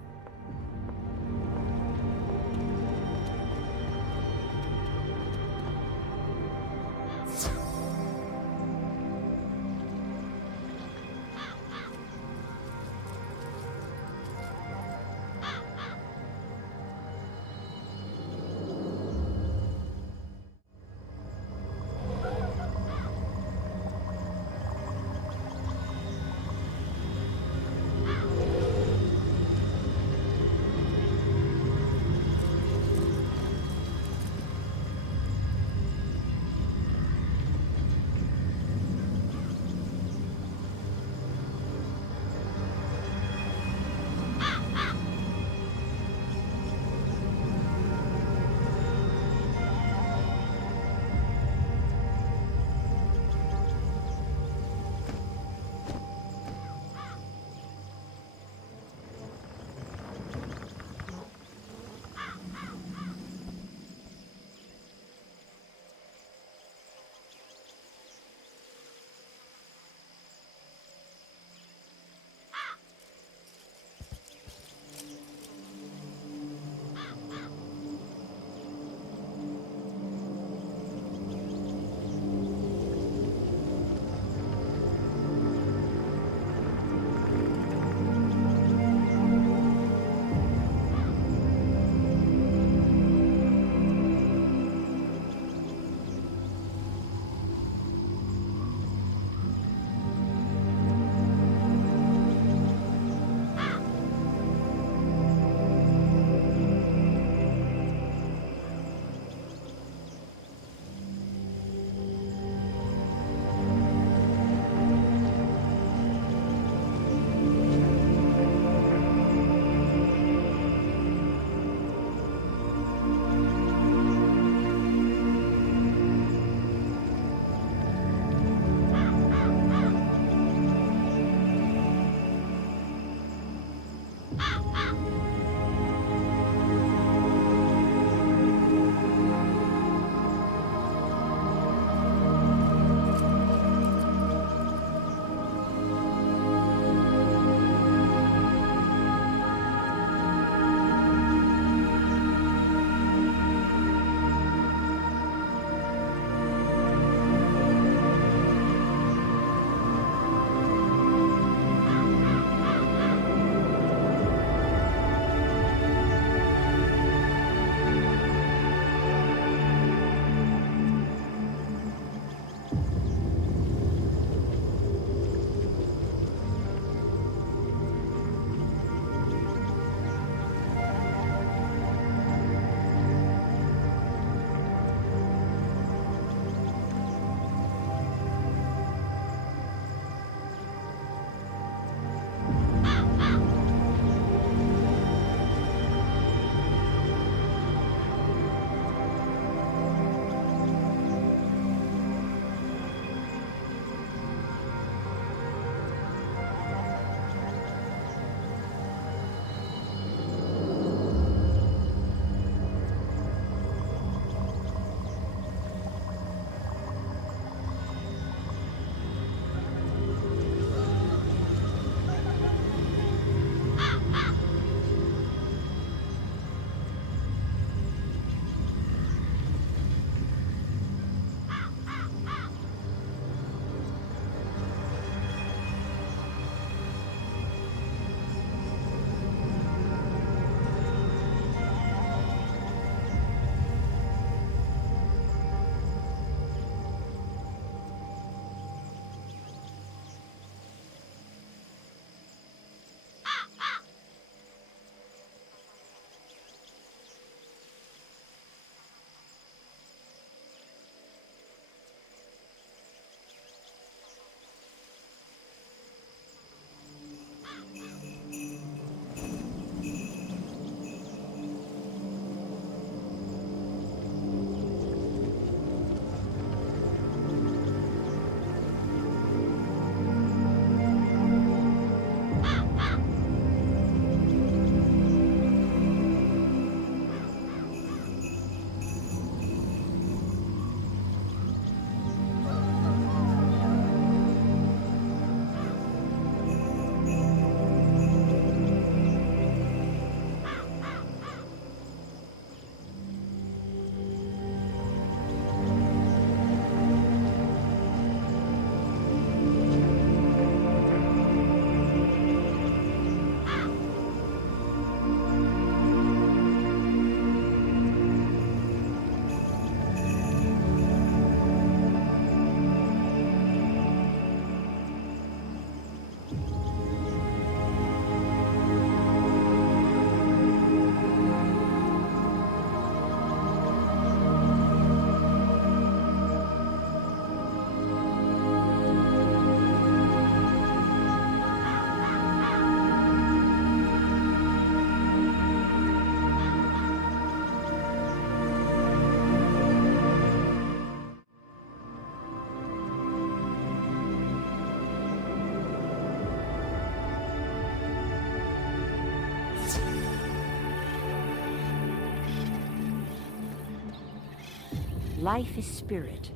Life is spirit,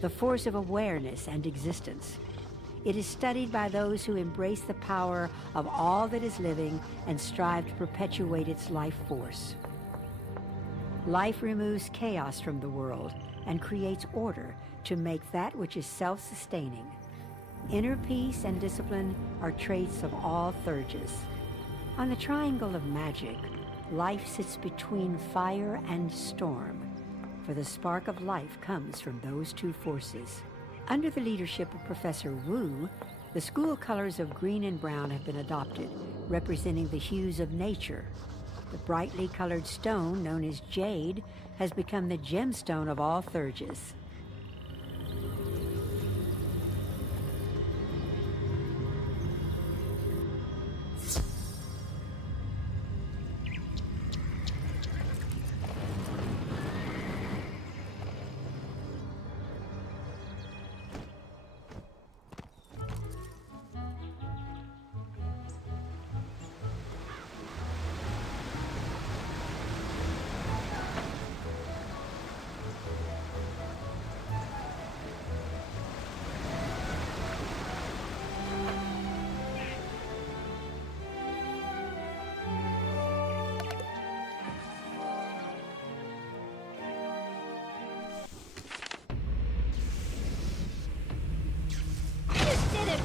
the force of awareness and existence. It is studied by those who embrace the power of all that is living and strive to perpetuate its life force. Life removes chaos from the world and creates order to make that which is self-sustaining. Inner peace and discipline are traits of all Thurges. On the triangle of magic, life sits between fire and storm, for the spark of life comes from those two forces. Under the leadership of Professor Wu, the school colors of green and brown have been adopted, representing the hues of nature. The brightly colored stone, known as jade, has become the gemstone of all Thurges.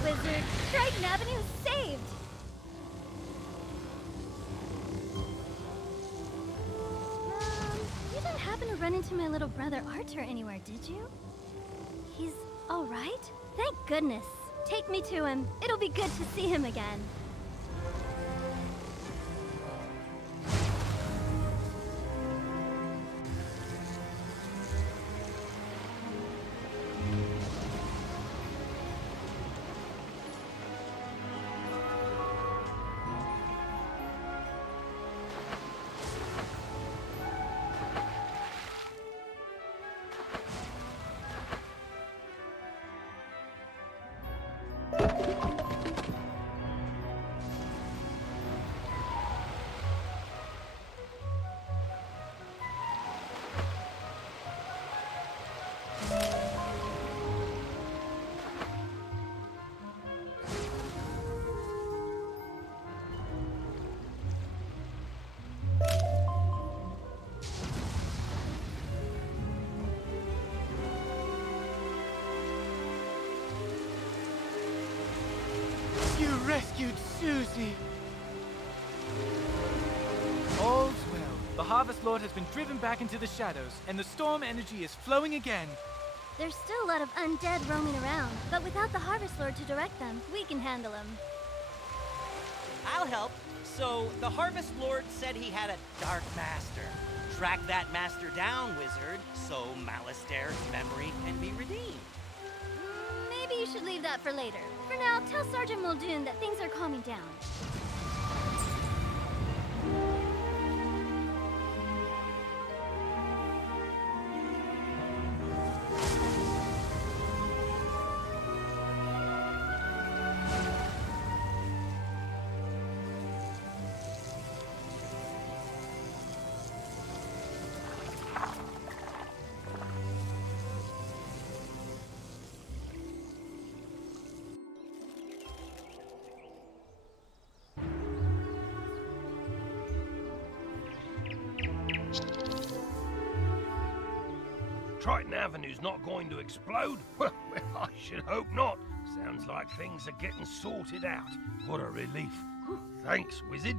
Wizard! Triton Avenue is saved! You didn't happen to run into my little brother Arthur anywhere, did you? He's all right? Thank goodness. Take me to him. It'll be good to see him again. You rescued Susie! All's well. The Harvest Lord has been driven back into the shadows, and the storm energy is flowing again. There's still a lot of undead roaming around, but without the Harvest Lord to direct them, we can handle them. I'll help. So, the Harvest Lord said he had a Dark Master. Track that master down, wizard, so Malastaire's memory can be redeemed. Maybe you should leave that for later. For now, tell Sergeant Muldoon that things are calming down. Triton Avenue's not going to explode? Well, I should hope not. Sounds like things are getting sorted out. What a relief. Thanks, Wizard.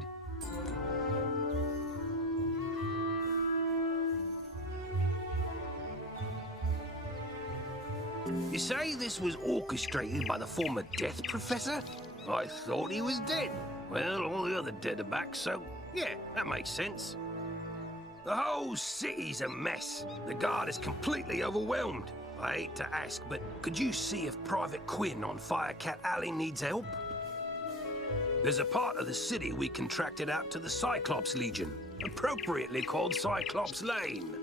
You say this was orchestrated by the former Death Professor? I thought he was dead. Well, all the other dead are back, so yeah, that makes sense. The whole city's a mess. The guard is completely overwhelmed. I hate to ask, but could you see if Private Quinn on Firecat Alley needs help? There's a part of the city we contracted out to the Cyclops Legion, appropriately called Cyclops Lane.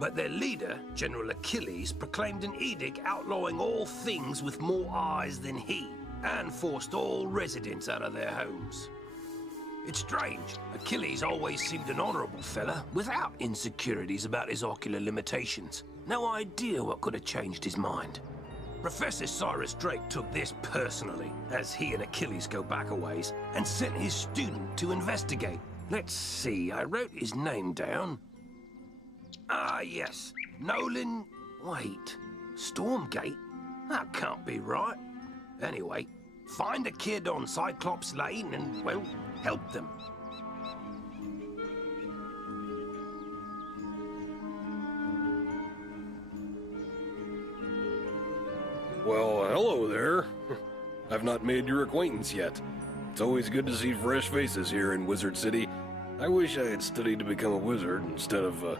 But their leader, General Achilles, proclaimed an edict outlawing all things with more eyes than he, and forced all residents out of their homes. It's strange. Achilles always seemed an honorable fella, without insecurities about his ocular limitations. No idea what could have changed his mind. Professor Cyrus Drake took this personally, as he and Achilles go back a ways, and sent his student to investigate. Let's see, I wrote his name down. Ah, yes, Nolan... Wait, Stormgate? That can't be right. Anyway, find a kid on Cyclops Lane and, well, help them. Well, hello there. I've not made your acquaintance yet. It's always good to see fresh faces here in Wizard City. I wish I had studied to become a wizard instead of,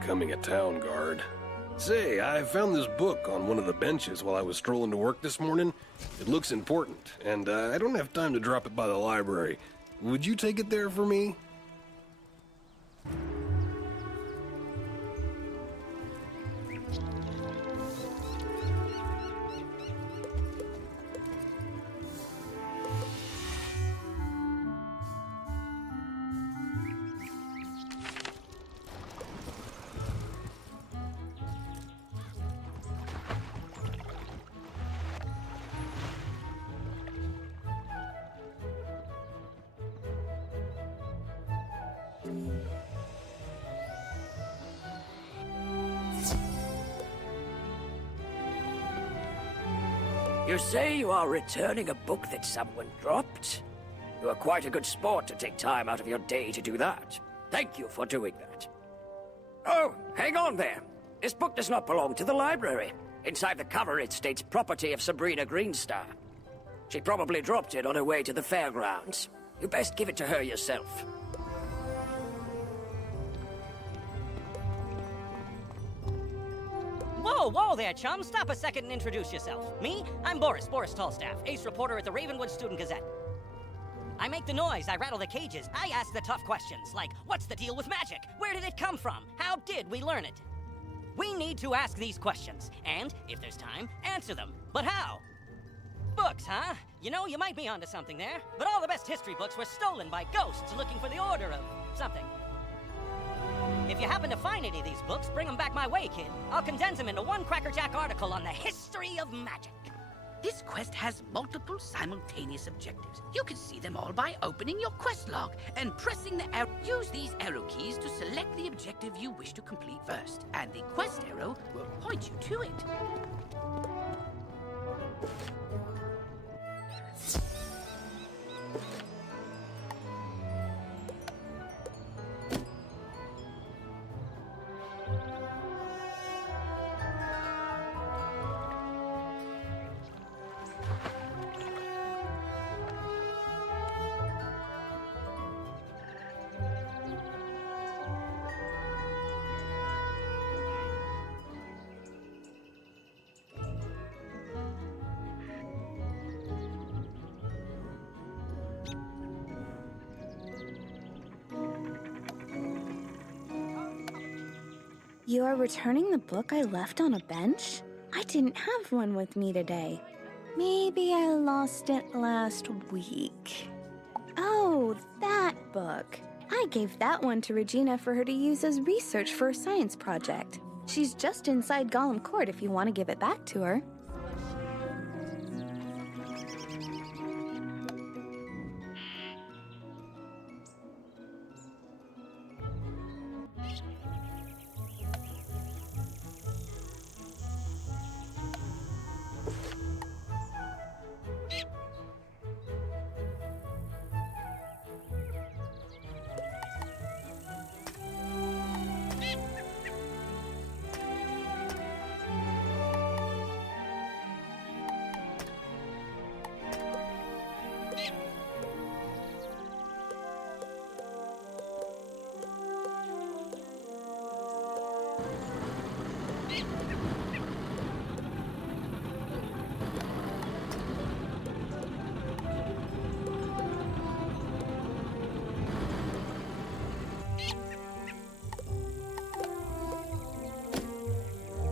becoming a town guard. Say, I found this book on one of the benches while I was strolling to work this morning. It looks important, and I don't have time to drop it by the library. Would you take it there for me? You say you are returning a book that someone dropped? You are quite a good sport to take time out of your day to do that. Thank you for doing that. Oh, hang on there. This book does not belong to the library. Inside the cover it states property of Sabrina Greenstar. She probably dropped it on her way to the fairgrounds. You best give it to her yourself. Whoa there, chum. Stop a second and introduce yourself. Me? I'm Boris Tallstaff, ace reporter at the Ravenwood Student Gazette. I make the noise, I rattle the cages, I ask the tough questions, like, what's the deal with magic? Where did it come from? How did we learn it? We need to ask these questions, and, if there's time, answer them. But how? Books, huh? You know, you might be onto something there, but all the best history books were stolen by ghosts looking for the order of something. If you happen to find any of these books, bring them back my way, kid. I'll condense them into one crackerjack article on the history of magic. This quest has multiple simultaneous objectives. You can see them all by opening your quest log and pressing the arrow. Use these arrow keys to select the objective you wish to complete first, and the quest arrow will point you to it. You are returning the book I left on a bench? I didn't have one with me today. Maybe I lost it last week. Oh, that book. I gave that one to Regina for her to use as research for a science project. She's just inside Gollum Court if you want to give it back to her.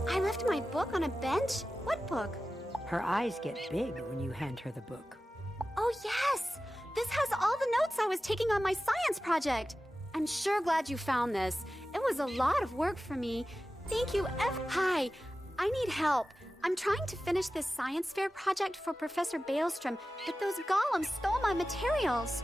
I left my book on a bench? What book? Her eyes get big when you hand her the book. Oh, yes! This has all the notes I was taking on my science project. I'm sure glad you found this. It was a lot of work for me. Thank you Hi, I need help. I'm trying to finish this science fair project for Professor Baelstrom, but those golems stole my materials.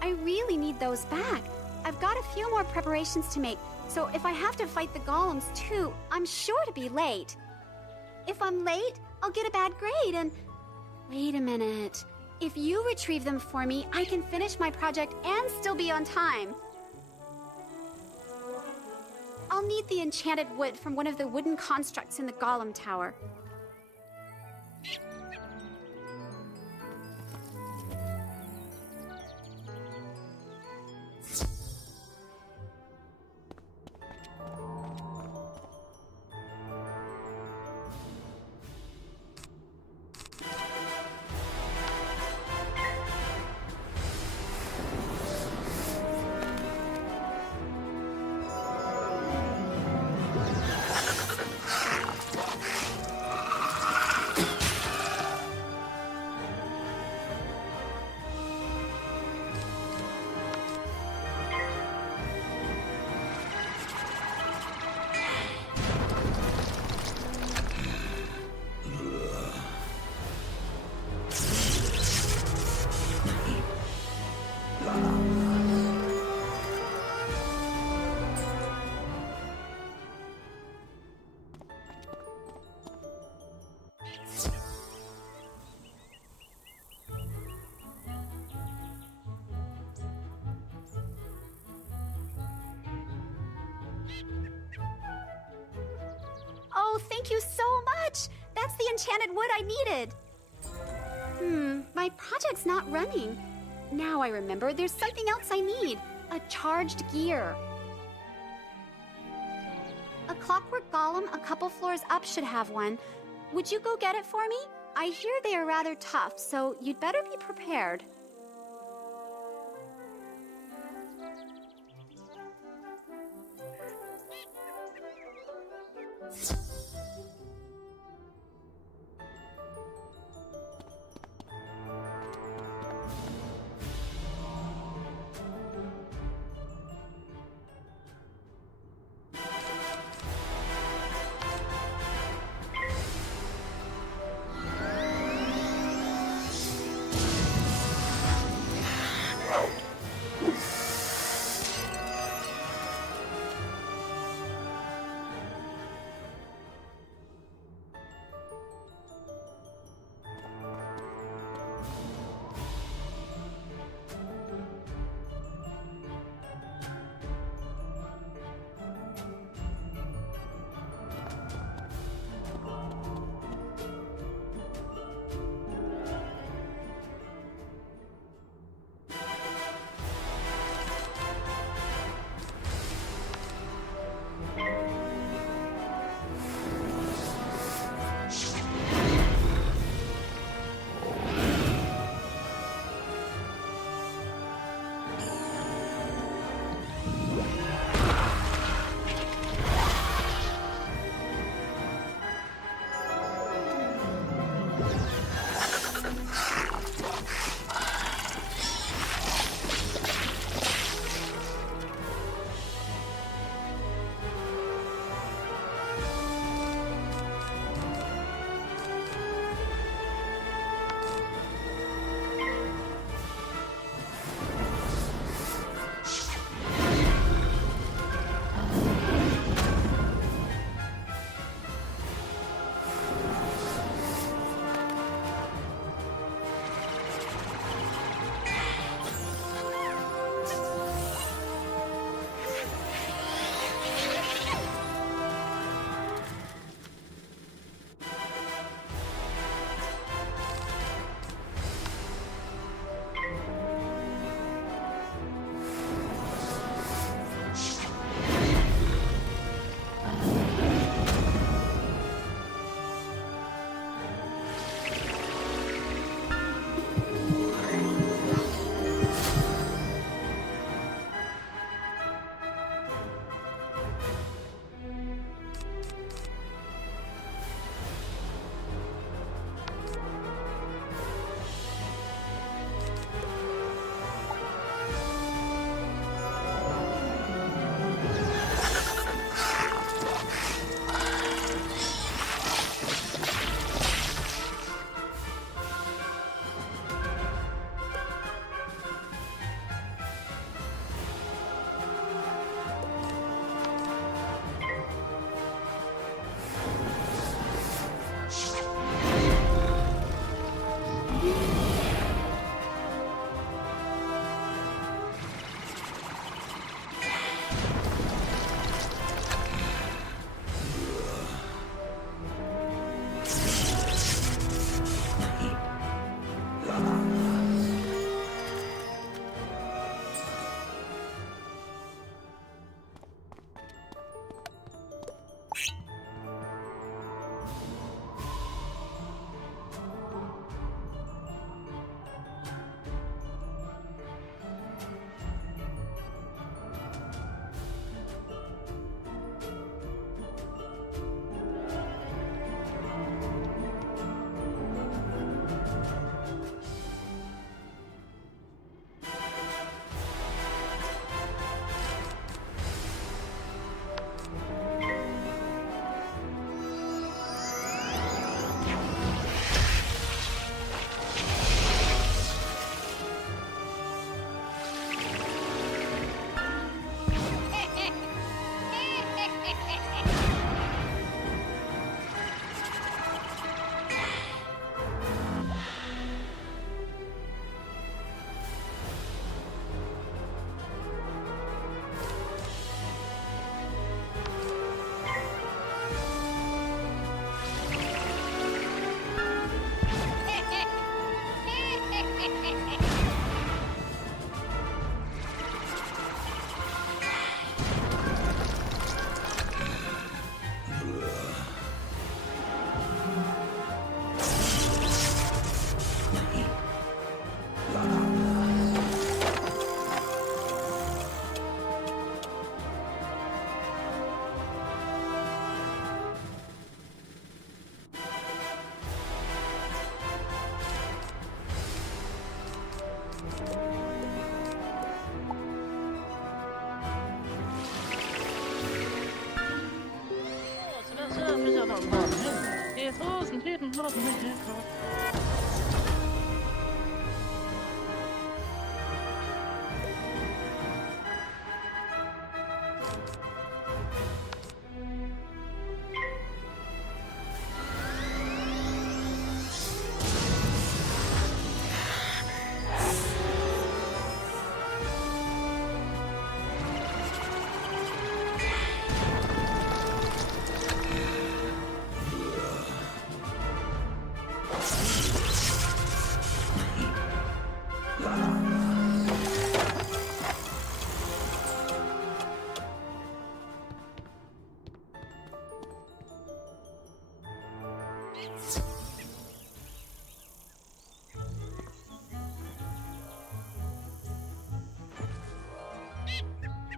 I really need those back. I've got a few more preparations to make, so if I have to fight the golems too, I'm sure to be late. If I'm late, I'll get a bad grade and... Wait a minute. If you retrieve them for me, I can finish my project and still be on time. I'll need the enchanted wood from one of the wooden constructs in the Golem Tower. Oh, thank you so much! That's the enchanted wood I needed! My project's not running. Now I remember, there's something else I need. A charged gear. A clockwork golem a couple floors up should have one. Would you go get it for me? I hear they are rather tough, so you'd better be prepared.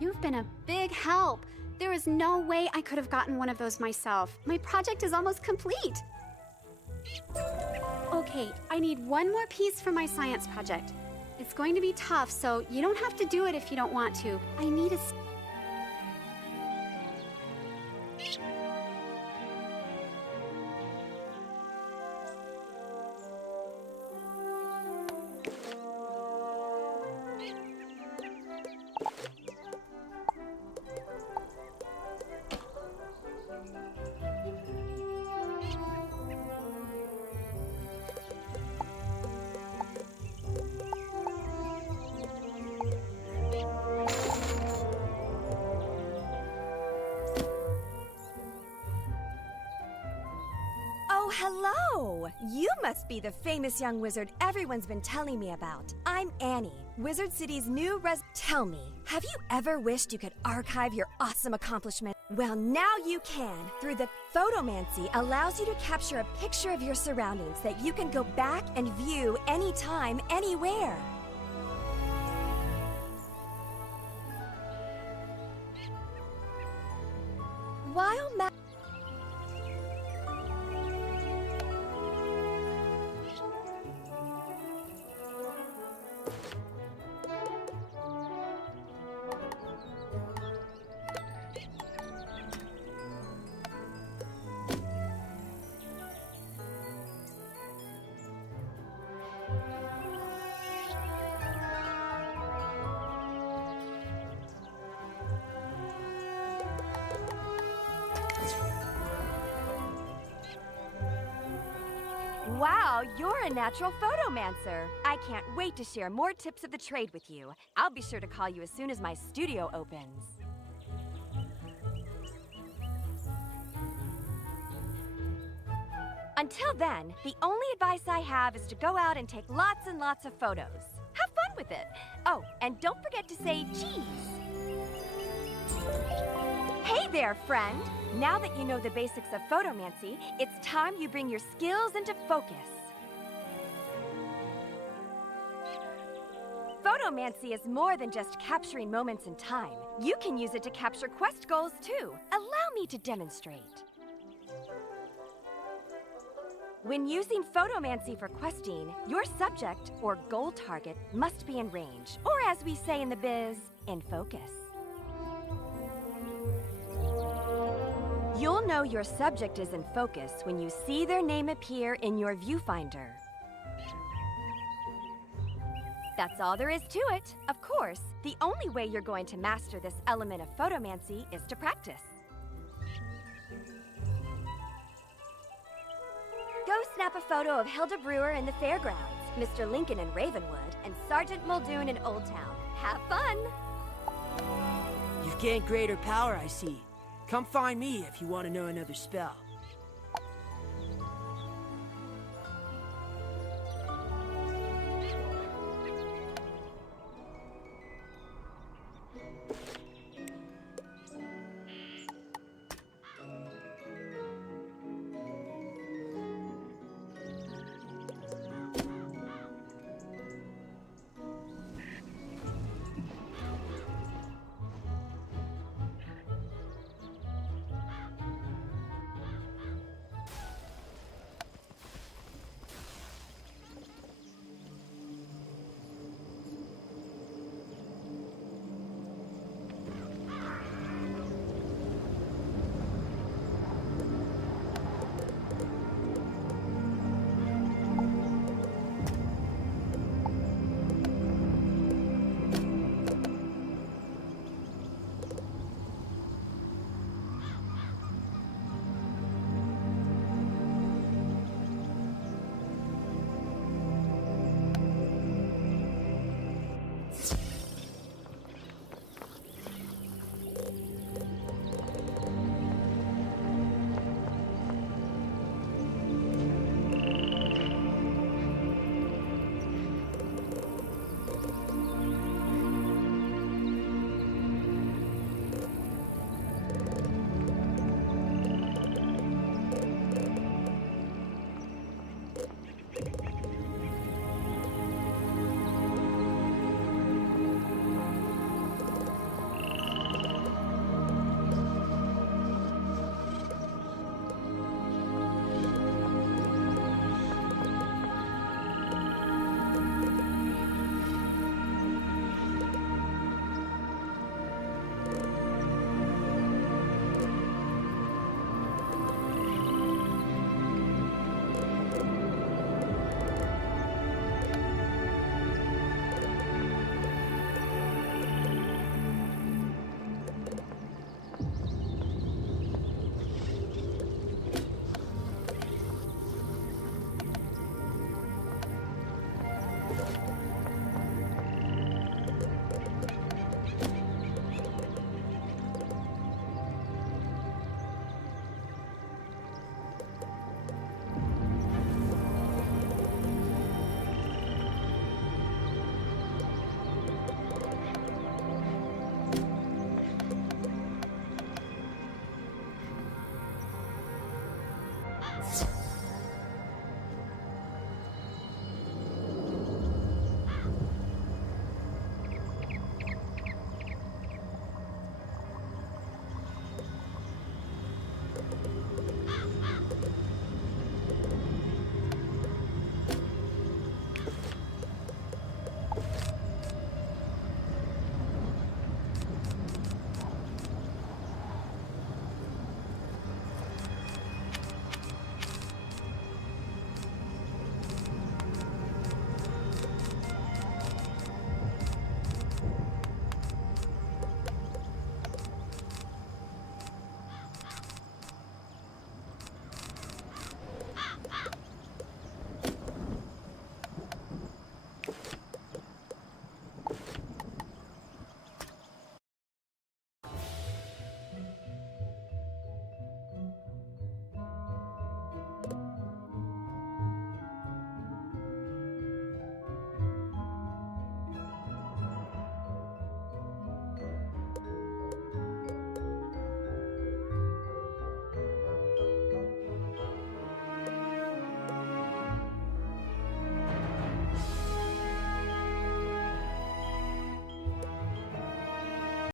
You've been a big help. There is no way I could have gotten one of those myself. My project is almost complete. Okay, I need one more piece for my science project. It's going to be tough, so you don't have to do it if you don't want to. I need a... Hello! You must be the famous young wizard everyone's been telling me about. I'm Annie, Wizard City's new Tell me, have you ever wished you could archive your awesome accomplishment? Well, now you can. Through the Photomancy allows you to capture a picture of your surroundings that you can go back and view anytime, anywhere. While Wow, you're a natural photomancer. I can't wait to share more tips of the trade with you. I'll be sure to call you as soon as my studio opens. Until then, the only advice I have is to go out and take lots and lots of photos. Have fun with it. Oh, and don't forget to say cheese. Hey there, friend. Now that you know the basics of photomancy, it's time you bring your skills into focus. Photomancy is more than just capturing moments in time. You can use it to capture quest goals, too. Allow me to demonstrate. When using photomancy for questing, your subject, or goal target, must be in range, or as we say in the biz, in focus. You'll know your subject is in focus when you see their name appear in your viewfinder. That's all there is to it. Of course, the only way you're going to master this element of photomancy is to practice. Go snap a photo of Hilda Brewer in the fairgrounds, Mr. Lincoln in Ravenwood, and Sergeant Muldoon in Old Town. Have fun! You've gained greater power, I see. Come find me if you want to know another spell.